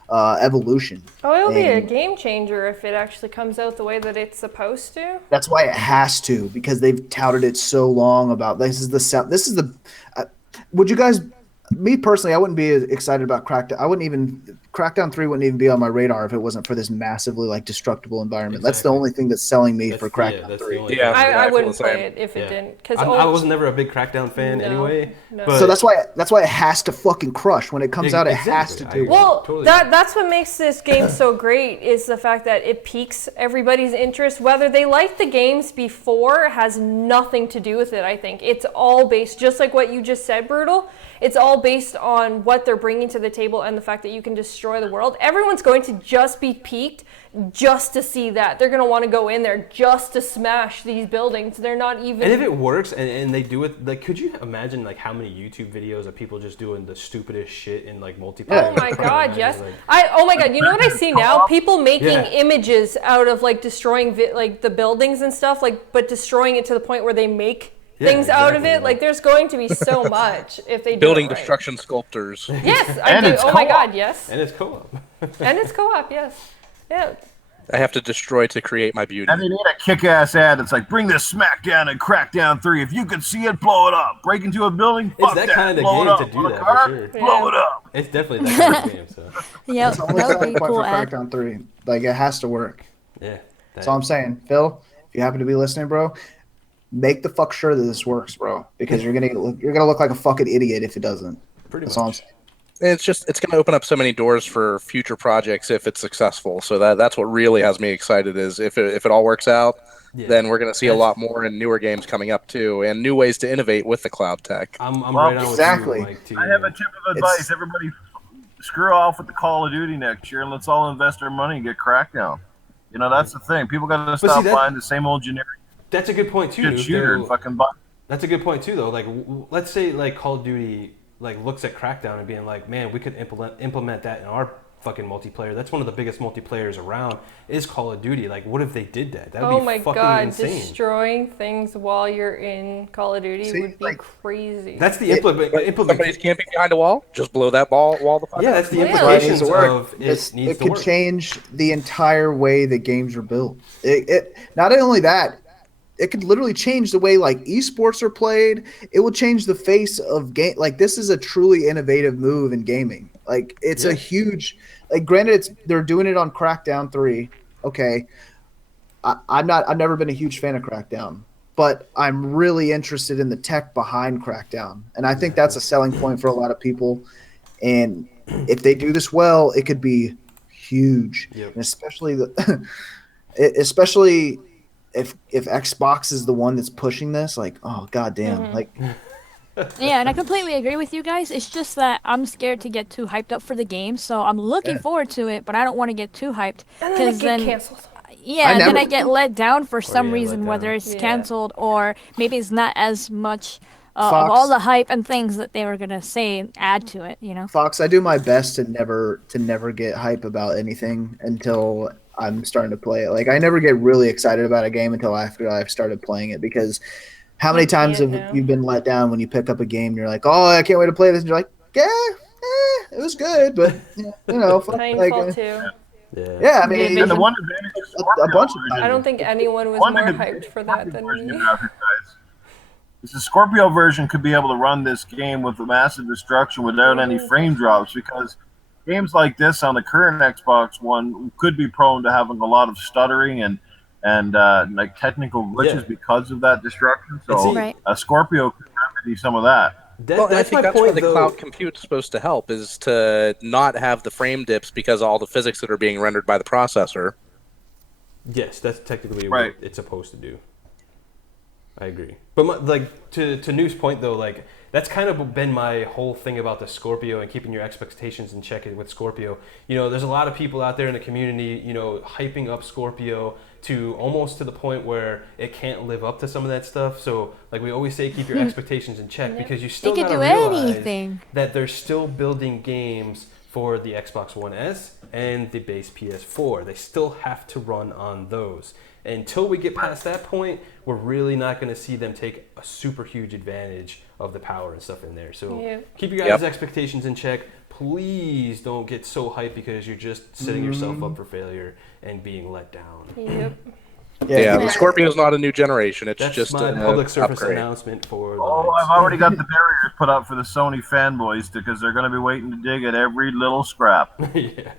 evolution. Oh, it'll be a game changer if it actually comes out the way that it's supposed to. That's why it has to, because they've touted it so long about would you guys, me personally, I wouldn't be as excited about Crackdown 3 wouldn't even be on my radar if it wasn't for this massively like destructible environment. That's the only thing that's selling me for Crackdown 3. Yeah, I wouldn't feel the play same. it if it didn't. Because I was never a big Crackdown fan anyway. No. But So that's why it has to fucking crush when it comes out. It has to Exactly. do. Well, Totally. that's what makes this game so great, is the fact that it piques everybody's interest. Whether they liked the games before has nothing to do with it, I think. It's all based, just like what you just said, Brutal, it's all based on what they're bringing to the table and the fact that you can destroy the world. Everyone's going to just be piqued just to see that. They're going to want to go in there just to smash these buildings. They're not even... And if it works and they do it, like, could you imagine like how many YouTube videos of people just doing the stupidest shit in like multiplayer? Oh my god, yes. Oh my god, you know what I see now? People making images out of like destroying like the buildings and stuff, like, but destroying it to the point where they make things out of it. Like there's going to be so much if they do Building it right. destruction sculptors. Yes, I do. Oh my god, yes. And it's co-op. And it's co-op, yes. Yeah. I have to destroy to create my beauty. And they need a kick-ass ad that's like, bring this smackdown and Crackdown 3. If you could see it, blow it up. Break into a building, It's fuck that that. kind of blow game it up. to do On a that, car, for sure. blow it up. It's definitely that kind of game. So Yep, It's only that would selling be a point cool for ad. Crackdown 3. Like it has to work. yeah. That's all I'm saying. Phil, if you happen to be listening, bro, make the fuck sure that this works, bro, because you're gonna look like a fucking idiot if it doesn't. That's all I'm saying. It's going to open up so many doors for future projects if it's successful. So that's what really has me excited, is if it all works out, then we're going to see a lot more and newer games coming up too, and new ways to innovate with the cloud tech. I'm Well, right on exactly. with you, Mike, too. I have a tip of advice. Everybody screw off with the Call of Duty next year and let's all invest our money and get Crackdown. You know, that's the thing. People got to stop buying the same old generic That's a good point too. good shooter and fucking buy. That's a good point too, though. Like, let's say like Call of Duty like looks at Crackdown and being like, man, we could implement that in our fucking multiplayer. That's one of the biggest multiplayers around is Call of Duty. Like, what if they did that? That would be fucking insane. Destroying things while you're in Call of Duty would be like, crazy. That's the implementation. Somebody's camping behind a wall, just blow that wall the fuck Yeah, up. that's the Yeah. implications It needs to work. of it needs It to could work. change the entire way that games are built. It not only that, it could literally change the way like esports are played. It will change the face of game. Like this is a truly innovative move in gaming. Like it's a huge. Like granted, they're doing it on Crackdown 3. Okay, I've never been a huge fan of Crackdown, but I'm really interested in the tech behind Crackdown, and I think that's a selling point for a lot of people. And if they do this well, it could be huge, and especially especially if Xbox is the one that's pushing this. Like, oh goddamn, like. Yeah, and I completely agree with you guys. It's just that I'm scared to get too hyped up for the game, so I'm looking forward to it, but I don't want to get too hyped. And then it get canceled. Yeah, and then I get let down for some get reason, let whether down. it's canceled or maybe it's not as much of Fox. all the hype and things that they were gonna say add to it. You know. Fox, I do my best to never get hype about anything until I'm starting to play it. Like I never get really excited about a game until after I've started playing it, because how many times have you been let down when you pick up a game and you're like, oh, I can't wait to play this, and you're like, it was good, but you know, Titanfall 2. Yeah, I mean, And the one advantage is a bunch of I don't think anyone was more hyped for that than me. The Scorpio version could be able to run this game with a massive destruction without any frame drops, because games like this on the current Xbox One could be prone to having a lot of stuttering and like technical glitches because of that destruction. So Right. a Scorpio could remedy some of that. Well, and I That's think my that's where point, the though. cloud compute's supposed to help, is to not have the frame dips because of all the physics that are being rendered by the processor. Yes, that's technically Right. what it's supposed to do. I agree. But to New's point though, like that's kind of been my whole thing about the Scorpio and keeping your expectations in check with Scorpio. You know, there's a lot of people out there in the community, you know, hyping up Scorpio to almost to the point where it can't live up to some of that stuff. So like we always say, keep your expectations in check because you still They could gotta do realize anything. that they're still building games for the Xbox One S and the base PS4. They still have to run on those. Until we get past that point, we're really not going to see them take a super huge advantage of the power and stuff in there. So keep your guys' expectations in check. Please don't get so hyped because you're just setting yourself up for failure and being let down. Yep. Yeah, the Scorpio's not a new generation. It's That's just my an public service upgrade. announcement for the Oh, lights. I've already got the barriers put up for the Sony fanboys because they're going to be waiting to dig at every little scrap. Yeah.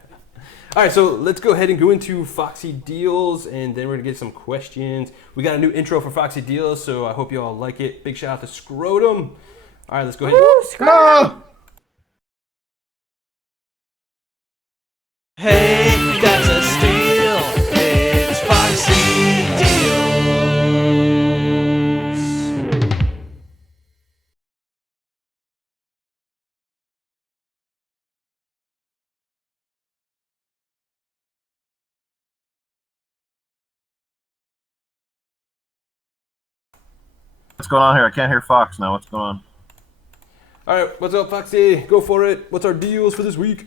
All right, so let's go ahead and go into Foxy Deals, and then we're going to get some questions. We got a new intro for Foxy Deals, so I hope you all like it. Big shout out to Scrotum. All right, let's go ahead. No! Hey, that's a steal. It's Foxy Deals. What's going on here? I can't hear Fox now. What's going on? All right, what's up, Foxy? Go for it. What's our deals for this week?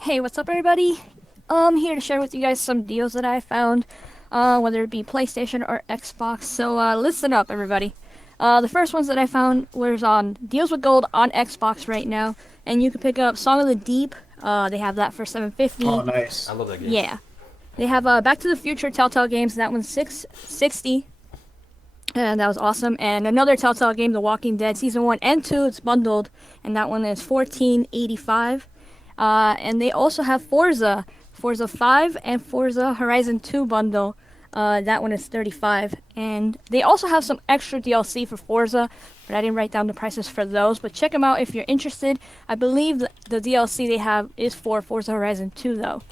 Hey, what's up, everybody? Here to share with you guys some deals that I found, whether it be PlayStation or Xbox. So listen up, everybody. The first ones that I found was on Deals with Gold on Xbox right now, and you can pick up Song of the Deep. They have that for $7.50. Oh, nice. I love that game. Yeah. They have Back to the Future Telltale games. That one's $6.60. And that was awesome. And another Telltale game, The Walking Dead Season 1 and 2, it's bundled. And that one is $14.85. And they also have Forza 5 and Forza Horizon 2 bundle. That one is $35. And they also have some extra DLC for Forza, but I didn't write down the prices for those. But check them out if you're interested. I believe the DLC they have is for Forza Horizon 2, though.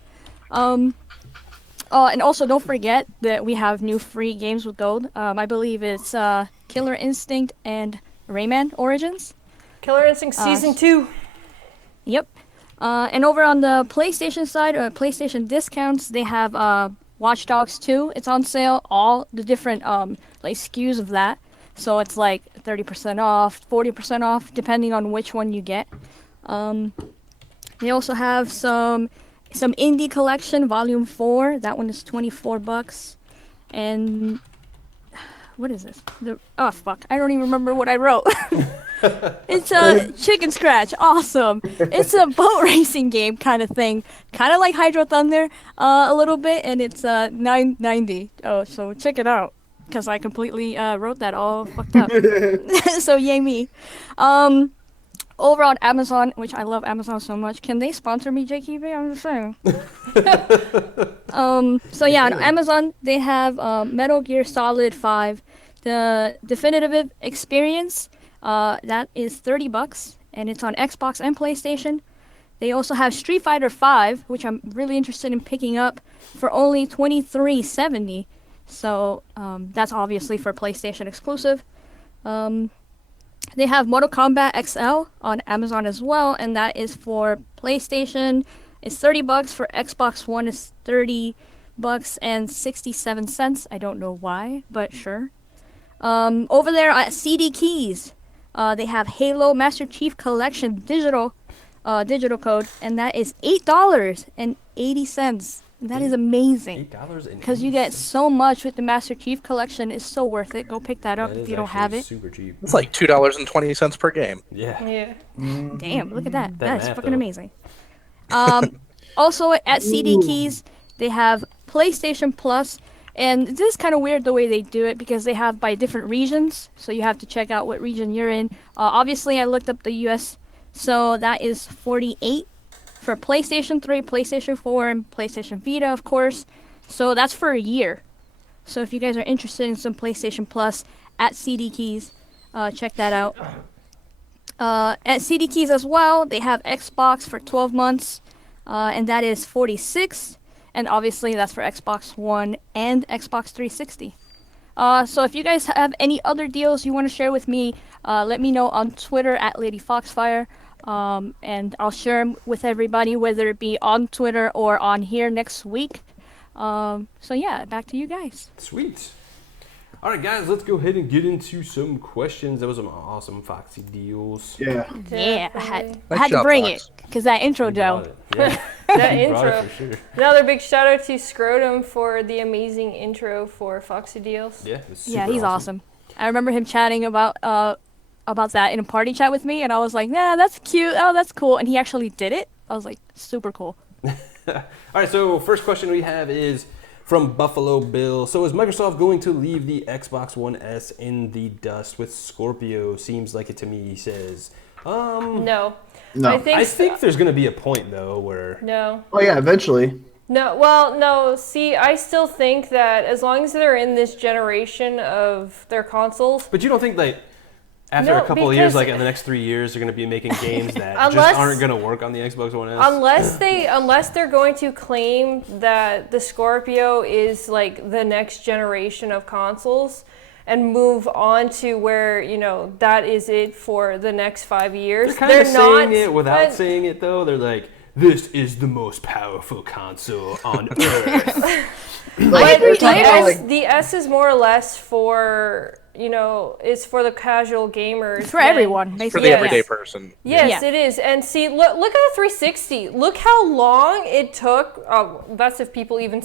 And also, don't forget that we have new free games with Gold. I believe it's Killer Instinct and Rayman Origins. Killer Instinct Season 2. Yep. And over on the PlayStation side, PlayStation discounts, they have Watch Dogs 2. It's on sale, all the different like SKUs of that. So it's like 30% off, 40% off, depending on which one you get. They also have some Indie Collection Volume 4. That one is $24. And what is this? Oh fuck! I don't even remember what I wrote. It's a Chicken Scratch. Awesome. It's a boat racing game kind of thing, kind of like Hydro Thunder, a little bit, and it's $9.90. Oh, so check it out, because I completely wrote that all fucked up. So yay me. Over on Amazon, which I love Amazon so much. Can they sponsor me, JKB? I'm just saying. So yeah, on Amazon they have Metal Gear Solid 5, the Definitive Experience. That is $30, and it's on Xbox and PlayStation. They also have Street Fighter 5, which I'm really interested in picking up for only $23.70. So that's obviously for PlayStation exclusive. They have Mortal Kombat XL on Amazon as well, and that is for PlayStation. It's $30. For Xbox One, it's $30.67. I don't know why, but sure. Over there at CD Keys, they have Halo Master Chief Collection digital code, and that is $8.80. That is amazing. $8.80. Because you get so much with the Master Chief Collection. It's so worth it. Go pick that up if you don't have it. Super cheap. It's like $2.20 per game. Yeah. Yeah. Damn, look at that. That That's math, fucking though. amazing. Also at CD Keys, they have PlayStation Plus. And this is kind of weird the way they do it because they have by different regions. So you have to check out what region you're in. Obviously, I looked up the US. So that is 48 for PlayStation 3, PlayStation 4, and PlayStation Vita, of course. So that's for a year. So if you guys are interested in some PlayStation Plus at CD Keys, check that out. At CD Keys as well, they have Xbox for 12 months, and that is 46. And obviously that's for Xbox One and Xbox 360. So if you guys have any other deals you want to share with me, let me know on Twitter at Lady Foxfire, and I'll share them with everybody, whether it be on Twitter or on here next week. So yeah, back to you guys. Sweet. All right, guys, let's go ahead and get into some questions. That was some awesome Foxy deals. Yeah. Yeah, I had Nice to job, bring Fox. it because that intro, You Joe. brought it. Yeah. That You brought it intro. for sure. Another big shout out to Scrotum for the amazing intro for Foxy Deals. Yeah, it was Yeah, super he's awesome. I remember him chatting about that in a party chat with me, and I was like, "Nah, that's cute. Oh, that's cool." And he actually did it. I was like, "Super cool." All right, so first question we have is from Buffalo Bill. So is Microsoft going to leave the Xbox One S in the dust with Scorpio? Seems like it to me, he says. No. No. I think, I think there's going to be a point, though, where... no. Oh yeah, eventually. No, well, no. See, I still think that as long as they're in this generation of their consoles, But you don't think, like, after No, a couple of years, because- like in the next 3 years, they're going to be making games that Unless- just aren't going to work on the Xbox One S? unless they're going to claim that the Scorpio is like the next generation of consoles and move on to where, that is it for the next 5 years. They're kind of saying not it without but- saying it, though. They're like, this is the most powerful console on Earth. Like, they're talking about, like, The S is more or less for, it's for the casual gamers. It's for everyone, For basically. the Yes. everyday person. Yes, Yeah. it is. And see, look at the 360. Look how long it took. That's if people even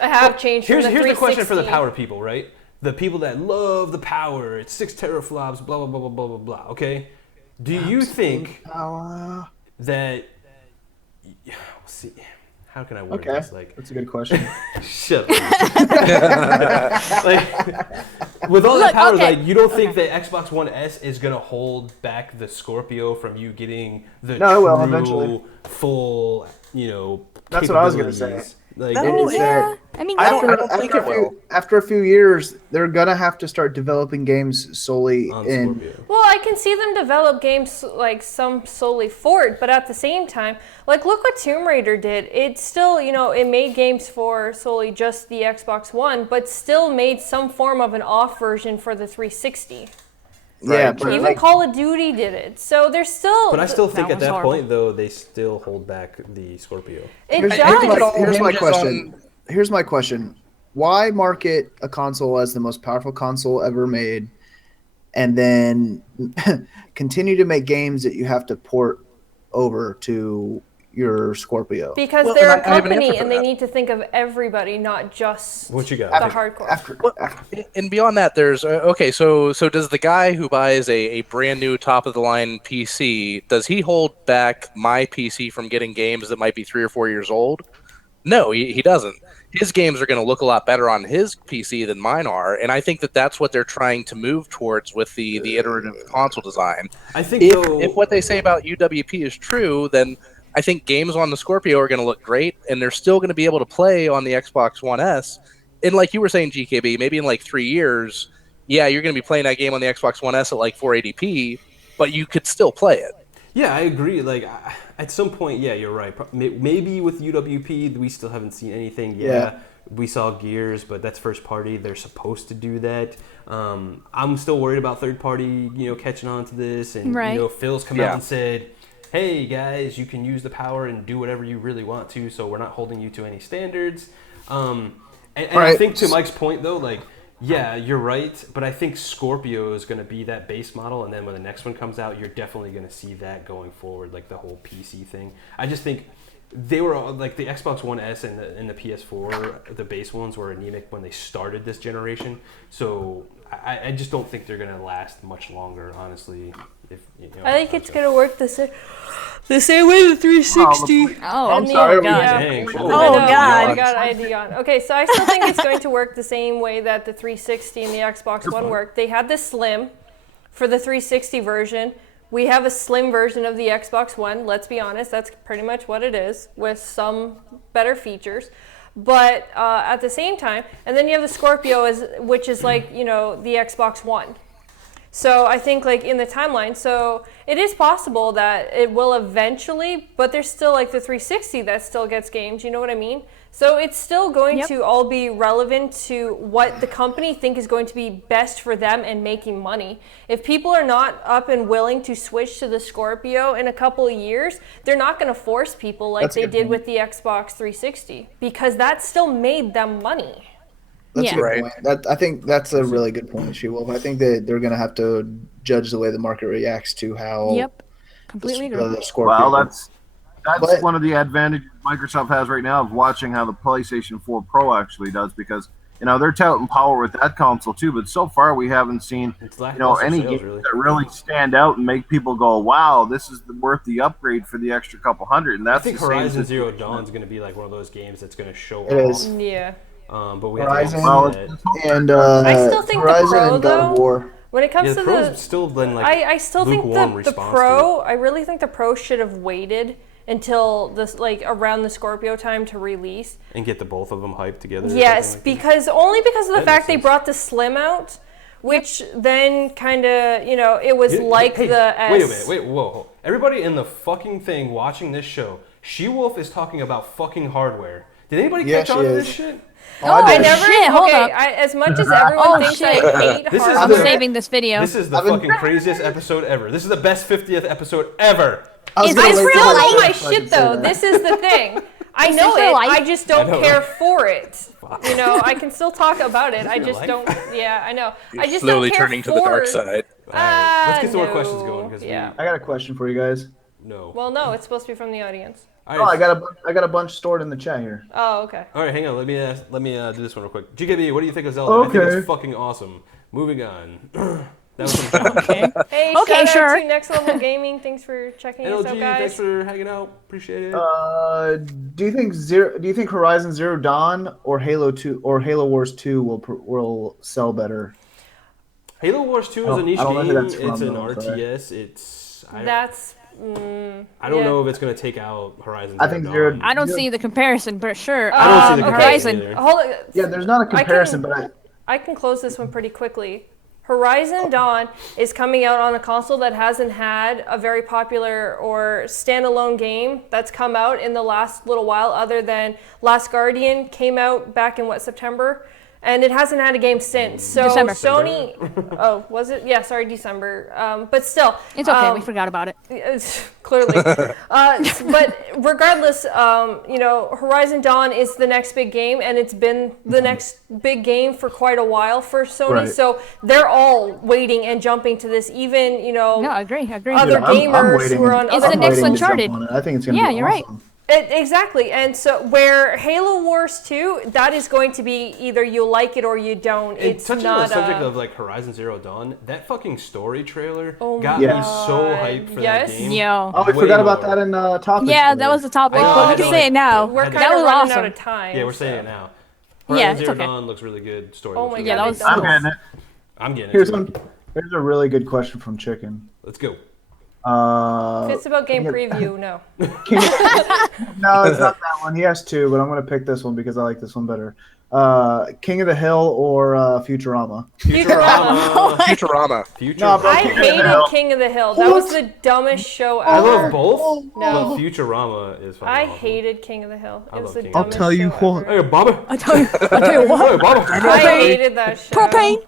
have changed from Here's the the 360. question for the power people, right? The people that love the power. It's 6 teraflops, blah, blah, blah, blah, blah, blah, blah, okay? Do you think that... See, how can I word Okay, this? Like, that's a good question. shut up. Like, with all that Look, power, okay. like, you don't think that Xbox One S is gonna hold back the Scorpio from you getting the No, it will, true, eventually. full, That's what I was gonna capabilities? say. Like, No, Yeah, I mean, I don't yeah. think it will. After a few years, they're gonna have to start developing games solely on in. Scorpio. Well, I can see them develop games like some solely for it, but at the same time, like look what Tomb Raider did. It still, it made games for solely just the Xbox One, but still made some form of an off version for the 360. Yeah, Right. but Even like, Call of Duty did it. So there's still. But I still think That at was that horrible. point, though, they still hold back the Scorpio. It here's, does. I think it all here's my hinges question. Here's my question. Why market a console as the most powerful console ever made, and then continue to make games that you have to port over to your Scorpio? Because Well, they're a and I have an answer company for and they that. need to think of everybody, not just What you got? the hardcore. After And beyond that, there's okay. So does the guy who buys a brand new top of the line PC, does he hold back my PC from getting games that might be 3 or 4 years old? No, he doesn't. His games are going to look a lot better on his PC than mine are, and I think that that's what they're trying to move towards with the iterative console design. I think, though, If what they say about UWP is true, then I think games on the Scorpio are going to look great, and they're still going to be able to play on the Xbox One S. And like you were saying, GKB, maybe in like 3 years, yeah, you're going to be playing that game on the Xbox One S at like 480p, but you could still play it. yeah, I agree. Like, at some point, yeah, you're right. Maybe with UWP, we still haven't seen anything. Yeah, we saw Gears, but that's first party. They're supposed to do that. I'm still worried about third party, catching on to this. And, Right. Phil's come out and said, hey, guys, you can use the power and do whatever you really want to, so we're not holding you to any standards. And I Right. think to Mike's point, though, like, yeah, you're right, but I think Scorpio is going to be that base model, and then when the next one comes out, you're definitely going to see that going forward, like the whole PC thing. I just think they were all, like the Xbox One S and the PS4, the base ones were anemic when they started this generation, so I just don't think they're going to last much longer, honestly. If, I think it's gonna work the same way the 360. Oh, and sorry, oh God. Dang, I cool. know, Oh, oh God. my God, I had to yawn. Okay, so I still think it's going to work the same way that the 360 and the Xbox One worked. They had the Slim for the 360 version. We have a slim version of the Xbox One. Let's be honest, that's pretty much what it is, with some better features. But at the same time, and then you have the Scorpio, which is like, the Xbox One. So I think like in the timeline, so it is possible that it will eventually, but there's still like the 360 that still gets games, you know what I mean? So it's still going to all be relevant to what the company think is going to be best for them and making money. If people are not up and willing to switch to the Scorpio in a couple of years, they're not going to force people like they did with the Xbox 360 because that still made them money. That's a good Right. point. I think that's a really good point, She-Wolf. I think that they're going to have to judge the way the market reacts to how Yep. Completely agree. the Scorpio. Well, that's But- one of the advantages Microsoft has right now of watching how the PlayStation 4 Pro actually does, because they're touting power with that console too. But so far, we haven't seen It's lackluster any sales, games really. that really stand out and make people go, "Wow, this is worth the upgrade for the extra couple hundred." And I that's think the same Horizon Zero situation. Dawn is going to be like one of those games that's going to show It off. is. Yeah. But we Horizon, have to see that. and I still think the Horizon Pro, and God of though, War. When it comes Yeah, to the Pro's still been like I still think lukewarm the response Pro, I really think the Pro should have waited until this, like around the Scorpio time to release. and get the both of them hyped together. or Yes, something like because only because of the That fact makes they sense. brought the Slim out, which then kind of, it was that. like Hey, the S. Wait a minute, whoa. Everybody in the fucking thing watching this show, She-Wolf is talking about fucking hardware. Did anybody Yeah, catch she on to is. this shit? I did. never. shit, hold okay, up. as much as everyone thinks shit. I hate This is I'm hardware, saving this video. This is the I've been- fucking craziest episode ever. This is the best 50th episode ever. I was Is gonna this wait real till I still know my said so I could shit say though. that. This is the thing. I Is know this real it. life? I just don't I know. care for it. I can still talk about it. I real just life? don't. Yeah, I know. You're I just slowly don't care turning for to the dark side. Let's get some more no. questions going because Yeah. I got a question for you guys. no. Well, no, it's supposed to be from the audience. All Oh, right, I got a bunch stored in the chat here. Oh, okay. all right, hang on. Let me do this one real quick. GKB, what do you think of Zelda? I think Okay. it's fucking awesome. Moving on. That was from John. Hey, Okay, shout sure. out to Next Level Gaming. Thanks for checking us NLG, out, guys. thanks for hanging out. Appreciate it. Do you think Horizon Zero Dawn or Halo 2 or Halo Wars 2 will sell better? Halo Wars 2 is a niche I don't know who game. that's from, It's an though, sorry. RTS. It's I That's. don't yeah. know if it's gonna take out Horizon. I think Dawn. Zero- I don't see the comparison, but sure. I don't see the Horizon. comparison either. Hold on. Yeah, there's not a comparison, but I can close this one pretty quickly. Horizon Dawn is coming out on a console that hasn't had a very popular or standalone game that's come out in the last little while, other than Last Guardian came out back in September? And it hasn't had a game since. So December. Sony, oh, was it? Yeah, sorry, December. But still, It's okay. We forgot about it. clearly. But regardless, Horizon Dawn is the next big game, and it's been the next big game for quite a while for Sony. Right. So they're all waiting and jumping to this. Even No, I agree. I agree. other I'm gamers waiting. who are on It's other the next waiting to jump Uncharted. on it. I think it's gonna Yeah, be you're right. awesome. Exactly. And so where Halo Wars 2, that is going to be either you like it or you don't. And It's touching on not the subject a, of like Horizon Zero Dawn, that fucking story trailer Oh got my me so God. hyped for Yes. that game. Yo. Oh, we Way forgot about more. that in topics. Yeah, that was the topic, I know, but I we can know, say like, it now. we're That kind was of running awesome. out of time. Yeah, we're so. saying it now. Yeah, Horizon it's Zero okay. Dawn looks really good. Story. Oh looks my really Yeah, that God, was- it I'm does. getting it. I'm getting it. Here's a really good question from Chicken. Let's go. If it's about game preview, no. No, it's not that one. He has two, but I'm gonna pick this one because I like this one better. King of the Hill or Futurama? Futurama. Futurama. Future. No, bro. I King of the hated Hill. King of the Hill. That was the dumbest show I ever. love both, No. but Futurama is fucking I awesome. hated King of the Hill. It was love the King of the dumbest Hill. I'll tell you show what. ever. Hey, Baba. I tell you what. Hey, Baba. I hated that show. Propane.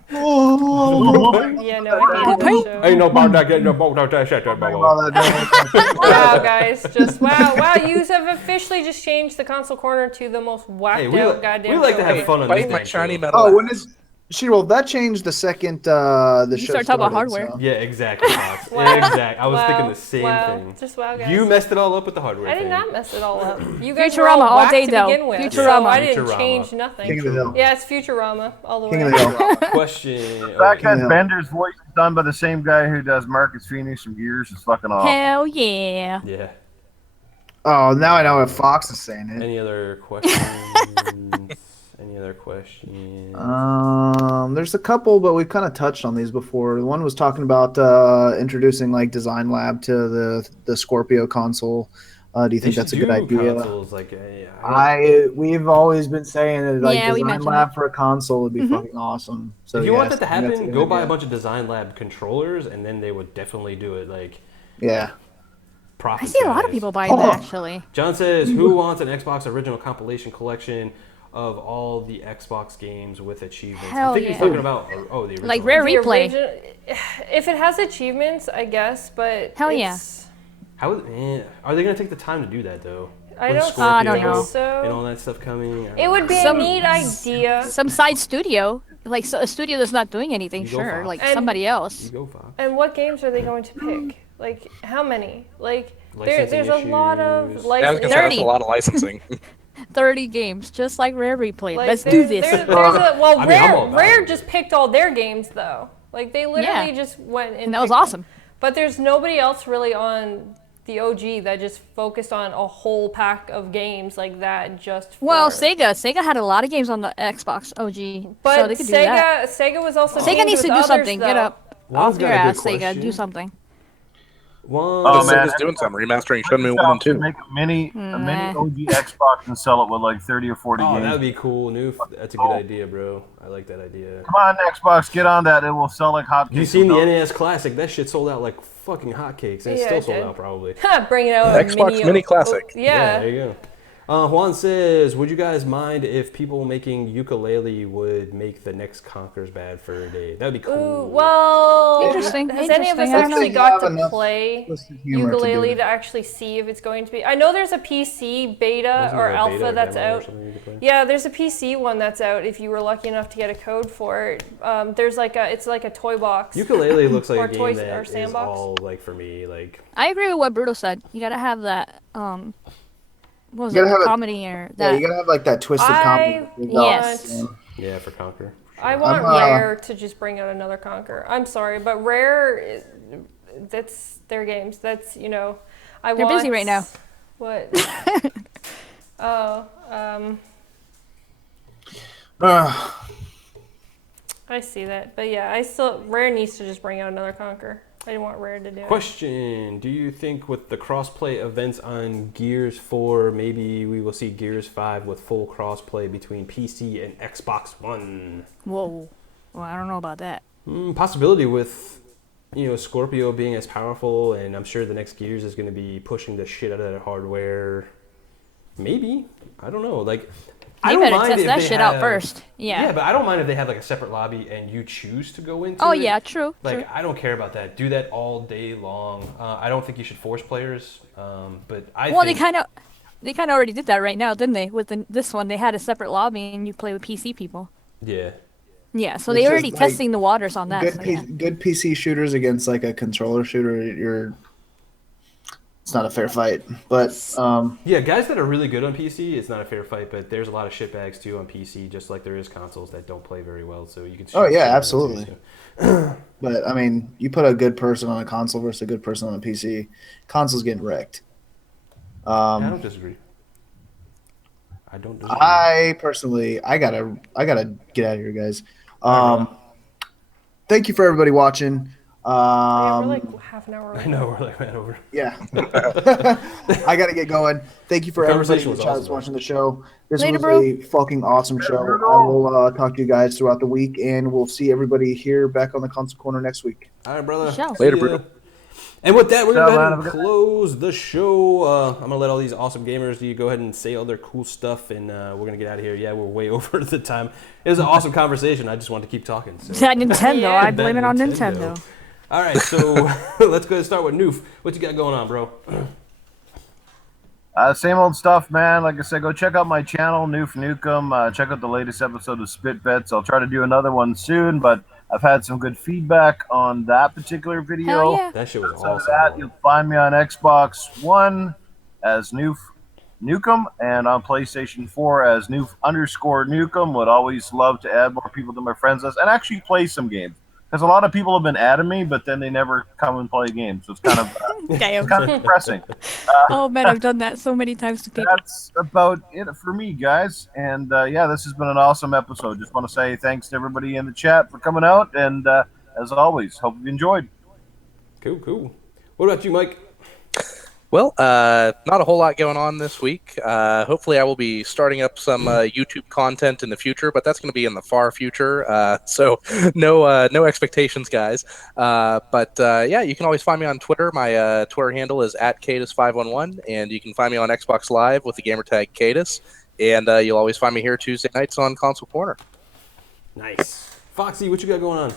Yeah, no, I hated that show. Ain't no about that getting no boat out that shit. Think about that. Wow, guys, just wow, you have officially just changed the console corner to the most whacked Hey, we out like goddamn to show have ever. fun on this Fight my damn shiny show. metal. Oh, She-Roll, that changed the second the You show start talking about started, hardware. so- Yeah, exactly, Fox. Wow. Exactly. I was thinking Wow. the same Wow. thing. Just wow, guys. You messed it all up with the hardware I did thing. not mess it all up. You guys were Futurama all all whack day, to though. begin with, so Futurama. I didn't Futurama. change nothing. King of the Hill. Yeah, it's Futurama all the King way. of the Hill. Question. The fact King of the that Hill. Bender's voice is done by the same guy who does Marcus Phoenix from Gears is fucking awesome. Hell yeah. Yeah. Oh, now I know if Fox is saying it. Any other questions? Any other questions? There's a couple, but we've kind of touched on these before. One was talking about introducing like Design Lab to the Scorpio console. Do you think that's a good idea? Consoles, like, We've always been saying that like Yeah, we Design mentioned Lab for a console would be Mhm. fucking awesome. So if you want yes, that to I think that's a happen, good go buy a idea. bunch of Design Lab controllers, and then they would definitely do it. Like, Yeah. I see a lot of people buying that, actually. John says, "Who wants an Xbox original compilation collection of all the Xbox games with achievements?" Hell I think he's yeah. talking about the original. Like Rare The Replay. if it has achievements, I guess, but Hell yeah. How are they gonna take the time to do that though? I With don't I don't Scorpio know. so. and all that stuff coming. I It don't would know. be Some- a neat idea. Some side studio, like a studio that's not doing anything, You go, sure, Fox. like And- somebody You else. go, Fox. And what games are they going to pick? Like, how many? Like, Licensing there's a lot of issues. Yeah, I was licensing. gonna say that's 30. a lot of licensing. 30 games, just like Rare Replay. Like, Let's do this. well, I mean, I'm all Rare, about Rare it. just picked all their games though. Like they literally Yeah. just went and And that was picked awesome. them. But there's nobody else really on the OG that just focused on a whole pack of games like that. Just for, Well, Sega had a lot of games on the Xbox OG, but so they could do that. Sega was also Sega teamed needs to with do others, something. Get though. up Juan's off your got a good ass, Sega. question. Do something. Juan, Oh, Because man. Sega's doing something, remastering Shenmue 1 Microsoft and 2. should make a mini Nah. OG Xbox and sell it with like 30 or 40 Oh, games. that would be cool. That's a good idea, bro. I like that idea. Come on, Xbox, get on that. It will sell like hotcakes. You seen the NES Classic? That shit sold out like fucking hotcakes, and it's Yeah, still it sold did. out probably. Bring it out. a Xbox Mini Classic. Yeah. There you go. Juan says, "Would you guys mind if people making ukulele would make the next Conkers bad for a day? That'd be cool." Ooh, well, Interesting, has any of us interesting. I don't actually know. got Have to enough play twisted humor to do ukulele it. to actually see if it's going to be? I know there's a PC beta Wasn't or there a alpha beta or that's demo or out. something you could play? Yeah, there's a PC one that's out. If you were lucky enough to get a code for it, there's like it's like a toy box. Ukulele looks like Or a game toys- that or is sandbox. all like for me. Like, I agree with what Bruto said. You gotta have that. What was You it? gotta have a- Comedy or Yeah, that? you gotta have like that twisted comedy. Yes. yeah, for Conker. I want I'm, Rare to just bring out another Conquer. I'm sorry, but Rare, that's their games. That's I They're want. busy right now. What? Oh, I see that, but yeah, Rare needs to just bring out another Conquer. I want Rare to do it. Question: do you think with the crossplay events on Gears 4, maybe we will see Gears 5 with full crossplay between PC and Xbox One? Whoa. Well, I don't know about that. Possibility with, Scorpio being as powerful, and I'm sure the next Gears is going to be pushing the shit out of that hardware. Maybe. I don't know. Like, I They don't better mind test if that they shit out have- first. Yeah. Yeah, but I don't mind if they have like a separate lobby and you choose to go into Oh it. yeah, true. Like, true. I don't care about that. Do that all day long. I don't think you should force players. But I Well, think... they kind of already did that right now, didn't they? With this one, they had a separate lobby and you play with PC people. Yeah. Yeah, so It's they're just already like testing the waters on that. Good, So, yeah. good PC shooters against like a controller shooter. It's not a fair fight. But Yeah, guys that are really good on PC, it's not a fair fight, but there's a lot of shitbags too on PC, just like there is consoles that don't play very well, so you can... Oh, shoot yeah, shit out of it, absolutely. too, so. But I mean, you put a good person on a console versus a good person on a PC, console's getting wrecked. I don't disagree. I don't disagree. I personally, I gotta get out of here, guys. Thank you for everybody watching. Yeah, we're like half an hour. I know, we're like right over. Yeah. I gotta get going. Thank you for The everybody in conversation the was chat that's awesome, watching the show. This Later, was bro. a fucking awesome show. I will talk to you guys throughout the week, and we'll see everybody here back on the Console Corner next week. All right, brother. Shall. See Later, ya. Bruno. And with that, we're going to go ahead Have and a good close the show. I'm going to let all these awesome gamers go ahead and say all their cool stuff, and we're going to get out of here. Yeah, we're way over the time. It was an awesome conversation. I just wanted to keep talking. So. That Nintendo, Yeah. I blame That it on Nintendo. Nintendo. All right, so let's go ahead and start with Noof. What you got going on, bro? Same old stuff, man. Like I said, go check out my channel, New for Nukem. Check out the latest episode of Spit Bets. I'll try to do another one soon, but I've had some good feedback on that particular video. Hell yeah. That shit was Outside of awesome. that, bro. you'll find me on Xbox One as New Nukem and on PlayStation 4 as New_Nukem. Would always love to add more people to my friends list and actually play some games. Because a lot of people have been adding me, but then they never come and play games. So it's kind of Damn. depressing. Oh man, I've done that so many times to people. That's about it for me, guys. And yeah, this has been an awesome episode. Just want to say thanks to everybody in the chat for coming out. And as always, hope you enjoyed. Cool. What about you, Mike? Well, not a whole lot going on this week. Hopefully, I will be starting up some YouTube content in the future, but that's going to be in the far future. So no expectations, guys. But yeah, you can always find me on Twitter. My Twitter handle is @Cadus511, and you can find me on Xbox Live with the gamertag Cadus. And you'll always find me here Tuesday nights on Console Corner. Nice. Foxy, what you got going on?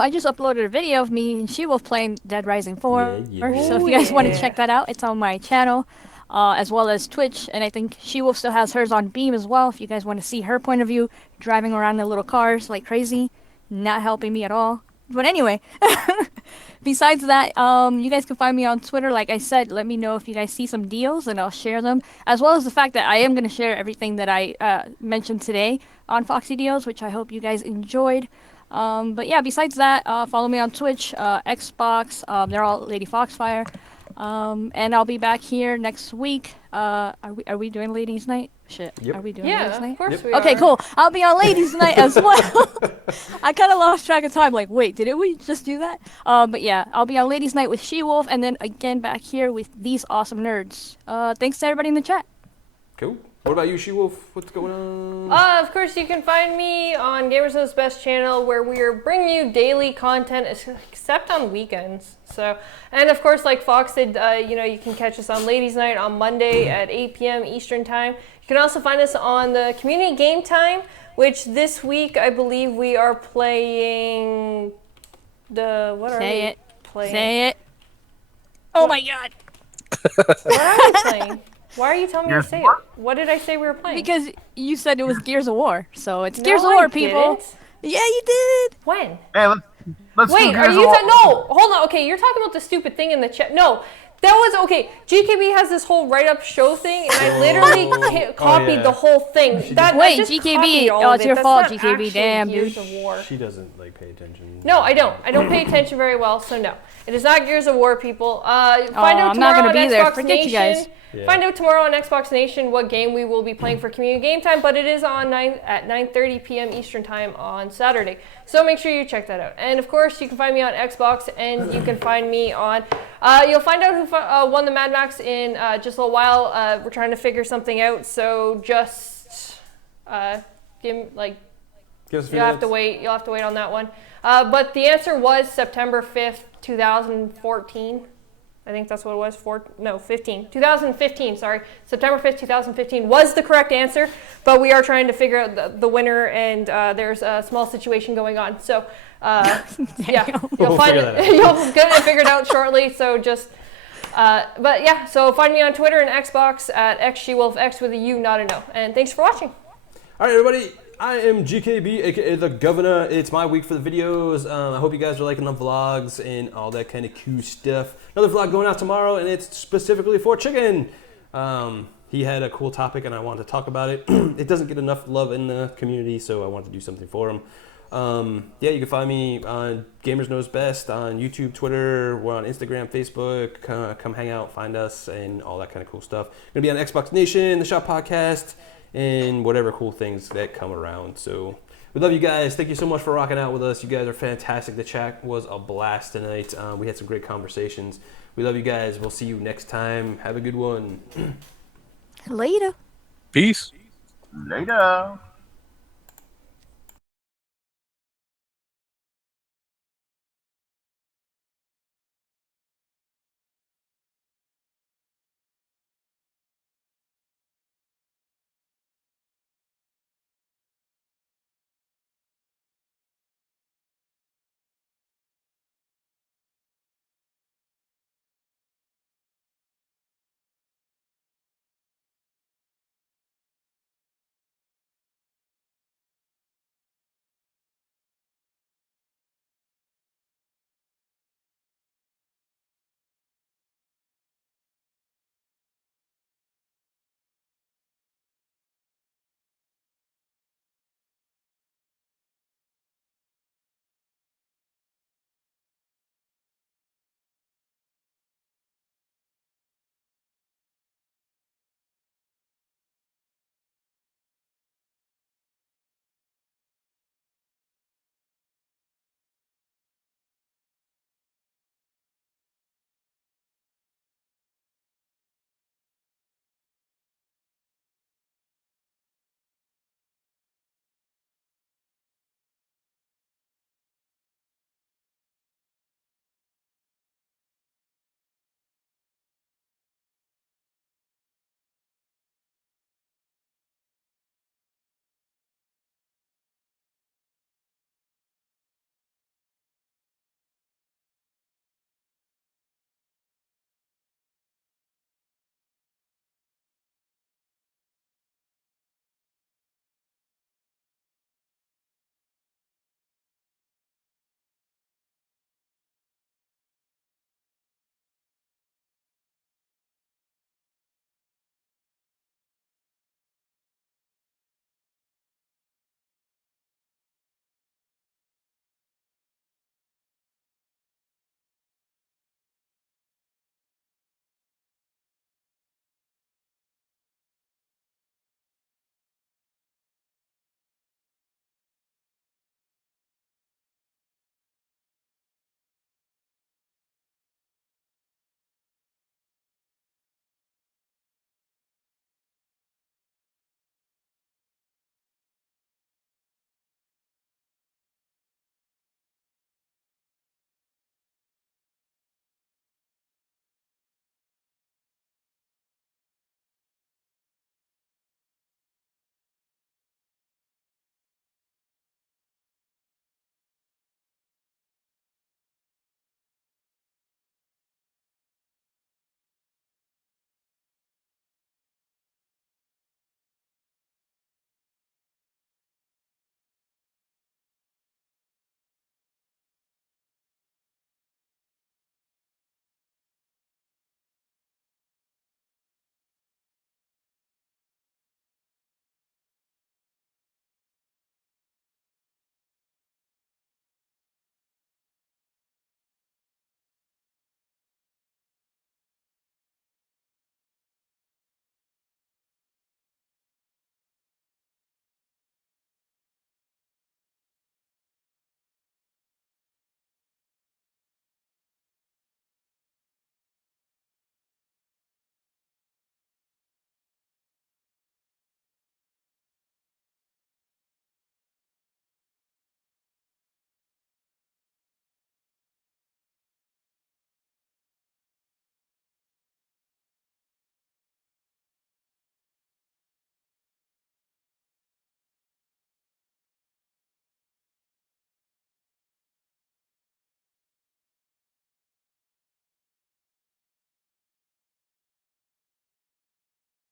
I just uploaded a video of me and She-Wolf playing Dead Rising 4. Yeah. So if you guys want to check that out, it's on my channel, as well as Twitch. And I think She-Wolf still has hers on Beam as well. If you guys want to see her point of view, driving around in little cars like crazy, not helping me at all. But anyway, besides that, you guys can find me on Twitter. Like I said, let me know if you guys see some deals, and I'll share them. As well as the fact that I am going to share everything that I mentioned today on Foxy Deals, which I hope you guys enjoyed. But yeah, besides that, follow me on Twitch, Xbox, they're all Lady Foxfire. And I'll be back here next week. Are we doing Ladies Night? Shit. Yep. Are we doing Ladies Yeah, Night? of course we are. Okay, cool. I'll be on Ladies Night as well. I kind of lost track of time. Like, wait, didn't we just do that? But yeah, I'll be on Ladies Night with She-Wolf, and then again back here with these awesome nerds. Thanks to everybody in the chat. Cool. What about you, She-Wolf? What's going on? Of course, you can find me on Gamers Knows Best channel, where we are bringing you daily content, except on weekends. So, and of course, like Fox said, you can catch us on Ladies Night on Monday at 8 p.m. Eastern Time. You can also find us on the Community Game Time, which this week I believe we are playing what are Say we it. playing? Say it. Oh my god. What are we playing? Why are you telling me to say it? What did I say we were playing? Because you said it was Gears of War, so it's Gears of No, War, I people. didn't. Yeah, you did. When? Hey, let's Wait, do are Gears you of War. no? Hold on. Okay, you're talking about the stupid thing in the chat. No, that was okay. GKB has this whole write-up show thing, and I literally copied yeah. the whole thing. I Wait, just GKB, copied all oh, of it's it. your That's fault, not GKB, actually damn, Gears dude. of War. She doesn't pay attention. No, I don't. I don't pay attention very well, so no. It is not Gears of War, people. Find out I'm not tomorrow gonna on be there. Xbox Forget you Nation. guys. Yeah. Find out tomorrow on Xbox Nation what game we will be playing for Community Game Time, but it is on at 9:30 p.m. Eastern Time on Saturday. So make sure you check that out. And of course, you can find me on Xbox, and you can find me on. You'll find out who won the Mad Max in just a little while. We're trying to figure something out, so just give us Give us a few You'll have to minutes. wait. You'll have to wait on that one. But the answer was September 5th, 2014. I think that's what it was. 15. 2015, sorry. September 5th, 2015 was the correct answer. But we are trying to figure out the winner, and there's a small situation going on. So, yeah. You'll find figure that out. You'll get it figured out shortly. So just... but yeah, so find me on Twitter and Xbox at XSheWolfX with a U, not a no. And thanks for watching. All right, everybody. I am GKB, aka the Governor. It's my week for the videos. I hope you guys are liking the vlogs and all that kind of cool stuff. Another vlog going out tomorrow, and it's specifically for Chicken. He had a cool topic, and I wanted to talk about it. It doesn't get enough love in the community, so I wanted to do something for him. Yeah, you can find me on Gamers Knows Best on YouTube, Twitter. We're on Instagram, Facebook. Come hang out, find us, and all that kind of cool stuff. Gonna be on Xbox Nation, the Shop Podcast, and whatever cool things that come around. So we love you guys. Thank you so much for rocking out with us. You guys are fantastic. The chat was a blast tonight. We had some great conversations. We love you guys. We'll see you next time. Have a good one. Later. Peace. Later.